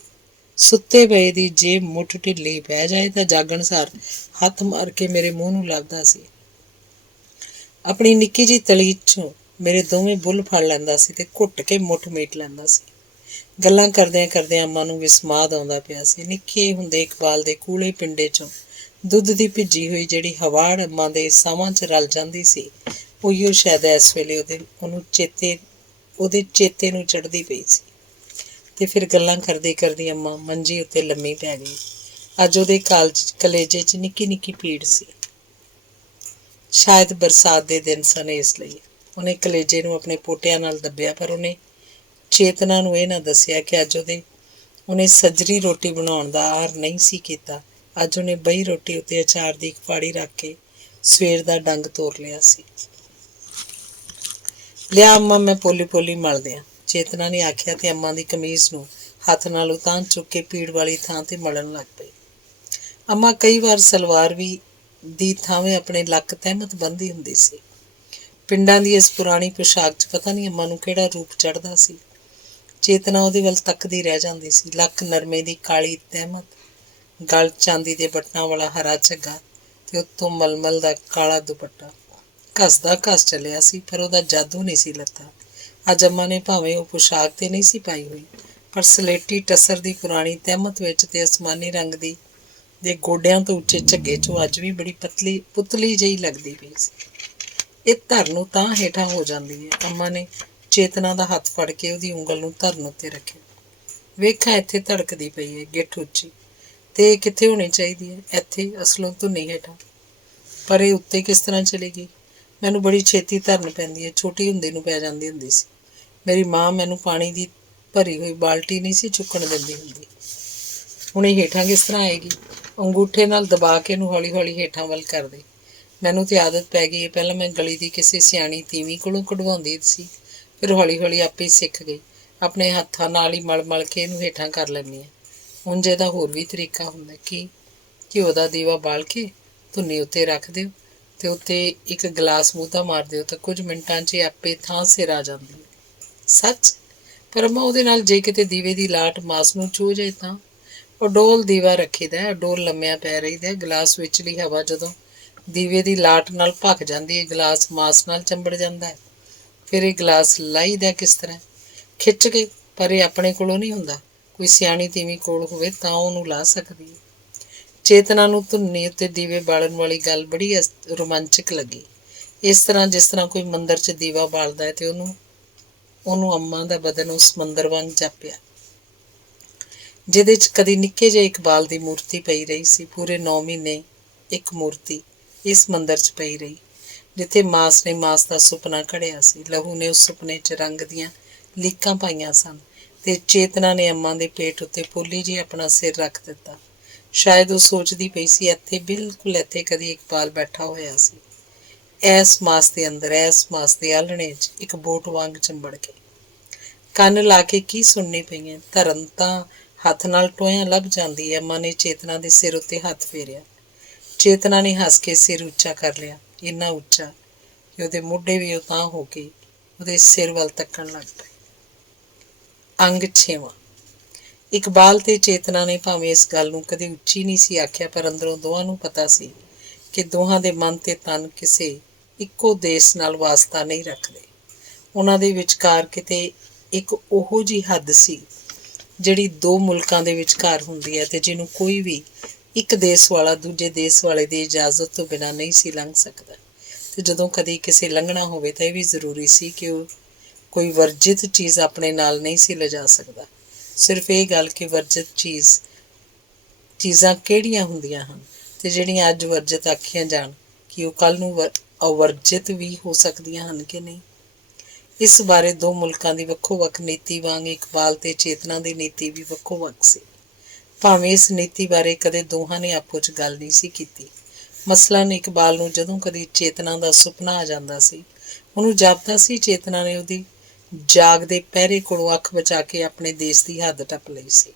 ਸੁੱਤੇ ਪਏ ਦੀ ਜੇ ਮੁੱਠ ਢਿੱਲੀ ਪੈ ਜਾਏ ਤਾਂ ਜਾਗਣ ਸਾਰ ਹੱਥ ਮਾਰ ਕੇ ਮੇਰੇ ਮੂੰਹ ਨੂੰ ਲੱਭਦਾ ਸੀ। ਆਪਣੀ ਨਿੱਕੀ ਜਿਹੀ ਤਲੀ 'ਚੋਂ ਮੇਰੇ ਦੋਵੇਂ ਬੁੱਲ੍ਹ ਫੜ ਲੈਂਦਾ ਸੀ ਤੇ ਘੁੱਟ ਕੇ ਮੁੱਠ ਮੀਟ ਲੈਂਦਾ ਸੀ। ਗੱਲਾਂ ਕਰਦਿਆਂ ਕਰਦਿਆਂ ਅੰਮਾਂ ਨੂੰ ਵਿਸਮਾਦ ਆਉਂਦਾ ਪਿਆ ਸੀ। ਨਿੱਕੇ ਹੁੰਦੇ ਇਕਬਾਲ ਦੇ ਕੂਲੇ ਪਿੰਡੇ 'ਚੋਂ ਦੁੱਧ ਦੀ ਭਿੱਜੀ ਹੋਈ ਜਿਹੜੀ ਹਵਾੜ ਅੰਮਾਂ ਦੇ ਸਾਹਾਂ 'ਚ ਰਲ ਜਾਂਦੀ ਸੀ, ਉਹੀਓ ਸ਼ਾਇਦ ਇਸ ਵੇਲੇ ਉਹਦੇ ਚੇਤੇ ਨੂੰ ਚੜ੍ਹਦੀ ਪਈ ਸੀ। ਤੇ ਫਿਰ ਗੱਲਾਂ ਕਰਦੀ ਕਰਦੀ ਅੰਮਾਂ ਮੰਜੀ ਉੱਤੇ ਲੰਮੀ ਪੈ ਗਈ। ਅੱਜ ਉਹਦੇ ਕਲੇਜੇ 'ਚ ਨਿੱਕੀ ਨਿੱਕੀ ਪੀੜ ਸੀ। ਸ਼ਾਇਦ ਬਰਸਾਤ ਦੇ ਦਿਨ ਸਨ, ਇਸ ਲਈ ਉਹਨੇ ਕਲੇਜੇ ਨੂੰ ਆਪਣੇ ਪੋਟਿਆਂ ਨਾਲ ਦੱਬਿਆ, ਪਰ ਉਹਨੇ ਚੇਤਨਾ ਨੂੰ ਇਹ ਨਾ ਦੱਸਿਆ ਕਿ ਅੱਜ ਉਹਨੇ ਸੱਜਰੀ ਰੋਟੀ ਬਣਾਉਣ ਦਾ ਆਰ ਨਹੀਂ ਸੀ ਕੀਤਾ। ਅੱਜ ਉਹਨੇ ਬਹੀ ਰੋਟੀ ਉੱਤੇ ਅਚਾਰ ਦੀ ਇੱਕ ਫਾੜੀ ਰੱਖ ਕੇ ਸਵੇਰ ਦਾ ਡੰਗ ਤੋੜ ਲਿਆ ਸੀ। ਲਿਆ ਅੰਮਾ, ਮੈਂ ਪੋਲੀ ਪੋਲੀ ਮਲ ਦਿਆਂ, ਚੇਤਨਾ ਨੇ ਆਖਿਆ ਤੇ ਅੰਮਾ ਦੀ ਕਮੀਜ਼ ਨੂੰ ਹੱਥ ਨਾਲ ਉਤਾਂਹ ਚੁੱਕ ਕੇ ਪੀੜ ਵਾਲੀ ਥਾਂ ਤੇ ਮਲਣ ਲੱਗ ਪਈ। ਅੰਮਾ ਕਈ ਵਾਰ ਸਲਵਾਰ ਦੀ ਥਾਵੇਂ ਆਪਣੇ ਲੱਕ ਤਹਿਮਤ ਬੰਨ੍ਹਦੀ ਹੁੰਦੀ ਸੀ। ਪਿੰਡਾਂ ਦੀ ਇਸ ਪੁਰਾਣੀ ਪੁਸ਼ਾਕ 'ਚ ਪਤਾ ਨਹੀਂ ਅੰਮਾ ਨੂੰ ਕਿਹੜਾ ਰੂਪ ਚੜ੍ਹਦਾ ਸੀ। ਚੇਤਨਾ ਉਹਦੇ ਵੱਲ ਤੱਕਦੀ ਰਹਿ ਜਾਂਦੀ ਸੀ। ਲੱਕ ਨਰਮੇ ਦੀ ਕਾਲੀ ਤਹਿਮਤ, ਗਲ ਚਾਂਦੀ ਦੇ ਬਟਨਾਂ ਵਾਲਾ ਹਰਾ ਝੱਗਾ ਤੇ ਉੱਤੋਂ ਮਲਮਲ ਦਾ ਕਾਲਾ ਦੁਪੱਟਾ। ਘਸਦਾ ਘਸ ਚੱਲਿਆ ਸੀ, ਪਰ ਉਹਦਾ ਜਾਦੂ ਨਹੀਂ ਸੀ ਲੱਥਾ। ਅੱਜ ਅੰਮਾ ਨੇ ਭਾਵੇਂ ਉਹ ਪੁਸ਼ਾਕ ਤੇ ਨਹੀਂ ਸੀ ਪਾਈ ਹੋਈ, ਪਰ ਸਲੇਟੀ ਟਸਰ ਦੀ ਪੁਰਾਣੀ ਤਹਿਮਤ ਵਿੱਚ ਤੇ ਅਸਮਾਨੀ ਰੰਗ ਦੇ ਗੋਡਿਆਂ ਤੋਂ ਉੱਚੇ ਝੱਗੇ 'ਚੋਂ ਅੱਜ ਵੀ ਬੜੀ ਪੁਤਲੀ ਜਿਹੀ ਲੱਗਦੀ ਪਈ ਸੀ। ਇਹ ਧਰਨ ਨੂੰ ਤਾਂ ਹੇਠਾਂ ਹੋ ਜਾਂਦੀ ਹੈ। ਅੰਮਾ ਨੇ ਚੇਤਨਾ ਦਾ ਹੱਥ ਫੜ ਕੇ ਉਹਦੀ ਉਂਗਲ ਨੂੰ ਧਰਨ ਉੱਤੇ ਰੱਖਿਆ। ਵੇਖਾਂ, ਇੱਥੇ ਧੜਕਦੀ ਪਈ ਹੈ, ਗਿੱਠ ਉੱਚੀ, ਤੇ ਇਹ ਕਿੱਥੇ ਹੋਣੀ ਚਾਹੀਦੀ ਹੈ? ਇੱਥੇ, ਅਸਲੋਂ ਧੁੰਨੀ ਹੇਠਾਂ। ਪਰ ਇਹ ਉੱਤੇ ਕਿਸ ਤਰ੍ਹਾਂ ਚਲੇਗੀ? ਮੈਨੂੰ ਬੜੀ ਛੇਤੀ ਧਰਨ ਪੈਂਦੀ ਹੈ। ਛੋਟੀ ਹੁੰਦੀ ਨੂੰ ਪੈ ਜਾਂਦੀ ਹੁੰਦੀ ਸੀ। ਮੇਰੀ ਮਾਂ ਮੈਨੂੰ ਪਾਣੀ ਦੀ ਭਰੀ ਹੋਈ ਬਾਲਟੀ ਨਹੀਂ ਸੀ ਚੁੱਕਣ ਦਿੰਦੀ ਹੁੰਦੀ। ਹੁਣ ਇਹ ਹੇਠਾਂ ਕਿਸ ਤਰ੍ਹਾਂ ਆਏਗੀ? ਅੰਗੂਠੇ ਨਾਲ ਦਬਾ ਕੇ ਇਹਨੂੰ ਹੌਲੀ ਹੌਲੀ ਹੇਠਾਂ ਵੱਲ ਕਰ ਦੇ। ਮੈਨੂੰ ਤੇ ਆਦਤ ਪੈ ਗਈ ਹੈ। ਪਹਿਲਾਂ ਮੈਂ ਗਲੀ ਦੀ ਕਿਸੇ ਸਿਆਣੀ ਤੀਵੀਂ ਕੋਲੋਂ ਕਢਵਾਉਂਦੀ ਸੀ, ਫਿਰ ਹੌਲੀ ਹੌਲੀ ਆਪੇ ਸਿੱਖ ਗਈ। ਆਪਣੇ ਹੱਥਾਂ ਨਾਲ ਹੀ ਮਲ ਮਲ ਕੇ ਇਹਨੂੰ ਹੇਠਾਂ ਕਰ ਲੈਂਦੀ ਹਾਂ। ਉਂਝ ਇਹਦਾ ਹੋਰ ਵੀ ਤਰੀਕਾ ਹੁੰਦਾ। ਕੀ? ਘਿਓ ਦਾ ਦੀਵਾ ਬਾਲ ਕੇ ਧੁੰਨੀ ਉੱਤੇ ਰੱਖ ਦਿਓ ਤੇ ਉੱਤੇ ਇੱਕ ਗਲਾਸ ਮੂਧਾ ਮਾਰ ਦਿਓ ਤਾਂ ਕੁਝ ਮਿੰਟਾਂ 'ਚ ਆਪੇ ਥਾਂ ਸਿਰ ਆ ਜਾਂਦੀ ਹੈ। ਸੱਚ? ਪਰ ਅੰਮਾ, ਉਹਦੇ ਨਾਲ ਜੇ ਕਿਤੇ ਦੀਵੇ ਦੀ ਲਾਟ ਮਾਸ ਨੂੰ ਛੂਹ ਜਾਏ ਤਾਂ? ਉਹ ਡੋਲ ਦੀਵਾ ਰੱਖੀਦਾ, ਡੋਲ ਲੰਮਿਆਂ ਪੈ ਰਹੀਦਾ। ਗਲਾਸ ਵਿਚਲੀ ਹਵਾ ਜਦੋਂ ਦੀਵੇ ਦੀ ਲਾਟ ਨਾਲ ਭਖ ਜਾਂਦੀ ਹੈ, ਗਲਾਸ ਮਾਸ ਨਾਲ ਚੰਬੜ ਜਾਂਦਾ ਹੈ। ਫਿਰ ਇਹ ਗਲਾਸ ਲਾਹੀਦਾ ਕਿਸ ਤਰ੍ਹਾਂ? ਖਿੱਚ ਕੇ। ਪਰ ਇਹ ਆਪਣੇ ਕੋਲੋਂ ਨਹੀਂ ਹੁੰਦਾ। ਕੋਈ ਸਿਆਣੀ ਤੀਵੀਂ ਕੋਲ ਹੋਵੇ ਤਾਂ ਉਹਨੂੰ ਲਾ ਸਕਦੀ ਹੈ। ਚੇਤਨਾ ਨੂੰ ਧੁੰਨੀ ਉੱਤੇ ਦੀਵੇ ਬਾਲਣ ਵਾਲੀ ਗੱਲ ਬੜੀ ਰੋਮਾਂਚਕ ਲੱਗੀ। ਇਸ ਤਰ੍ਹਾਂ ਜਿਸ ਤਰ੍ਹਾਂ ਕੋਈ ਮੰਦਰ 'ਚ ਦੀਵਾ ਬਾਲਦਾ ਹੈ, ਤੇ ਉਹਨੂੰ ਅੰਮਾ ਦਾ ਬਦਨ ਉਸ ਮੰਦਰ ਵਾਂਗ ਜਾਪਿਆ, ਜਿਹਦੇ 'ਚ ਕਦੀ ਨਿੱਕੇ ਜਿਹੇ ਇਕਬਾਲ ਦੀ ਮੂਰਤੀ ਪਈ ਰਹੀ ਸੀ। ਪੂਰੇ 9 ਮਹੀਨੇ ਇੱਕ ਮੂਰਤੀ ਇਸ ਮੰਦਰ 'ਚ ਪਈ ਰਹੀ, ਜਿੱਥੇ ਮਾਸ ਨੇ ਮਾਸ ਦਾ ਸੁਪਨਾ ਘੜਿਆ ਸੀ। ਲਹੂ ਨੇ ਉਸ ਸੁਪਨੇ 'ਚ ਰੰਗ ਦੀਆਂ ਲੀਕਾਂ ਪਾਈਆਂ ਸਨ, ਤੇ ਚੇਤਨਾ ਨੇ ਅੰਮਾ ਦੇ ਪੇਟ ਉੱਤੇ ਪੋਲੀ ਜਿਹੀ ਆਪਣਾ ਸਿਰ ਰੱਖ ਦਿੱਤਾ। ਸ਼ਾਇਦ ਉਹ ਸੋਚਦੀ ਪਈ ਸੀ, ਇੱਥੇ, ਬਿਲਕੁਲ ਇੱਥੇ ਕਦੀ ਇਕਬਾਲ ਬੈਠਾ ਹੋਇਆ ਸੀ, ਐਸ ਮਾਸ ਦੇ ਅੰਦਰ, ਐਸ ਮਾਸ ਦੇ ਆਲ੍ਹਣੇ 'ਚ, ਇੱਕ ਬੋਟ ਵਾਂਗ ਚੰਬੜ ਕੇ। ਕੰਨ ਲਾ ਕੇ ਕੀ ਸੁਣਨੀ ਪਈਆਂ? ਧਰਨ ਤਾਂ ਹੱਥ ਨਾਲ ਟੋਇਆਂ ਲੱਭ ਜਾਂਦੀ ਹੈ। ਅੰਮਾ ਨੇ ਚੇਤਨਾ ਦੇ ਸਿਰ ਉੱਤੇ ਹੱਥ ਫੇਰਿਆ। ਚੇਤਨਾ ਨੇ ਹੱਸ ਕੇ ਸਿਰ ਉੱਚਾ ਕਰ ਲਿਆ, ਇੰਨਾ ਉੱਚਾ ਕਿ ਉਹਦੇ ਮੋਢੇ ਵੀ ਉਤਾਂਹ ਹੋ ਕੇ ਉਹਦੇ ਸਿਰ ਵੱਲ ਤੱਕਣ ਲੱਗ ਪਏ। ਅੰਗ 6ਵਾਂ। ਇਕਬਾਲ ਤੇ ਚੇਤਨਾ ਨੇ ਭਾਵੇਂ ਇਸ ਗੱਲ ਨੂੰ ਕਦੇ ਉੱਚੀ ਨਹੀਂ ਸੀ ਆਖਿਆ, ਪਰ ਅੰਦਰੋਂ ਦੋਹਾਂ ਨੂੰ ਪਤਾ ਸੀ ਕਿ ਦੋਹਾਂ ਦੇ ਮਨ ਤੇ ਤਨ ਕਿਸੇ ਇੱਕੋ ਦੇਸ਼ ਨਾਲ ਵਾਸਤਾ ਨਹੀਂ ਰੱਖਦੇ। ਉਹਨਾਂ ਦੇ ਵਿਚਕਾਰ ਕਿਤੇ ਇੱਕ ਉਹੋ ਜਿਹੀ ਹੱਦ ਸੀ ਜਿਹੜੀ ਦੋ ਮੁਲਕਾਂ ਦੇ ਵਿਚਕਾਰ ਹੁੰਦੀ ਹੈ, ਤੇ ਜਿਹਨੂੰ ਕੋਈ ਵੀ ਇੱਕ ਦੇਸ਼ ਵਾਲਾ ਦੂਜੇ ਦੇਸ਼ ਵਾਲੇ ਦੀ ਇਜਾਜ਼ਤ ਤੋਂ ਬਿਨਾਂ ਨਹੀਂ ਸੀ ਲੰਘ ਸਕਦਾ। ਤੇ ਜਦੋਂ ਕਦੇ ਕਿਸੇ ਲੰਘਣਾ ਹੋਵੇ ਤਾਂ ਇਹ ਵੀ ਜ਼ਰੂਰੀ ਸੀ ਕਿ ਉਹ ਕੋਈ ਵਰਜਿਤ ਚੀਜ਼ ਆਪਣੇ ਨਾਲ ਨਹੀਂ ਸੀ ਲਿਜਾ ਸਕਦਾ। ਸਿਰਫ ਇਹ ਗੱਲ ਕਿ ਵਰਜਿਤ ਚੀਜ਼ਾਂ ਕਿਹੜੀਆਂ ਹੁੰਦੀਆਂ ਹਨ, ਤੇ ਜਿਹੜੀਆਂ ਅੱਜ ਵਰਜਿਤ ਆਖੀਆਂ ਜਾਣ, ਕਿ ਉਹ ਕੱਲ੍ਹ ਨੂੰ ਅਵਰਜਿਤ ਵੀ ਹੋ ਸਕਦੀਆਂ ਹਨ ਕਿ ਨਹੀਂ। ਇਸ ਬਾਰੇ ਦੋ ਮੁਲਕਾਂ ਦੀ ਵੱਖੋ ਵੱਖ ਨੀਤੀ ਵਾਂਗ ਇਕਬਾਲ ਤੇ ਚੇਤਨਾ ਦੀ ਨੀਤੀ ਵੀ ਵੱਖੋ ਵੱਖ ਸੀ। ਭਾਵੇਂ ਇਸ ਨੀਤੀ ਬਾਰੇ ਕਦੇ ਦੋਹਾਂ ਨੇ ਆਪੋ 'ਚ ਗੱਲ ਨਹੀਂ ਸੀ ਕੀਤੀ। ਮਸਲਨ ਇਕਬਾਲ ਨੂੰ ਜਦੋਂ ਕਦੀ ਚੇਤਨਾ ਦਾ ਸੁਪਨਾ ਆ ਜਾਂਦਾ ਸੀ, ਉਹਨੂੰ ਜਾਪਦਾ ਸੀ ਚੇਤਨਾ ਨੇ ਉਹਦੀ ਜਾਗਦੇ ਪਹਿਰੇ ਕੋਲੋਂ ਅੱਖ ਬਚਾ ਕੇ ਆਪਣੇ ਦੇਸ਼ ਦੀ ਹੱਦ ਟੱਪ ਲਈ ਸੀ।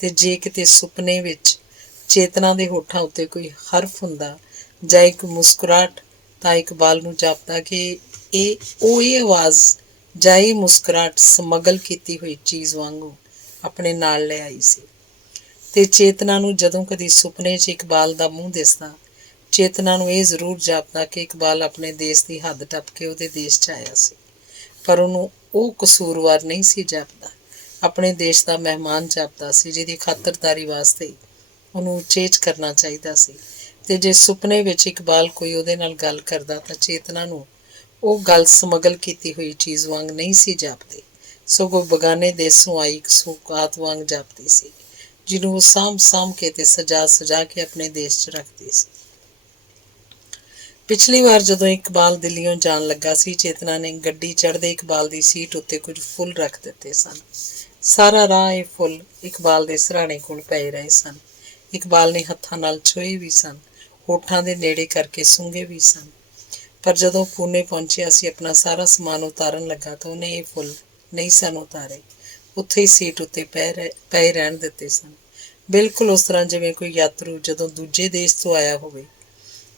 ਤੇ ਜੇ ਕਿਤੇ ਸੁਪਨੇ ਵਿੱਚ ਚੇਤਨਾ ਦੇ ਹੋਠਾਂ ਉੱਤੇ ਕੋਈ ਹਰਫ ਹੁੰਦਾ ਜਾਂ ਇੱਕ ਮੁਸਕਰਾਹਟ ਤਾਂ ਇਕਬਾਲ ਨੂੰ ਜਾਪਦਾ ਕਿ ਇਹ ਆਵਾਜ਼ ਜਾਂ ਇਹ ਮੁਸਕਰਾਹਟ ਸਮਗਲ ਕੀਤੀ ਹੋਈ ਚੀਜ਼ ਵਾਂਗੂ ਆਪਣੇ ਨਾਲ ਲੈ ਆਈ ਸੀ। ਤੇ ਚੇਤਨਾ ਨੂੰ ਜਦੋਂ ਕਦੀ ਸੁਪਨੇ 'ਚ ਇਕਬਾਲ ਦਾ ਮੂੰਹ ਦਿਸਦਾ, ਚੇਤਨਾ ਨੂੰ ਇਹ ਜ਼ਰੂਰ ਜਾਪਦਾ ਕਿ ਇਕਬਾਲ ਆਪਣੇ ਦੇਸ਼ ਦੀ ਹੱਦ ਟੱਪ ਕੇ ਉਹਦੇ ਦੇਸ਼ 'ਚ ਆਇਆ ਸੀ। ਪਰ ਉਹਨੂੰ ਉਹ ਕਸੂਰਵਾਰ ਨਹੀਂ ਸੀ ਜਾਪਦਾ, ਆਪਣੇ ਦੇਸ਼ ਦਾ ਮਹਿਮਾਨ ਜਾਪਦਾ ਸੀ, ਜਿਹਦੀ ਖਾਤਰਦਾਰੀ ਵਾਸਤੇ ਉਹਨੂੰ ਉਚੇਚ ਕਰਨਾ ਚਾਹੀਦਾ ਸੀ। ਤੇ ਜੇ ਸੁਪਨੇ ਵਿੱਚ ਇਕਬਾਲ ਕੋਈ ਉਹਦੇ ਨਾਲ ਗੱਲ ਕਰਦਾ ਤਾਂ ਚੇਤਨਾ ਨੂੰ ਉਹ ਗੱਲ ਸਮਗਲ ਕੀਤੀ ਹੋਈ ਚੀਜ਼ ਵਾਂਗ ਨਹੀਂ ਸੀ ਜਾਪਦੀ, ਸਗੋਂ ਬਗਾਨੇ ਦੇਸੋਂ ਆਈ ਇੱਕ ਸੌਗਾਤ ਵਾਂਗ ਜਾਪਦੀ ਸੀ, ਜਿਹਨੂੰ ਉਹ ਸਾਂਭ ਕੇ ਤੇ ਸਜਾ ਕੇ ਆਪਣੇ ਦੇਸ਼ 'ਚ ਰੱਖਦੀ ਸੀ। ਪਿਛਲੀ ਵਾਰ ਜਦੋਂ ਇਕਬਾਲ ਦਿੱਲੀੋਂ ਜਾਣ ਲੱਗਾ ਸੀ, ਚੇਤਨਾ ਨੇ ਗੱਡੀ ਚੜ੍ਹਦੇ ਇਕਬਾਲ ਦੀ ਸੀਟ ਉੱਤੇ ਕੁਝ ਫੁੱਲ ਰੱਖ ਦਿੱਤੇ ਸਨ। ਸਾਰਾ ਰਾਹ ਇਹ ਫੁੱਲ ਇਕਬਾਲ ਦੇ ਸਿਰਹਾਣੇ ਕੋਲ ਪਏ ਰਹੇ ਸਨ। ਇਕਬਾਲ ਨੇ ਹੱਥਾਂ ਨਾਲ ਛੋਏ ਵੀ ਸਨ, ਹੋਠਾਂ ਦੇ ਨੇੜੇ ਕਰਕੇ ਸੁੰਘੇ ਵੀ ਸਨ। ਪਰ ਜਦੋਂ ਪੂਨੇ ਪਹੁੰਚਿਆ ਸੀ, ਆਪਣਾ ਸਾਰਾ ਸਮਾਨ ਉਤਾਰਨ ਲੱਗਾ ਤਾਂ ਉਹਨੇ ਇਹ ਫੁੱਲ ਨਹੀਂ ਸਨ ਉਤਾਰੇ, ਉੱਥੇ ਹੀ ਸੀਟ ਉੱਤੇ ਪਏ ਰਹਿਣ ਦਿੱਤੇ ਸਨ। ਬਿਲਕੁਲ ਉਸ ਤਰ੍ਹਾਂ ਜਿਵੇਂ ਕੋਈ ਯਾਤਰੂ ਜਦੋਂ ਦੂਜੇ ਦੇਸ਼ ਤੋਂ ਆਇਆ ਹੋਵੇ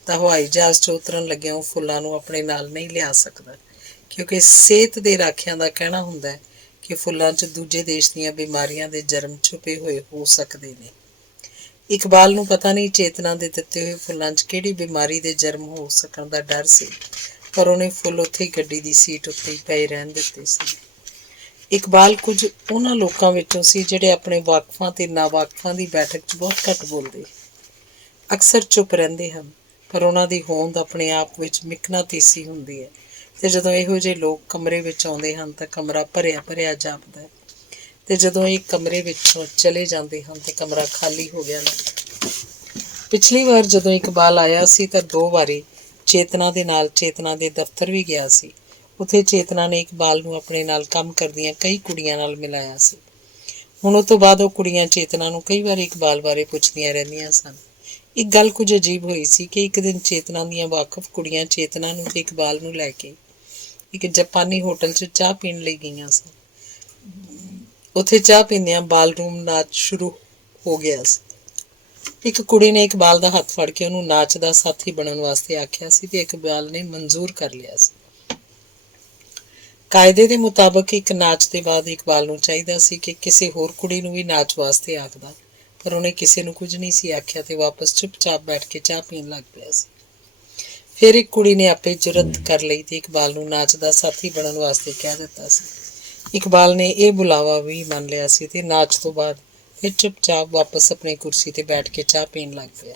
ਤਾਂ ਹਵਾਈ ਜਹਾਜ਼ 'ਚ ਉਤਰਨ ਲੱਗਿਆ ਉਹ ਫੁੱਲਾਂ ਨੂੰ ਆਪਣੇ ਨਾਲ ਨਹੀਂ ਲਿਆ ਸਕਦਾ, ਕਿਉਂਕਿ ਸਿਹਤ ਦੇ ਰਾਖਿਆਂ ਦਾ ਕਹਿਣਾ ਹੁੰਦਾ ਹੈ ਕਿ ਫੁੱਲਾਂ 'ਚ ਦੂਜੇ ਦੇਸ਼ ਦੀਆਂ ਬਿਮਾਰੀਆਂ ਦੇ ਜਰਮ ਛੁਪੇ ਹੋਏ ਹੋ ਸਕਦੇ ਨੇ। ਇਕਬਾਲ ਨੂੰ ਪਤਾ ਨਹੀਂ ਚੇਤਨਾ ਦੇ ਦਿੱਤੇ ਹੋਏ ਫੁੱਲਾਂ 'ਚ ਕਿਹੜੀ ਬਿਮਾਰੀ ਦੇ ਜਰਮ ਹੋ ਸਕਣ ਦਾ ਡਰ ਸੀ, ਪਰ ਉਹਨੇ ਫੁੱਲ ਉੱਥੇ ਹੀ ਗੱਡੀ ਦੀ ਸੀਟ ਉੱਤੇ ਹੀ ਪਏ ਰਹਿਣ ਦਿੱਤੇ ਸਨ। ਇਕਬਾਲ ਕੁਝ ਉਹਨਾਂ ਲੋਕਾਂ ਵਿੱਚੋਂ ਸੀ ਜਿਹੜੇ ਆਪਣੇ ਵਾਕਫਾਂ ਤੇ ਨਾਵਾਕਫਾਂ ਦੀ ਬੈਠਕ 'ਚ ਬਹੁਤ ਘੱਟ ਬੋਲਦੇ, ਅਕਸਰ ਚੁੱਪ ਰਹਿੰਦੇ ਹਨ, ਪਰ ਉਹਨਾਂ ਦੀ ਹੋਂਦ ਆਪਣੇ ਆਪ ਵਿੱਚ ਮਿਕਨਾਤੀਸੀ ਹੁੰਦੀ ਹੈ। ਤੇ ਜਦੋਂ ਇਹੋ ਜਿਹੇ ਲੋਕ ਕਮਰੇ ਵਿੱਚ ਆਉਂਦੇ ਹਨ ਤਾਂ ਕਮਰਾ ਭਰਿਆ ਭਰਿਆ ਜਾਪਦਾ ਹੈ, ਤੇ ਜਦੋਂ ਇਹ ਕਮਰੇ ਵਿੱਚੋਂ ਚਲੇ ਜਾਂਦੇ ਹਨ ਤਾਂ ਕਮਰਾ ਖਾਲੀ ਹੋ ਗਿਆ ਲੱਗਦਾ। ਪਿਛਲੀ ਵਾਰ ਜਦੋਂ ਇਕਬਾਲ ਆਇਆ ਸੀ ਤਾਂ 2 ਵਾਰੀ ਚੇਤਨਾ ਦੇ ਨਾਲ ਚੇਤਨਾ ਦੇ ਦਫ਼ਤਰ ਵੀ ਗਿਆ ਸੀ। ਉੱਥੇ ਚੇਤਨਾ ਨੇ ਇਕਬਾਲ ਨੂੰ ਆਪਣੇ ਨਾਲ ਕੰਮ ਕਰਦੀਆਂ ਕਈ ਕੁੜੀਆਂ ਨਾਲ ਮਿਲਾਇਆ ਸੀ। ਹੁਣ ਉਹ ਤੋਂ ਬਾਅਦ ਉਹ ਕੁੜੀਆਂ ਚੇਤਨਾ ਨੂੰ ਕਈ ਵਾਰ ਇਕਬਾਲ ਬਾਰੇ ਪੁੱਛਦੀਆਂ ਰਹਿੰਦੀਆਂ ਸਨ। ਇੱਕ ਗੱਲ ਕੁਝ ਅਜੀਬ ਹੋਈ ਸੀ ਕਿ ਇੱਕ ਦਿਨ ਚੇਤਨਾ ਦੀਆਂ ਵਾਕਫ ਕੁੜੀਆਂ ਚੇਤਨਾ ਨੂੰ ਤੇ ਇਕਬਾਲ ਨੂੰ ਲੈ ਕੇ ਇੱਕ ਜਾਪਾਨੀ ਹੋਟਲ 'ਚ ਚਾਹ ਪੀਣ ਲਈ ਗਈਆਂ ਸਨ। ਉੱਥੇ ਚਾਹ ਪੀਂਦਿਆਂ ਬਾਲਰੂਮ ਨਾਚ ਸ਼ੁਰੂ ਹੋ ਗਿਆ ਸੀ। ਇੱਕ ਕੁੜੀ ਨੇ ਇਕਬਾਲ ਦਾ ਹੱਥ ਫੜ ਕੇ ਉਹਨੂੰ ਨਾਚ ਦਾ ਸਾਥੀ ਬਣਨ ਵਾਸਤੇ ਆਖਿਆ ਸੀ ਤੇ ਇਕਬਾਲ ਨੇ ਮਨਜ਼ੂਰ ਕਰ ਲਿਆ ਸੀ। ਕਾਇਦੇ ਦੇ ਮੁਤਾਬਕ ਇੱਕ ਨਾਚ ਦੇ ਬਾਅਦ ਇਕਬਾਲ ਨੂੰ ਚਾਹੀਦਾ ਸੀ ਕਿ ਕਿਸੇ ਹੋਰ ਕੁੜੀ ਨੂੰ ਵੀ ਨਾਚ ਵਾਸਤੇ ਆਖਦਾ, ਪਰ ਉਹਨੇ ਕਿਸੇ ਨੂੰ ਕੁਝ ਨਹੀਂ ਸੀ ਆਖਿਆ ਤੇ ਵਾਪਸ ਚੁੱਪਚਾਪ ਬੈਠ ਕੇ ਚਾਹ ਪੀਣ ਲੱਗ ਪਿਆ ਸੀ। ਫਿਰ ਇੱਕ ਕੁੜੀ ਨੇ ਆਪੇ ਜੁਰਤ ਕਰ ਲਈ ਤੇ ਇਕਬਾਲ ਨੂੰ ਨਾਚ ਦਾ ਸਾਥੀ ਬਣਨ ਵਾਸਤੇ ਕਹਿ ਦਿੱਤਾ ਸੀ। ਇਕਬਾਲ ਨੇ ਇਹ ਬੁਲਾਵਾ ਵੀ ਮੰਨ ਲਿਆ ਸੀ ਤੇ ਨਾਚ ਤੋਂ ਬਾਅਦ ਫਿਰ ਚੁੱਪਚਾਪ ਵਾਪਸ ਆਪਣੀ ਕੁਰਸੀ ਤੇ ਬੈਠ ਕੇ ਚਾਹ ਪੀਣ ਲੱਗ ਪਿਆ।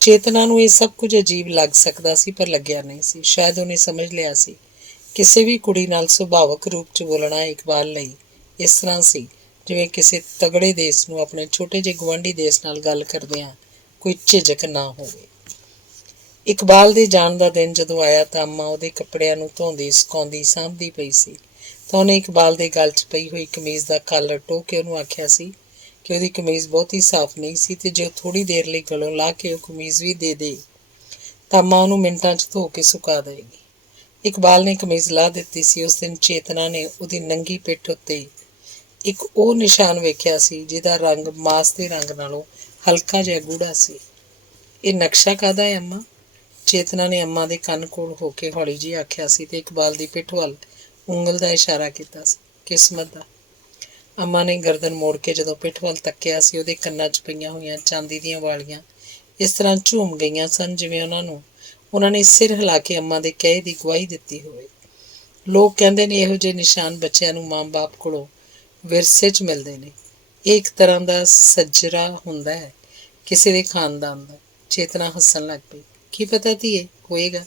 ਚੇਤਨਾ ਨੂੰ ਇਹ ਸਭ ਕੁਝ ਅਜੀਬ ਲੱਗ ਸਕਦਾ ਸੀ, ਪਰ ਲੱਗਿਆ ਨਹੀਂ ਸੀ। ਸ਼ਾਇਦ ਉਹਨੇ ਸਮਝ ਲਿਆ ਸੀ ਕਿਸੇ ਵੀ ਕੁੜੀ ਨਾਲ ਸੁਭਾਵਕ ਰੂਪ 'ਚ ਬੋਲਣਾ ਇਕਬਾਲ ਲਈ ਇਸ ਤਰ੍ਹਾਂ ਸੀ ਜਿਵੇਂ ਕਿਸੇ ਤਗੜੇ ਦੇਸ਼ ਨੂੰ ਆਪਣੇ ਛੋਟੇ ਜਿਹੇ ਗੁਆਂਢੀ ਦੇਸ਼ ਨਾਲ ਗੱਲ ਕਰਦਿਆਂ ਕੋਈ ਝਿਜਕ ਨਾ ਹੋਵੇ। ਇਕਬਾਲ ਦੇ ਜਾਣ ਦਾ ਦਿਨ ਜਦੋਂ ਆਇਆ ਤਾਂ ਅੰਮਾ ਉਹਦੇ ਕੱਪੜਿਆਂ ਨੂੰ ਧੋਂਦੀ ਸੁਕਾਉਂਦੀ ਸਾਂਭਦੀ ਪਈ ਸੀ ਤਾਂ ਉਹਨੇ ਇਕਬਾਲ ਦੇ ਗਲ 'ਚ ਪਈ ਹੋਈ ਕਮੀਜ਼ ਦਾ ਕਾਲਰ ਟੋਹ ਕੇ ਉਹਨੂੰ ਆਖਿਆ ਸੀ ਕਿ ਉਹਦੀ ਕਮੀਜ਼ ਬਹੁਤੀ ਸਾਫ਼ ਨਹੀਂ ਸੀ ਤੇ ਜੇ ਉਹ ਥੋੜ੍ਹੀ ਦੇਰ ਲਈ ਗਲੋਂ ਲਾਹ ਕੇ ਉਹ ਕਮੀਜ਼ ਵੀ ਦੇ ਦੇ ਤਾਂ ਅੰਮਾ ਉਹਨੂੰ ਮਿੰਟਾਂ 'ਚ ਧੋ ਕੇ ਸੁਕਾ ਦੇਵੇਗੀ। ਇਕਬਾਲ ਨੇ ਕਮੀਜ਼ ਲਾਹ ਦਿੱਤੀ ਸੀ। ਉਸ ਦਿਨ ਚੇਤਨਾ ਨੇ ਉਹਦੀ ਨੰਗੀ ਪਿੱਠ ਉੱਤੇ ਇੱਕ ਉਹ ਨਿਸ਼ਾਨ ਵੇਖਿਆ ਸੀ ਜਿਹਦਾ ਰੰਗ ਮਾਸ ਦੇ ਰੰਗ ਨਾਲੋਂ ਹਲਕਾ ਜਿਹਾ ਗੂੜਾ ਸੀ। ਇਹ ਨਕਸ਼ਾ ਕਾਹਦਾ ਹੈ ਅੰਮਾ? ਚੇਤਨਾ ਨੇ ਅੰਮਾ ਦੇ ਕੰਨ ਕੋਲ ਹੋ ਕੇ ਹੌਲੀ ਜਿਹੀ ਆਖਿਆ ਸੀ ਤੇ ਇਕਬਾਲ ਦੀ ਪਿੱਠ ਵੱਲ ਉਂਗਲ ਦਾ ਇਸ਼ਾਰਾ ਕੀਤਾ ਸੀ। ਕਿਸਮਤ ਦਾ। ਅੰਮਾ ਨੇ ਗਰਦਨ ਮੋੜ ਕੇ ਜਦੋਂ ਪਿੱਠ ਵੱਲ ਤੱਕਿਆ ਸੀ, ਉਹਦੇ ਕੰਨਾਂ 'ਚ ਪਈਆਂ ਹੋਈਆਂ ਚਾਂਦੀ ਦੀਆਂ ਵਾਲੀਆਂ ਇਸ ਤਰ੍ਹਾਂ ਝੂਮ ਗਈਆਂ ਸਨ ਜਿਵੇਂ ਉਹਨਾਂ ਨੇ ਸਿਰ ਹਿਲਾ ਕੇ ਅੰਮਾ ਦੇ ਕਹੇ ਦੀ ਗਵਾਹੀ ਦਿੱਤੀ ਹੋਵੇ। ਲੋਕ ਕਹਿੰਦੇ ਨੇ ਇਹੋ ਜਿਹੇ ਨਿਸ਼ਾਨ ਬੱਚਿਆਂ ਨੂੰ ਮਾਂ ਬਾਪ ਕੋਲੋਂ ਵਿਰਸੇ 'ਚ ਮਿਲਦੇ ਨੇ। ਇਹ ਇੱਕ ਤਰ੍ਹਾਂ ਦਾ ਸੱਜਰਾ ਹੁੰਦਾ ਹੈ ਕਿਸੇ ਦੇ ਖਾਨਦਾਨ ਦਾ। ਚੇਤਨਾ ਹੱਸਣ ਲੱਗ ਪਈ। ਕੀ ਪਤਾ ਧੀਏ, ਹੋਏਗਾ।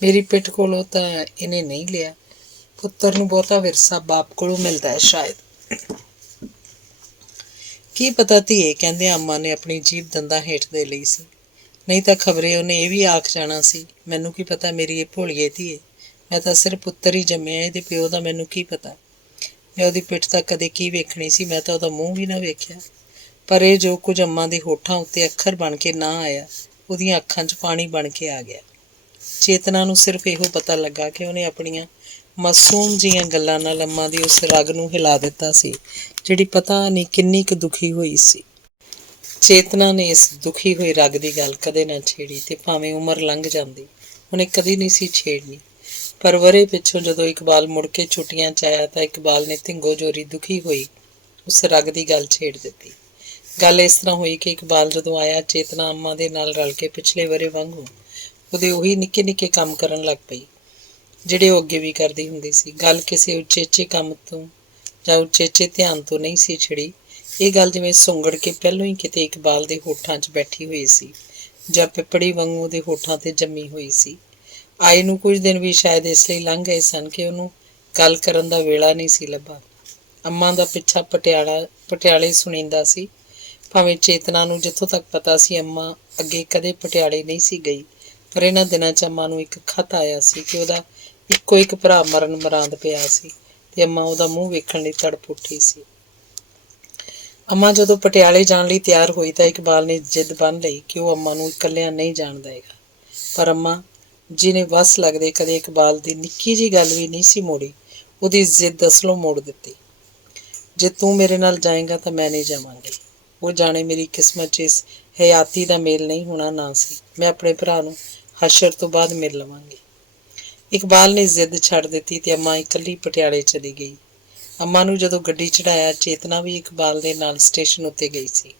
ਮੇਰੀ ਪਿੱਠ ਕੋਲੋਂ ਤਾਂ ਇਹਨੇ ਨਹੀਂ ਲਿਆ। ਪੁੱਤਰ ਨੂੰ ਬਹੁਤਾ ਵਿਰਸਾ ਬਾਪ ਕੋਲੋਂ ਮਿਲਦਾ ਹੈ ਸ਼ਾਇਦ। ਕੀ ਪਤਾ ਧੀਏ, ਕਹਿੰਦੇ ਅੰਮਾ ਨੇ ਆਪਣੀ ਜੀਭ ਦੰਦਾਂ ਹੇਠ ਦੇ ਲਈ ਸੀ। ਨਹੀਂ ਤਾਂ ਖਬਰੇ ਉਹਨੇ ਇਹ ਵੀ ਆਖ ਜਾਣਾ ਸੀ, ਮੈਨੂੰ ਕੀ ਪਤਾ ਮੇਰੀ ਇਹ ਭੋਲੀਏ ਧੀਏ, ਮੈਂ ਤਾਂ ਸਿਰਫ ਪੁੱਤਰ ਹੀ ਜੰਮਿਆ, ਇਹਦੇ ਪਿਓ ਦਾ ਮੈਨੂੰ ਕੀ ਪਤਾ। ਮੈਂ ਉਹਦੀ ਪਿੱਠ ਤਾਂ ਕਦੇ ਕੀ ਵੇਖਣੀ ਸੀ, ਮੈਂ ਤਾਂ ਉਹਦਾ ਮੂੰਹ ਵੀ ਨਾ ਵੇਖਿਆ। ਪਰ ਇਹ ਜੋ ਕੁਝ ਅੰਮਾ ਦੇ ਹੋਠਾਂ ਉੱਤੇ ਅੱਖਰ ਬਣ ਕੇ ਨਾ ਆਇਆ, ਉਹਦੀਆਂ ਅੱਖਾਂ 'ਚ ਪਾਣੀ ਬਣ ਕੇ ਆ ਗਿਆ। ਚੇਤਨਾ ਨੂੰ ਸਿਰਫ ਇਹੋ ਪਤਾ ਲੱਗਾ ਕਿ ਉਹਨੇ ਆਪਣੀਆਂ ਮਾਸੂਮ ਜਿਹੀਆਂ ਗੱਲਾਂ ਨਾਲ ਅੰਮਾ ਦੀ ਉਸ ਰਗ ਨੂੰ ਹਿਲਾ ਦਿੱਤਾ ਸੀ ਜਿਹੜੀ ਪਤਾ ਨਹੀਂ ਕਿੰਨੀ ਕੁ ਦੁਖੀ ਹੋਈ ਸੀ। ਚੇਤਨਾ ਨੇ ਇਸ ਦੁਖੀ ਹੋਈ ਰੱਗ ਦੀ ਗੱਲ ਕਦੇ ਨਾ ਛੇੜੀ ਤੇ ਭਾਵੇਂ ਉਮਰ ਲੰਘ ਜਾਂਦੀ ਉਹਨੇ ਕਦੀ ਨਹੀਂ ਸੀ ਛੇੜਨੀ। ਪਰ ਵਰ੍ਹੇ ਪਿੱਛੋਂ ਜਦੋਂ ਇਕਬਾਲ ਮੁੜ ਕੇ ਛੁੱਟੀਆਂ 'ਚ ਆਇਆ ਤਾਂ ਇਕਬਾਲ ਨੇ ਧਿੰਗੋ ਜੋਰੀ ਦੁਖੀ ਹੋਈ ਉਸ ਰੱਗ ਦੀ ਗੱਲ ਛੇੜ ਦਿੱਤੀ। ਗੱਲ ਇਸ ਤਰ੍ਹਾਂ ਹੋਈ ਕਿ ਇਕਬਾਲ ਜਦੋਂ ਆਇਆ ਚੇਤਨਾ ਅੰਮਾ ਦੇ ਨਾਲ ਰਲ ਕੇ ਪਿਛਲੇ ਵਰ੍ਹੇ ਵਾਂਗੂ ਉਹਦੇ ਉਹੀ ਨਿੱਕੇ ਨਿੱਕੇ ਕੰਮ ਕਰਨ ਲੱਗ ਪਈ ਜਿਹੜੇ ਉਹ ਅੱਗੇ ਵੀ ਕਰਦੀ ਹੁੰਦੀ ਸੀ। ਗੱਲ ਕਿਸੇ ਉਚੇਚੇ ਕੰਮ ਤੋਂ ਜਾਂ ਉਚੇਚੇ ਧਿਆਨ ਤੋਂ ਨਹੀਂ ਸੀ ਛਿੜੀ। ਇਹ ਗੱਲ ਜਿਵੇਂ ਸੁੰਗੜ ਕੇ ਪਹਿਲੋਂ ਹੀ ਕਿਤੇ ਇਕਬਾਲ ਦੇ ਹੋਠਾਂ 'ਚ ਬੈਠੀ ਹੋਈ ਸੀ ਜਾਂ ਪਿੱਪੜੀ ਵਾਂਗੂ ਉਹਦੇ ਹੋਠਾਂ 'ਤੇ ਜੰਮੀ ਹੋਈ ਸੀ। ਆਏ ਨੂੰ ਕੁਝ ਦਿਨ ਵੀ ਸ਼ਾਇਦ ਇਸ ਲਈ ਲੰਘ ਗਏ ਸਨ ਕਿ ਉਹਨੂੰ ਗੱਲ ਕਰਨ ਦਾ ਵੇਲਾ ਨਹੀਂ ਸੀ ਲੱਭਾ। ਅੰਮਾ ਦਾ ਪਿੱਛਾ ਪਟਿਆਲੇ ਸੁਣੀਂਦਾ ਸੀ। ਭਾਵੇਂ ਚੇਤਨਾ ਨੂੰ ਜਿੱਥੋਂ ਤੱਕ ਪਤਾ ਸੀ ਅੰਮਾ ਅੱਗੇ ਕਦੇ ਪਟਿਆਲੇ ਨਹੀਂ ਸੀ ਗਈ, ਪਰ ਇਹਨਾਂ ਦਿਨਾਂ 'ਚ ਅੰਮਾ ਨੂੰ ਇੱਕ ਖਤ ਆਇਆ ਸੀ ਕਿ ਉਹਦਾ ਇੱਕੋ ਇੱਕ ਭਰਾ ਮਰਨ ਮਰਾਂਦ ਪਿਆ ਸੀ ਤੇ ਅੰਮਾ ਉਹਦਾ ਮੂੰਹ ਵੇਖਣ ਲਈ ਤੜਪ ਉੱਠੀ ਸੀ। ਅੰਮਾ ਜਦੋਂ ਪਟਿਆਲੇ ਜਾਣ ਲਈ ਤਿਆਰ ਹੋਈ ਤਾਂ ਇਕਬਾਲ ਨੇ ਜਿੱਦ ਬੰਨ੍ਹ ਲਈ ਕਿ ਉਹ ਅੰਮਾ ਨੂੰ ਇਕੱਲਿਆਂ ਨਹੀਂ ਜਾਣ ਦੇਵੇਗਾ। ਪਰ ਅੰਮਾ ਜਿਹਨੇ ਵੱਸ ਲੱਗਦੇ ਕਦੇ ਇਕਬਾਲ ਦੀ ਨਿੱਕੀ ਜਿਹੀ ਗੱਲ ਵੀ ਨਹੀਂ ਸੀ ਮੋੜੀ, ਉਹਦੀ ਜ਼ਿੱਦ ਅਸਲੋਂ ਮੋੜ ਦਿੱਤੀ। ਜੇ ਤੂੰ ਮੇਰੇ ਨਾਲ ਜਾਏਗਾ ਤਾਂ ਮੈਂ ਨਹੀਂ ਜਾਵਾਂਗੀ। ਉਹ ਜਾਣੇ ਮੇਰੀ ਕਿਸਮਤ 'ਚ ਇਸ ਹਯਾਤੀ ਦਾ ਮੇਲ ਨਹੀਂ ਹੋਣਾ ਨਾ ਸੀ। ਮੈਂ ਆਪਣੇ ਭਰਾ ਨੂੰ ਹਸ਼ਰ ਤੋਂ ਬਾਅਦ ਮਿਲ ਲਵਾਂਗੀ। ਇਕਬਾਲ ਨੇ ਜ਼ਿੱਦ ਛੱਡ ਦਿੱਤੀ ਤੇ ਅੰਮਾ ਇਕੱਲੀ ਪਟਿਆਲੇ ਚਲੀ ਗਈ। ਅੰਮਾ ਨੂੰ ਜਦੋਂ ਗੱਡੀ ਚੜ੍ਹਾਇਆ ਚੇਤਨਾ ਵੀ ਇਕਬਾਲ ਦੇ ਨਾਲ ਸਟੇਸ਼ਨ ਉੱਤੇ ਗਈ ਸੀ।